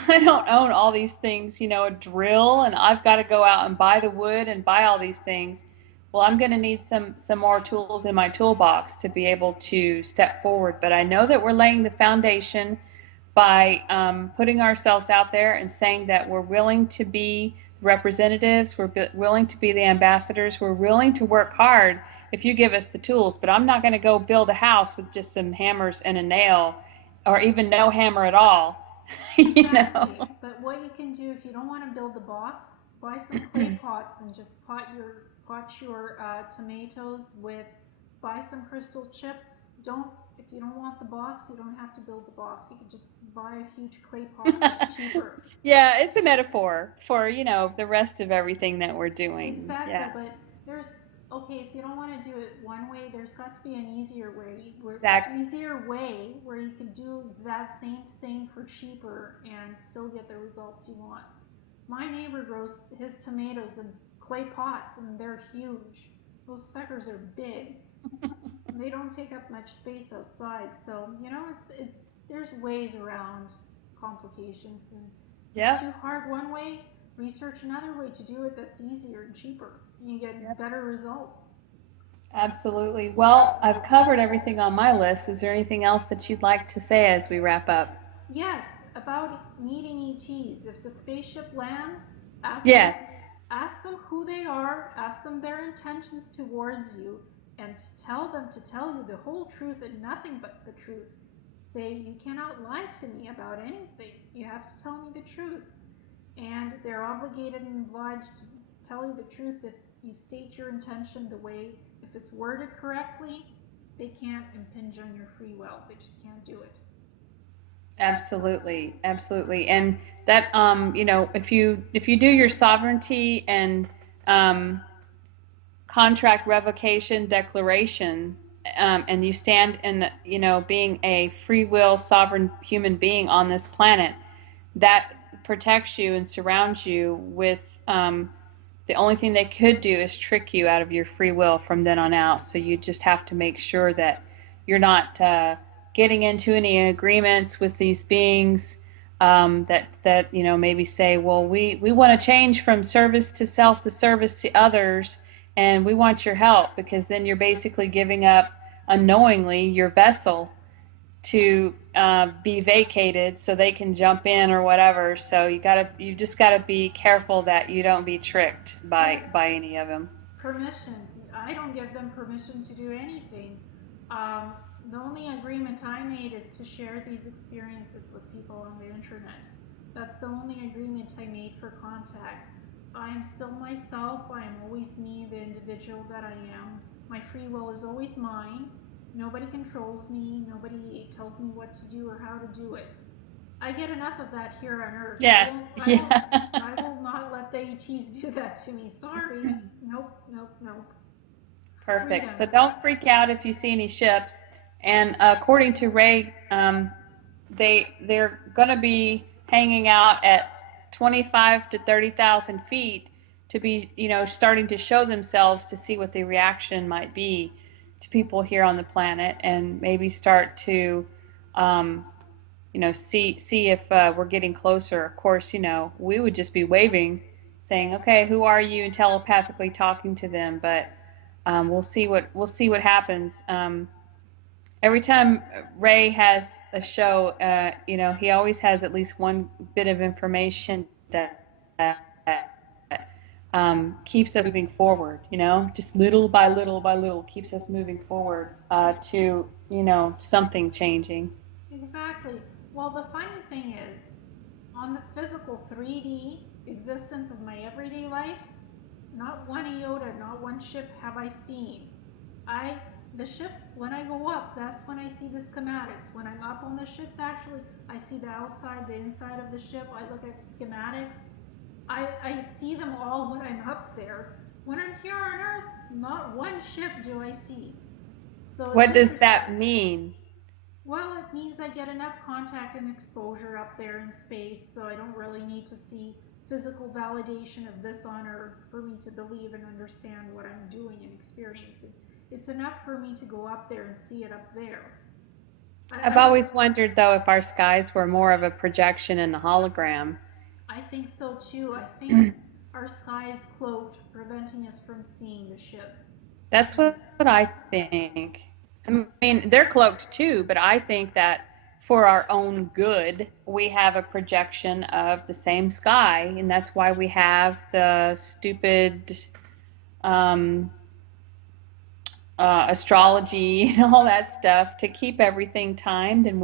I don't own all these things, a drill, and I've got to go out and buy the wood and buy all these things. Well, I'm going to need some more tools in my toolbox to be able to step forward. But I know that we're laying the foundation by putting ourselves out there and saying that we're willing to be representatives, willing to be the ambassadors, we're willing to work hard if you give us the tools. But I'm not going to go build a house with just some hammers and a nail, or even no hammer at all. you Exactly. know. But what you can do if you don't want to build the box, buy some clay pots and just pot your tomatoes with. Buy some crystal chips. Don't If you don't want the box, you don't have to build the box. You can just buy a huge clay pot that's cheaper. Yeah, it's a metaphor for, the rest of everything that we're doing. Exactly. Yeah, But there's okay if you don't want to do it one way. There's got to be an exactly. easier way where you can do that same thing for cheaper and still get the results you want. My neighbor grows his tomatoes in clay pots and they're huge. Those suckers are big. They don't take up much space outside. So, it's there's ways around complications and if it's Yep. too hard one way, research another way to do it that's easier and cheaper. And you get Yep. better results. Absolutely. Well, I've covered everything on my list. Is there anything else that you'd like to say as we wrap up? Yes, about meeting ETs. If the spaceship lands, ask them Yes. ask them who they are, ask them their intentions towards you, and tell them to tell you the whole truth and nothing but the truth. Say, you cannot lie to me about anything. You have to tell me the truth. And they're obligated and obliged to tell you the truth if you state your intention the way, if it's worded correctly, they can't impinge on your free will. They just can't do it. Absolutely, absolutely. And that if you do your sovereignty and um contract revocation declaration, and you stand in, being a free will sovereign human being on this planet, that protects you and surrounds you with, the only thing they could do is trick you out of your free will from then on out. So you just have to make sure that you're not getting into any agreements with these beings, that maybe say, well, we want to change from service to self to service to others, and we want your help, because then you're basically giving up unknowingly your vessel to be vacated so they can jump in or whatever. So you just gotta be careful that you don't be tricked Yes, by any of them. permissions. I don't give them permission to do anything. Um, the only agreement I made is to share these experiences with people on the internet. That's the only agreement I made for contact. I am still myself. I am always me, the individual that I am. My free will is always mine. Nobody controls me. Nobody tells me what to do or how to do it. I get enough of that here on Earth. I Yeah, won't. I won't. yeah. I will not let the ETs do that to me. Sorry. Nope. Nope. Nope. Perfect. Freedom. So don't freak out if you see any ships. And according to Ray, they're going to be hanging out at 25 to 30,000 feet to be, starting to show themselves to see what the reaction might be to people here on the planet, and maybe start to, um, see if we're getting closer. Of course, we would just be waving, saying, "Okay, who are you?" and telepathically talking to them. But we'll see what happens. Every time Ray has a show, he always has at least one bit of information that keeps us moving forward. Just little by little by little keeps us moving forward, to something changing. Exactly. Well, the funny thing is, on the physical 3D existence of my everyday life, not one iota, not one ship have I seen. I the ships, when I go up, that's when I see the schematics. When I'm up on the ships, actually, I see the outside, the inside of the ship. I look at the schematics. I see them all when I'm up there. When I'm here on Earth, not one ship do I see. So it's What does interesting. that mean? Well, it means I get enough contact and exposure up there in space, so I don't really need to see physical validation of this on Earth for me to believe and understand what I'm doing and experiencing. It's enough for me to go up there and see it up there. I I've don't. always wondered, though, if our skies were more of a projection in the hologram. I think so too. I think our sky is cloaked, preventing us from seeing the ships. That's And what I think. I mean, they're cloaked too, but I think that for our own good, we have a projection of the same sky, and that's why we have the stupid, um, astrology and all that stuff to keep everything timed. And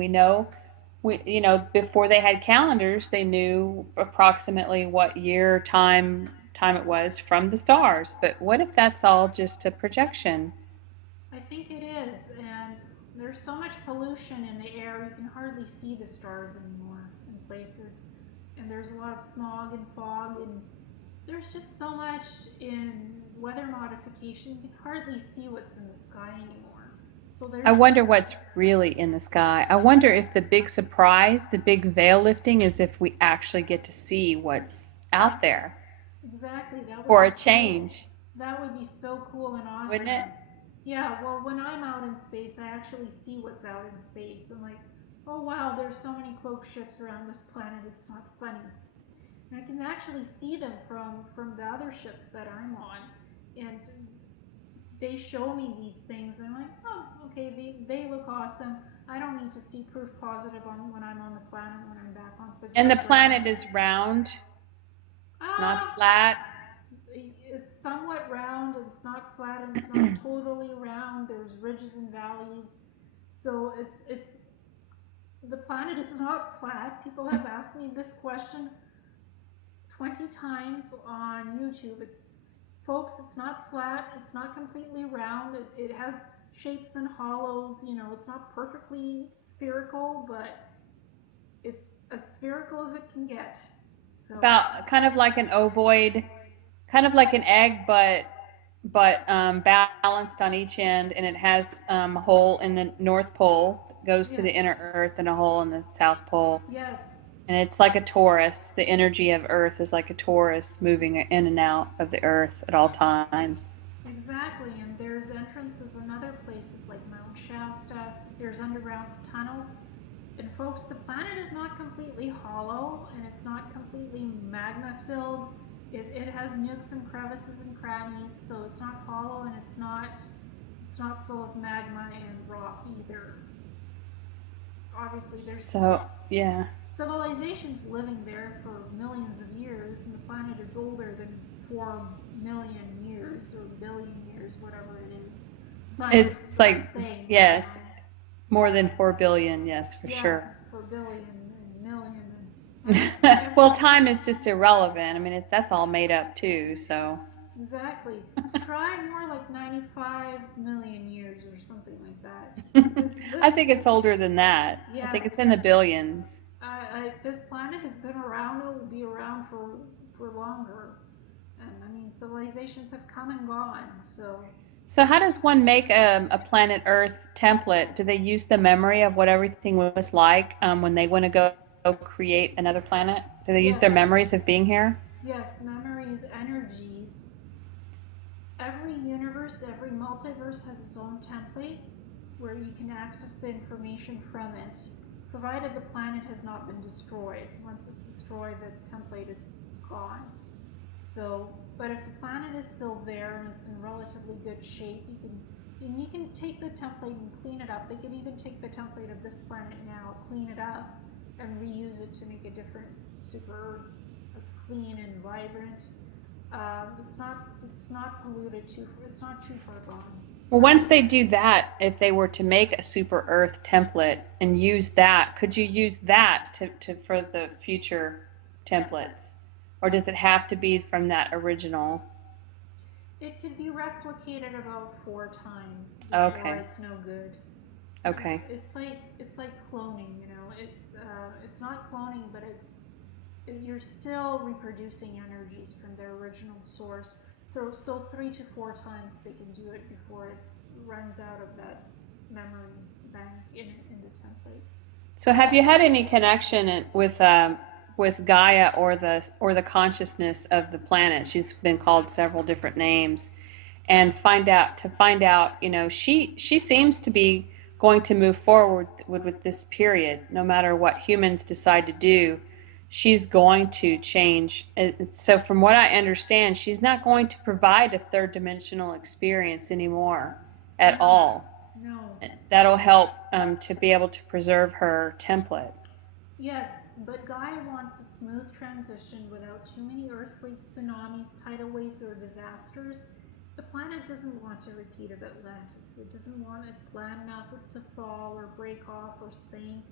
before they had calendars, they knew approximately what year, time it was from the stars. But what if that's all just a projection? I think it is, and there's so much pollution in the air, you can hardly see the stars anymore in places. And there's a lot of smog and fog, and there's just so much in weather modification, you can hardly see what's in the sky anymore. So I there's wonder what's really in the sky. I wonder if the big surprise, the big veil lifting, is if we actually get to see what's out there exactly, that would for be a cool. change, That would be so cool and wouldn't it? awesome. Yeah, well, when I'm out in space, I actually see what's out in space. I'm like, oh wow, there's so many cloak ships around this planet, it's not funny. And I can actually see them from the other ships that I'm on, and they show me these things. And I'm like, oh, okay, they look awesome. I don't need to see proof positive on when I'm on the planet when I'm back on And physical the ground. planet is round, not Ah, flat. it's somewhat round. It's not flat and it's not totally round. There's ridges and valleys. So it's the planet is not flat. People have asked me this question 20 times on YouTube. It's folks, it's not flat, it's not completely round. It has shapes and hollows, it's not perfectly spherical, but it's as spherical as it can get. So About kind of like an ovoid, kind of like an egg, but balanced on each end, and it has a hole in the North Pole that goes to yes, the inner Earth, and a hole in the South Pole. yes, And it's like a torus. The energy of Earth is like a torus moving in and out of the Earth at all times. exactly. And there's entrances in other places like Mount Shasta. There's underground tunnels. And folks, the planet is not completely hollow and it's not completely magma filled. It has nooks and crevices and crannies, so it's not hollow and it's not full of magma and rock either. Obviously, there's So, yeah. civilizations living there for millions of years, and the planet is older than 4 million years or billion years, whatever it is. It's Scientists are like, saying right yes, now. more than 4 billion, yes, for Yeah, sure. for billion and million and Well, time is just irrelevant. I mean, that's all made up too, so. exactly. Try more like 95 million years or something like that. This I think it's older than that. I think yes, it's in the billions. this planet has been around. It will be around for longer. And I mean, civilizations have come and gone. So So, how does one make a planet Earth template? Do they use the memory of what everything was like when they want to go create another planet? Do they use their yes, memories of being here? yes, memories, energies. Every universe, every multiverse has its own template where you can access the information from it, provided the planet has not been destroyed. Once it's destroyed, the template is gone. So, but if the planet is still there and it's in relatively good shape, you can take the template and clean it up. They can even take the template of this planet now, clean it up, and reuse it to make a different super Earth that's clean and vibrant. It's not polluted too. It's not too far gone. Well, once they do that, if they were to make a super Earth template and use that, could you use that to for the future templates? Or does it have to be from that original? It can be replicated about 4 times before Okay. it's no good. Because Okay. it's like cloning, it's not cloning, but you're still reproducing energies from their original source. So 3 to 4 times they can do it before it runs out of that memory bank in the template. So have you had any connection with Gaia or the consciousness of the planet? She's been called several different names, and find out, she seems to be going to move forward with this period, no matter what humans decide to do. She's going to change. So from what I understand, she's not going to provide a third dimensional experience anymore at No, all. no. That'll help to be able to preserve her template. Yes, but Gaia wants a smooth transition without too many earthquakes, tsunamis, tidal waves, or disasters. The planet doesn't want a repeat of Atlantis. It doesn't want its land masses to fall or break off or sink.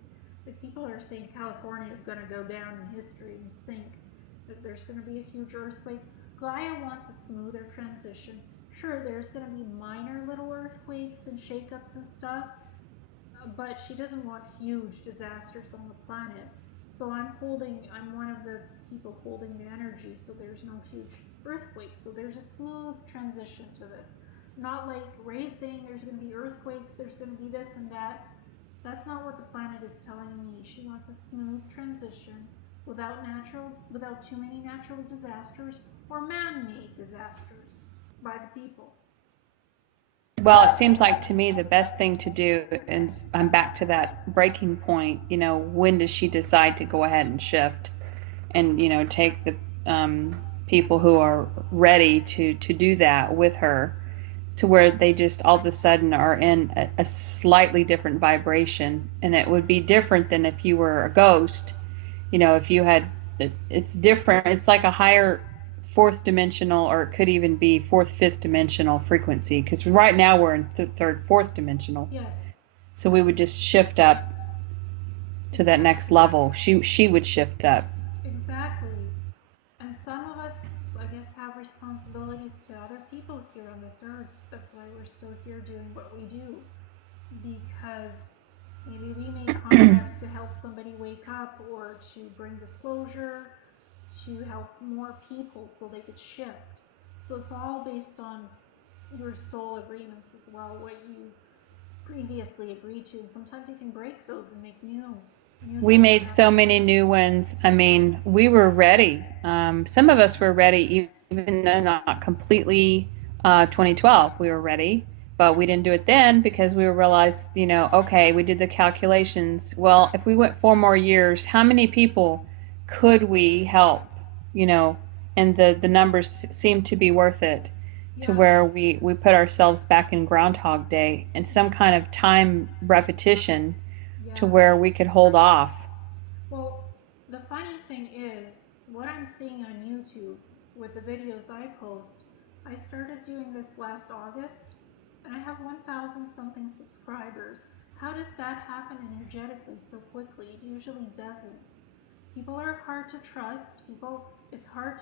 Like people are saying California is going to go down in history and sink, that there's going to be a huge earthquake. Gaia wants a smoother transition. Sure, there's going to be minor little earthquakes and shakeups and stuff, but she doesn't want huge disasters on the planet. So I'm one of the people holding the energy, so there's no huge earthquakes. So there's a smooth transition to this. Not like Ray saying there's going to be earthquakes, there's going to be this and that. That's not what the planet is telling me. She wants a smooth transition without too many natural disasters or man-made disasters by the people. Well, it seems like to me the best thing to do, and I'm back to that breaking point, when does she decide to go ahead and shift and, take the people who are ready to do that with her to where they just all of a sudden are in a slightly different vibration. And it would be different than if you were a ghost. If you had, it's different. It's like a higher fourth dimensional, or it could even be fourth, fifth dimensional frequency. Because right now we're in third, fourth dimensional. Yes, So we would just shift up to that next level. She would shift up. exactly. And some of us, I guess, have responsibilities to other people here on this earth. That's why we're still here doing what we do. Because Maybe we made contracts to help somebody wake up or to bring disclosure, to help more people so they could shift. So it's all based on your soul agreements as well, what you previously agreed to, and sometimes you can break those and make new We things made so happen. many new ones. I mean, we were ready. Some of us were ready, even though not completely 2012. We were ready, but we didn't do it then because we realized, okay, we did the calculations. Well, if we went 4 more years, how many people could we help? You know, and the numbers seemed to be worth it to Yeah, where we put ourselves back in Groundhog Day and some kind of time repetition to yeah. where we could hold off. Well, the funny thing is, what I'm seeing on YouTube with the videos I post, I started doing this last August and I have 1,000 something subscribers. How does that happen energetically so quickly? It usually doesn't. People are hard to trust. People, it's hard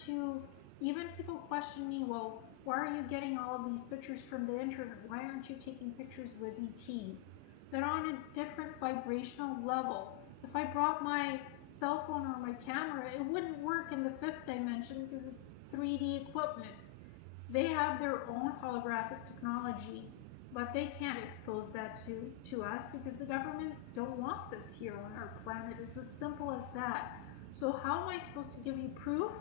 to, even people question me, well, why are you getting all of these pictures from the internet? Why aren't you taking pictures with ETs? They're on a different vibrational level. If I brought my cell phone or my camera, it wouldn't work in the fifth dimension because it's 3D equipment. They have their own holographic technology, but they can't expose that to us because the governments don't want this here on our planet. It's as simple as that. So how am I supposed to give you proof?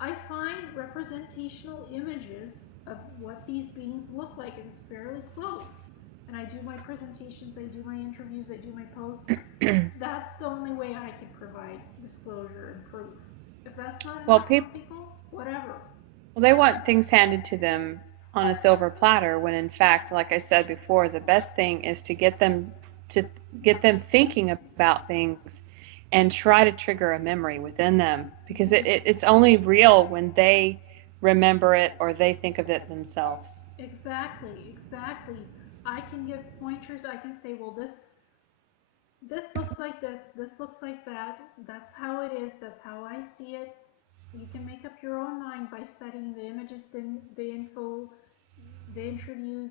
I find representational images of what these beings look like, and it's fairly close. And I do my presentations, I do my interviews, I do my posts. That's the only way I can provide disclosure and proof. If that's not Well, enough for people, people, whatever. well, they want things handed to them on a silver platter when in fact, like I said before, the best thing is to get them thinking about things and try to trigger a memory within them because it's only real when they remember it or they think of it themselves. Exactly, exactly. I can give pointers. I can say, well, this looks like this looks like that. That's how it is. That's how I see it. You can make up your own mind by studying the images, the info, the interviews.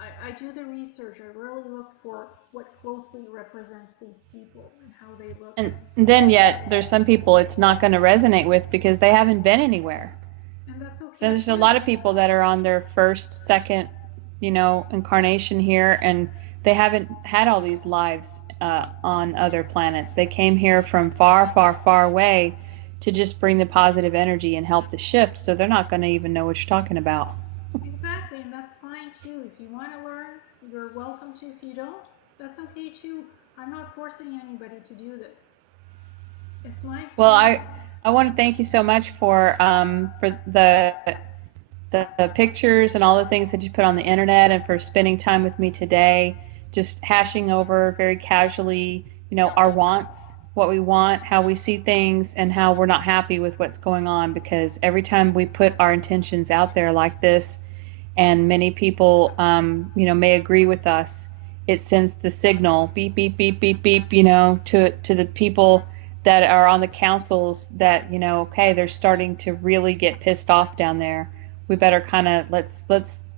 I do the research. I really look for what closely represents these people and how they look. And then yet there's some people it's not going to resonate with because they haven't been anywhere. And that's So okay there's a too. lot of people that are on their first, second, incarnation here, and they haven't had all these lives on other planets. They came here from far, far, far away to just bring the positive energy and help the shift. So they're not going to even know what you're talking about. Exactly, and that's fine too. If you want to learn, you're welcome to. If you don't, that's okay too. I'm not forcing anybody to do this. It's my Well, experience. I want to thank you so much for the pictures and all the things that you put on the internet and for spending time with me today, just hashing over very casually, our wants, what we want, how we see things, and how we're not happy with what's going on. Because every time we put our intentions out there like this, and many people, may agree with us, it sends the signal beep, beep, beep, beep, beep, to the people that are on the councils that, okay, they're starting to really get pissed off down there. We better kind of let's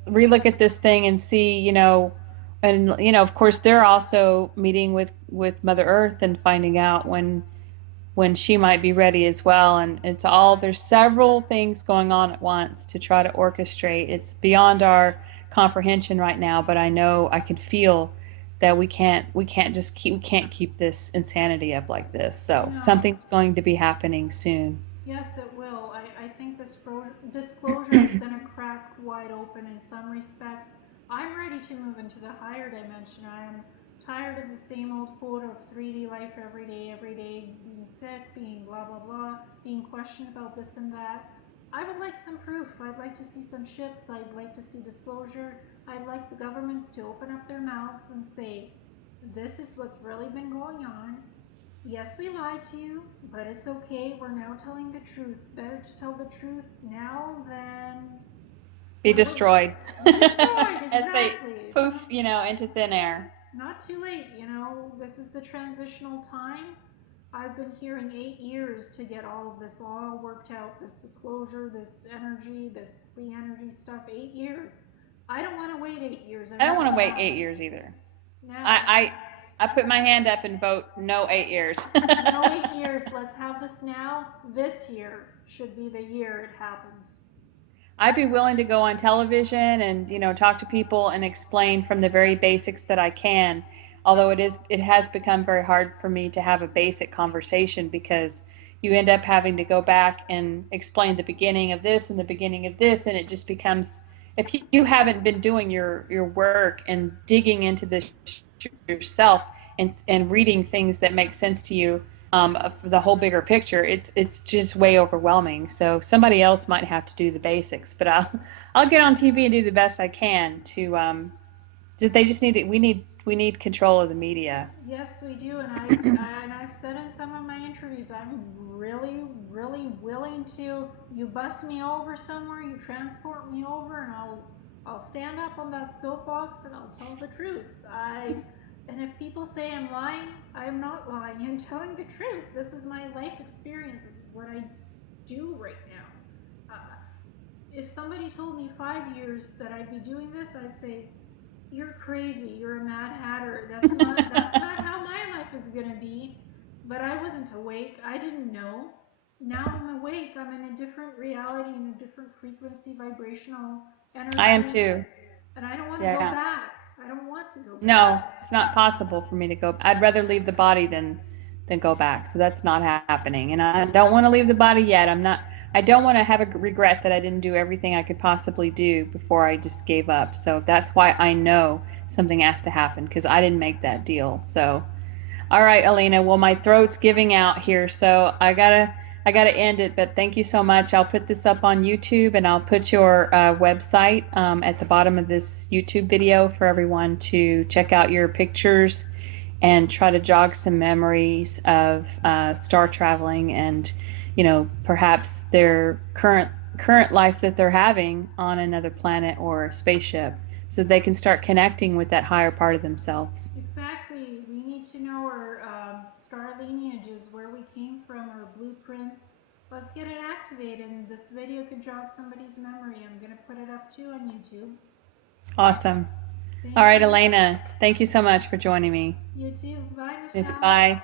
relook at this thing and see, and of course they're also meeting with Mother Earth and finding out when she might be ready as well. And it's all there's several things going on at once to try to orchestrate. It's beyond our comprehension right now, but I know I can feel that we can't keep this insanity up like this. So No, something's going to be happening soon. yes, it will. I think this disclosure is going to crack wide open in some respects. I'm ready to move into the higher dimension. I am tired of the same old quote of 3D life every day, being sick, being blah, blah, blah, being questioned about this and that. I would like some proof. I'd like to see some ships. I'd like to see disclosure. I'd like the governments to open up their mouths and say, this is what's really been going on. Yes, we lied to you, but it's okay. We're now telling the truth. Better to tell the truth now than Be destroyed be destroyed. as they Exactly. It's poof, into thin air. not too late. This is the transitional time. I've been hearing 8 years to get all of this all worked out. This disclosure, this energy, this free energy stuff. 8 years. I don't want to wait 8 years. I I don't really want to wait don't. 8 years either. No. I put my hand up and vote no 8 years. No 8 years. Let's have this now. This year should be the year it happens. I'd be willing to go on television and, talk to people and explain from the very basics that I can. Although it has become very hard for me to have a basic conversation because you end up having to go back and explain the beginning of this and the beginning of this, and it just becomes, if you haven't been doing your work and digging into this yourself and reading things that make sense to you, for the whole bigger picture, it's just way overwhelming. So somebody else might have to do the basics, but I'll get on TV and do the best I can to. They just need to, we need control of the media. Yes, we do, and I've said in some of my interviews, I'm really, really willing to. You bust me over somewhere, you transport me over, and I'll stand up on that soapbox and I'll tell the truth. And if people say I'm lying, I'm not lying. I'm telling the truth. This is my life experience. This is what I do right now. If somebody told me 5 years that I'd be doing this, I'd say, "You're crazy. You're a mad hatter. That's not how my life is gonna be." But I wasn't awake. I didn't know. Now I'm awake. I'm in a different reality, in a different frequency, vibrational I am energy, too. and I don't want to go Yeah. back. I don't want to go back. No, it's not possible for me to go. I'd rather leave the body than go back. So that's not happening. And I don't want to leave the body yet. I don't want to have a regret that I didn't do everything I could possibly do before I just gave up. So that's why I know something has to happen because I didn't make that deal. So all right, Ileana. Well, my throat's giving out here, so I gotta end it. But thank you so much. I'll put this up on YouTube, and I'll put your website at the bottom of this YouTube video for everyone to check out your pictures and try to jog some memories of star traveling and, perhaps their current life that they're having on another planet or a spaceship, so they can start connecting with that higher part of themselves. Exactly. We need to know our star lineages, where we came from, our blueprints. Let's get it activated. And this video could jog somebody's memory. I'm going to put it up too on YouTube. Awesome. All Thank right, you. Ileana, thank you so much for joining me. You too. Bye, Michelle. Bye.